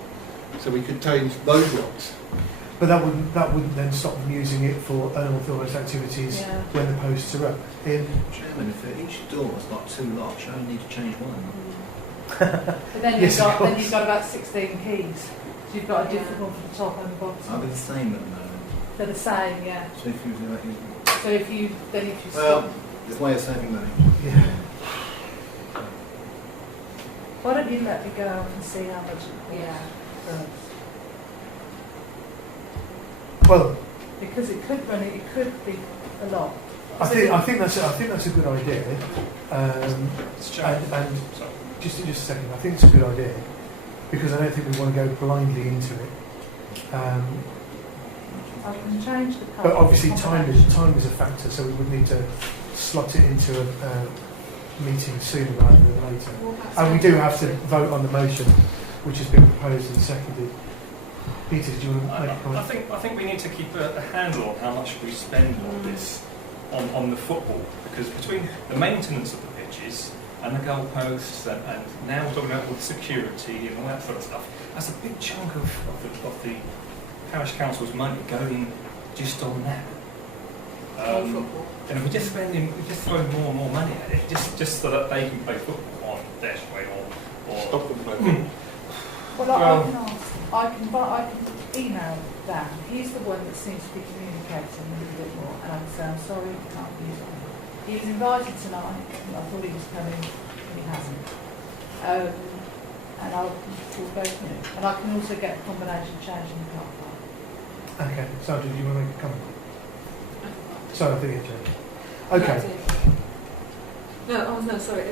So we could change those locks. But that wouldn't then stop them using it for unauthorised activities Yeah. when the posts are up. Ian? Chairman, if each door's got 2 locks, you only need to change one. But then Yes, of course. you've got about 16 keys. So you've got a different one for the top and the Are bottom. they the same at the moment? They're the same, yeah. So if you do that, So if you well, it's a way of saving money. Yeah. why don't you let me go off and see how much it Yeah. costs? Well, Because it could be a lot. I think that's a good idea. And just a second, I think it's a good idea because I don't think we want to go blindly into it. I can change the colour. But obviously time is a factor, so we would need to slot it into a meeting sooner rather than later. And we do have to vote on the motion, which has been proposed and seconded. Peter, do you want to make a comment? I think we need to keep a handle on how much we spend on this, on the football, because between the maintenance of the pitches and the goalposts, and now we're talking about all the security and all that sort of stuff, that's a big chunk of the parish council's money going just on that. Football. And if we're just throwing more and more money at it, just so that they can play football on their way or Stop them playing. Well, I can ask. I can email Dan. He's the one that seems to be communicating a little bit more. And I can say, I'm sorry, I can't be on. He was invited tonight. And I thought he was coming, and he hasn't. And we'll go through it. And I can also get a combination change in the car park. Okay, Sandra, do you want to make a comment? Sorry, I think it's Jane. Okay. No, sorry.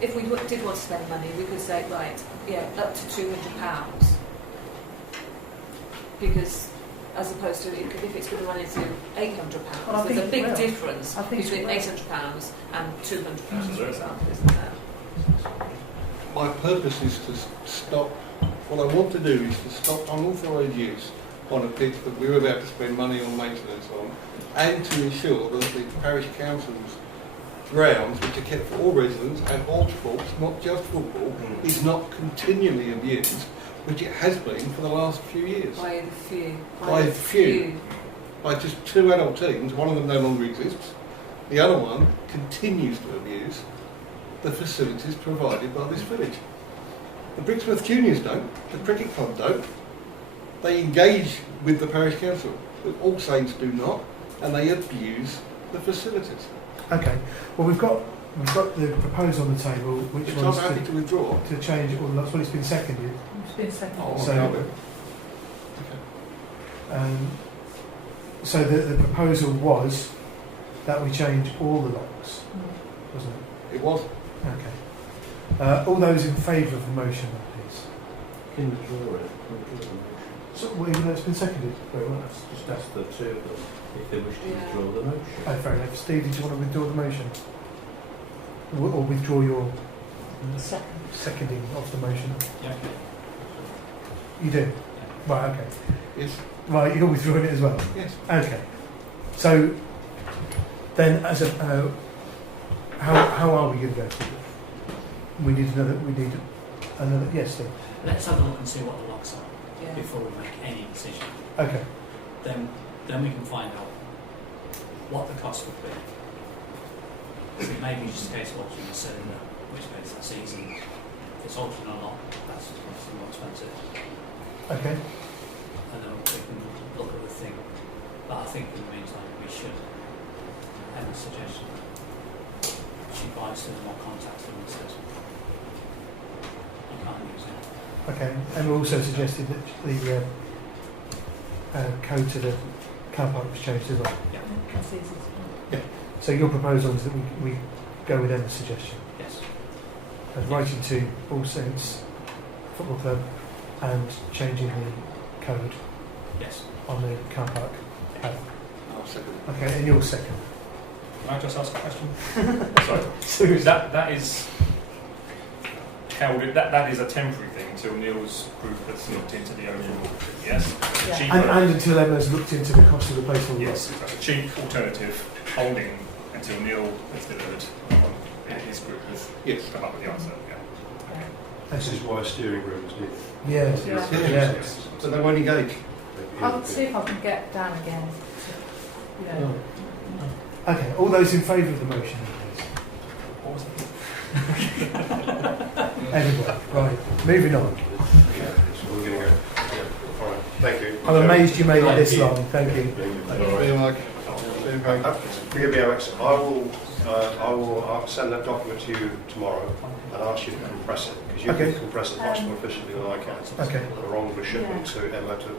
If we did want to spend money, we could say, right, yeah, up to £200. Because, as opposed to if it's going to run into £800, Well, I there's think a it big will. difference I think it between will. £800 and £200, Mm. for example, isn't there? My purpose is to stop, what I want to do is to stop unauthorised use on a pitch that we're about to spend money on maintenance on, and to ensure that the parish council's grounds, which are kept for all residents and all sports, not just football, is not continually abused, which it has been for the last few years. By the few. By the few. By just 2 adult teams, one of them no longer exists, the other one continues to abuse the facilities provided by this village. The Brixworth Juniors don't, the cricket club don't. They engage with the parish council, but All Saints do not, and they abuse the facilities. Okay. Well, we've got the proposal on the table, which Which I'm was happy to withdraw. to change all the lots. Well, it's been seconded. It's been seconded. Oh, So- okay. So the proposal was that we change all the locks, wasn't it? It was. Okay. All those in favour of the motion, please. Can you draw it? So, well, even though it's been seconded, very well. Just ask the two of them if they wish to Yeah. withdraw the motion. Oh, fair enough. Steve, did you want to withdraw the motion? Or withdraw your Second. seconding of the motion? Yeah, okay. You do? Right, okay. Yes. Right, you're withdrawing it as well? Yes. Okay. So, then, as a, how are we going to go through it? We need another, yes, Steve? Let's have a look and see what the locks are Yeah. before we make any decision. Okay. Then we can find out what the cost would be. So it may be just a case of altering the cylinder, which makes that easy. If it's altering a lot, that's obviously more expensive. Okay. And then we can look at the thing. But I think in the meantime we should have a suggestion. She buys some more contacts than we said. I can't use it. Okay. And we also suggested that the code to the car park was changed as well. That's easy. So your proposal is that we go with Emma's suggestion Yes. of writing to All Saints Football Club and changing the code Yes. on the car park. I'll second it. Okay, and your second. Can I just ask a question? Sorry. Seriously. That is held. That is a temporary thing until Neil's group has looked into the overall. Yes. Yeah. Cheaper. And until Emma's looked into the cost of replacing the Yes, that's a cheap alternative, holding until Neil has delivered on his group has Yes. come up with the answer. Yeah. This is why a steering group is needed. Yes. Yeah. Yes. So they won't engage. I'll see if I can get Dan again. Yeah. Okay, all those in favour of the motion, please. Everybody, right, moving on. So we're going to go. Yeah. All right. Thank you. I'm amazed you made it this long, thank you. Forgive me, Alex. I'll send that document to you tomorrow and ask you to compress it, because you Okay. can compress it much more efficiently than I can. Okay, The wrong of a shipment to Emma to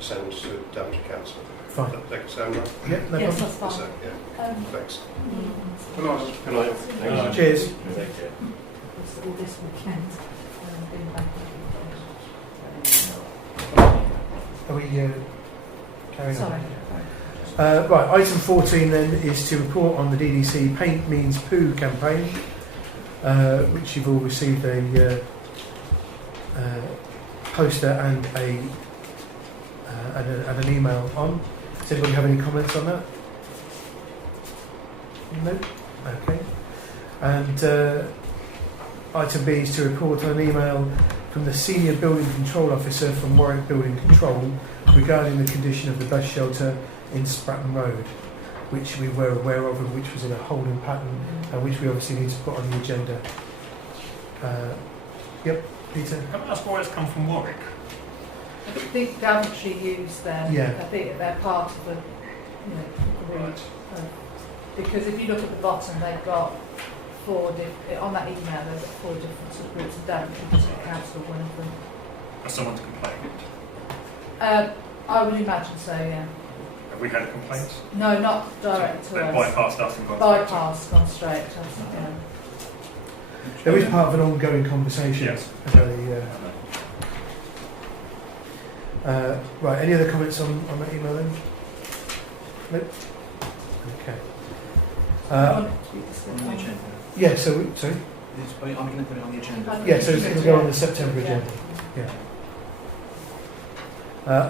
send to Daventry Council. fine. That sound right? Yeah, no Yes, problem. that's So, fine. yeah. Thanks. Good night. Good night. Cheers. It's all this weekend. Been back. Are we carrying on? Sorry. Right, item 14 then is to report on the DDC Paint Means Poo campaign, which you've all received a poster and an email on. Does anybody have any comments on that? No? Okay. And item B is to report on an email from the Senior Building Control Officer from Warwick Building Control regarding the condition of the bus shelter in Spratton Road, which we were aware of and which was in a holding pattern and which we obviously need to put on the agenda. Yep, Peter? Can I ask why it's come from Warwick? I think Daventry use them. Yeah. I think they're part of the, route. Because if you look at the bottom, they've got on that email, they've got 4 different subgroups of Daventry District Council, one of them. Has someone to complain? I would imagine so, yeah. Have we had a complaint? No, not direct to They've us. bypassed us and gone straight to- Bypass, gone straight. Yeah. There is part of an ongoing conversation. Yes. About right, any other comments on that email then? Nope. Okay. On the agenda. Yeah, so, sorry? I'm going to put it on the agenda. Yeah, so it'll go on the September agenda. Yeah.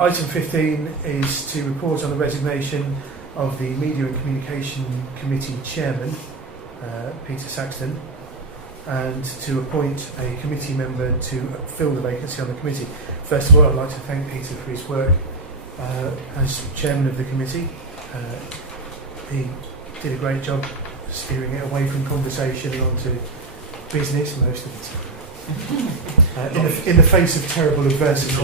Item 15 is to report on the resignation of the Media and Communication Committee Chairman, Peter Saxton, and to appoint a committee member to fill the vacancy on the committee. First of all, I'd like to thank Peter for his work as Chairman of the committee. He did a great job steering it away from conversation and onto business most of the time. In the face of terrible adversity.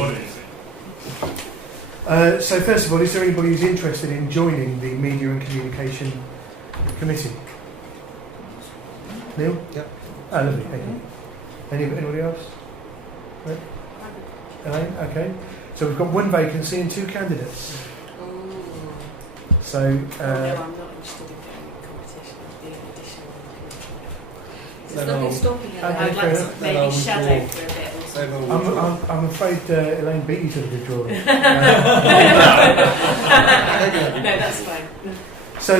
So first of all, is there anybody who's interested in joining the Media and Communication Committee? Neil? Yep. Oh, lovely, thank you. Anybody else? No? Elaine? Okay. So we've got 1 vacancy and 2 candidates. So, No, I'm not interested in going in competition as being an additional. There's nothing stopping it. Okay, I'd like fair to enough. Then I'll maybe shadow withdraw. for a bit or something. I'm afraid Elaine beat you to the withdrawal. No, that's fine. So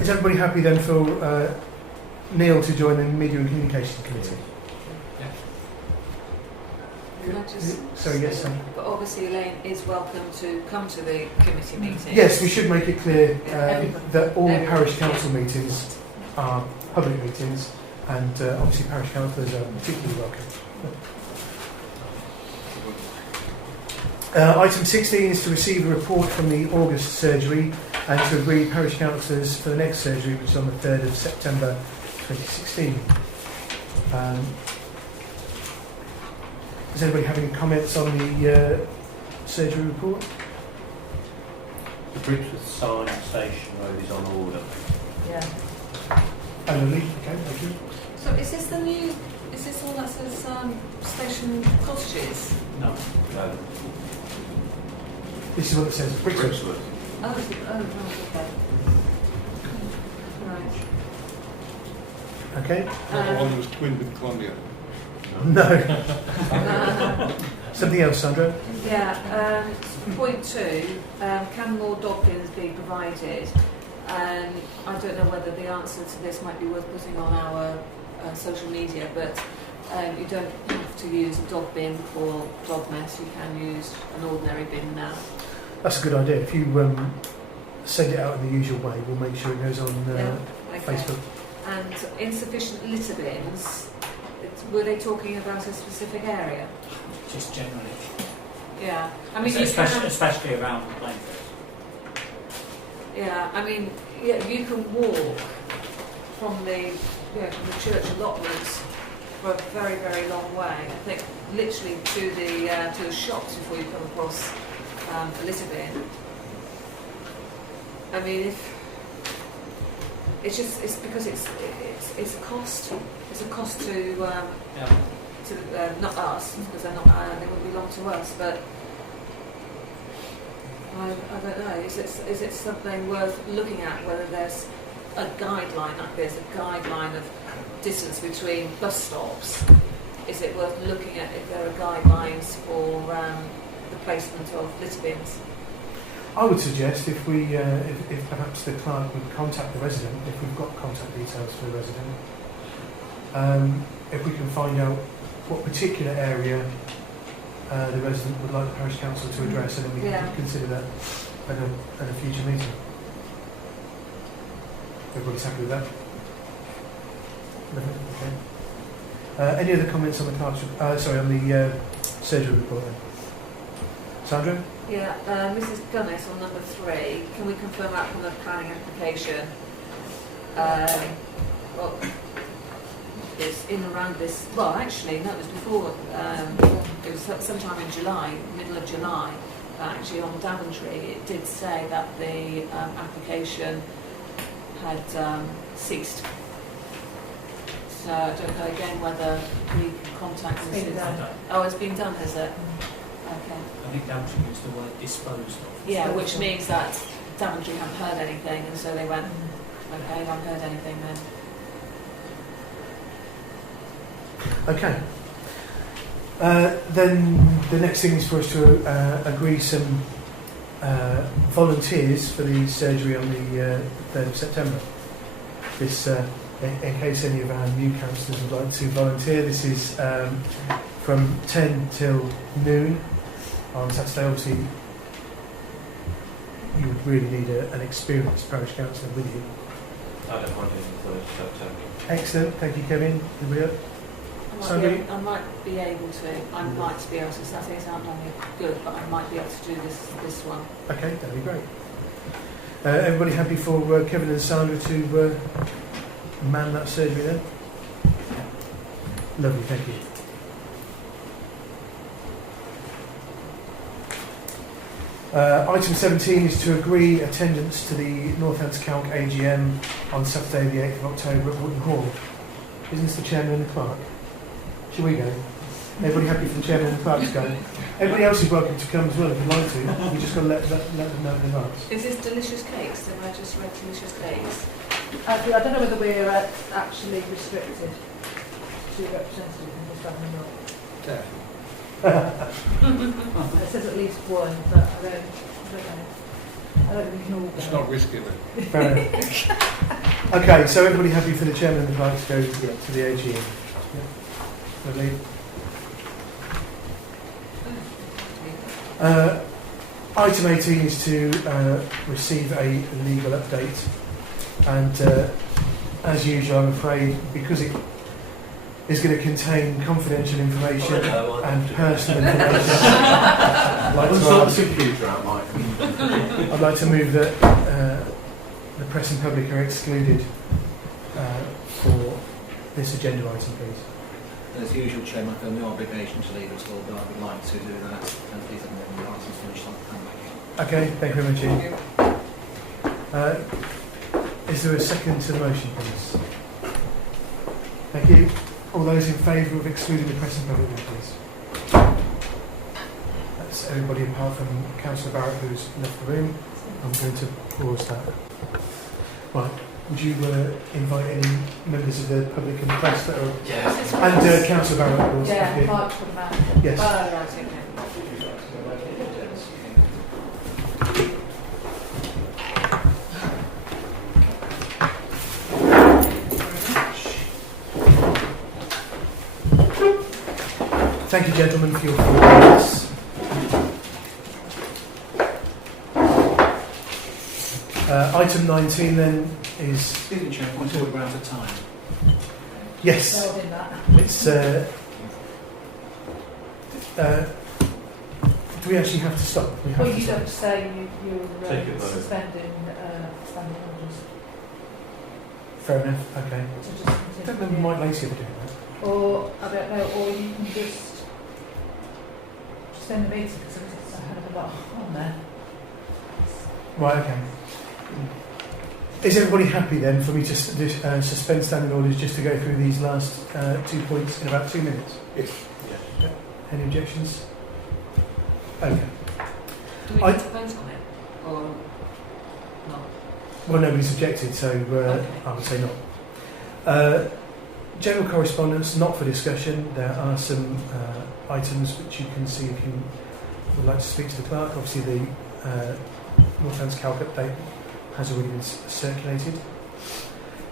is everybody happy then for Neil to join the Media and Communication Committee? Can I just Sorry, yes, Sam. But obviously Elaine is welcome to come to the committee meeting. Yes, we should make it clear Everybody. that all Everybody, parish council meetings are public meetings, and obviously parish councillors are particularly welcome. Item 16 is to receive a report from the August surgery and to agree parish councillors for the next surgery, which is on the 3rd of September 2016. Does anybody have any comments on the surgery report? The Brixworth sign station road is on order. Yeah. Anna Lee, okay, thank you. So is this the new? Is this all that says station cottages? No. This is what it says, Brixworth. Oh, is it? Oh, right, okay. Okay. The one that was twinned with Columbia. No. Something else, Sandra? Yeah. Point 2. Can more dog bins be provided? I don't know whether the answer to this might be worth putting on our social media, but you don't have to use a dog bin for dog mess. You can use an ordinary bin now. That's a good idea. If you send it out in the usual way, we'll make sure it goes on Okay. Facebook. And insufficient litter bins. Were they talking about a specific area? Just generally. Yeah. I mean, you can, especially around the playing fields. yeah, I mean, yeah, you can walk from the church allotments for a very, very long way. I think literally to the shops before you come across the litter bin. I mean, if it's because it's a cost. It's a cost to not us, because they're not they wouldn't belong to us, but. I don't know. Is it something worth looking at? Whether there's a guideline, like there's a guideline of distance between bus stops. Is it worth looking at if there are guidelines for the placement of litter bins? I would suggest if perhaps the clerk would contact the resident, if we've got contact details for the resident, if we can find out what particular area the resident would like the parish council to address, and then we can consider that at a future meeting. Everybody's happy with that? Okay. Any other comments on the clerk's on the surgery report then? Sandra? Yeah, Mrs. Gunnis on number 3. Can we confirm that from the planning application? Well, it's in around this. Well, actually, no, it was before. It was sometime in July, middle of July. Actually, on Daventry, it did say that the application had ceased. So I don't know again whether we can contact Mrs. Oh, it's been done, has it? Okay. I think Daventry used the word disposed of. Yeah, which means that Daventry haven't heard anything, and so they went, okay, I haven't heard anything then. Okay. Then the next thing is for us to agree some volunteers for the surgery on the 3rd of September. This, in case any of our new councillors would like to volunteer, this is from 10 till noon on Saturday. Obviously, you would really need an experienced parish councillor with you. I don't mind doing the 3rd of September. Excellent, thank you, Kevin. Anybody else? I might be able to. I might be able to. Saturdays aren't normally good, but I might be able to do this one. Okay, that'd be great. Everybody happy for Kevin and Sandra to man that surgery then? Lovely, thank you. Item 17 is to agree attendance to the Northants Calc AGM on Saturday the 8th of October at Wooden Hall. Isn't this the chairman and the clerk? Shall we go? Everybody happy for the chairman and the clerk to go? Everybody else is welcome to come as well if you'd like to. We've just got to let them know in advance. Is this delicious cakes? Have I just read delicious cakes? I don't know whether we're actually restricted to representative from just having not. It says at least one, but I don't know. I don't think we can all go. It's not risky, then. Fair enough. Okay, so everybody happy for the chairman and the clerk to go to the AGM? Yeah. Lovely. Item 18 is to receive a legal update, and as usual, I'm afraid, because it is going to contain confidential information and personal information, I'd like to move that the press and public are excluded for this agenda item, please. As usual, Chairman, I feel no obligation to leave at all, but I would like to do that. And please have the items finished, I'll come back in. Okay, thank you very much, Ian. Is there a second to the motion, please? Thank you. All those in favour of excluding the press and public, please? That's everybody apart from Councillor Barrett, who's left the room. I'm going to pause that. Right. Would you invite any members of the public and the press that are... Yes. And Councillor Barrett, of course. Yeah, Mark for the man. Yes. Oh, right, okay. Thank you, gentlemen, for your forbearance. Item 19 then is... Excuse me, Chairman, point we're out of time. Yes. Well, in that. It's Do we actually have to stop? We have Well, to you stop. don't say you're Take it, though. suspending standing orders. Fair enough. Okay. To just I don't continue. remember Mike Lacey ever doing that. Or, I don't know, or you can just end the meeting because there's a hell of a lot on there. Right. Okay. Is everybody happy then for me to suspend standing orders just to go through these last 2 points in about 2 minutes? Yes. Yeah. Any objections? Okay. Do we I- need to vote on it or not? Well, nobody's objected, so Okay. I would say not. General correspondence, not for discussion. There are some items which you can see if you would like to speak to the clerk. Obviously, the Northlands Calc update has already been circulated.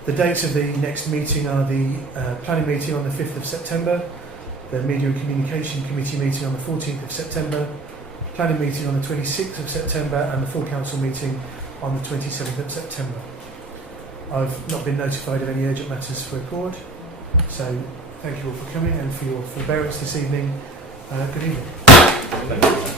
The dates of the next meeting are the planning meeting on the 5th of September, the Media and Communication Committee meeting on the 14th of September, planning meeting on the 26th of September, and the full council meeting on the 27th of September. I've not been notified of any urgent matters to record, so thank you all for coming and for your forbearance this evening. Good evening.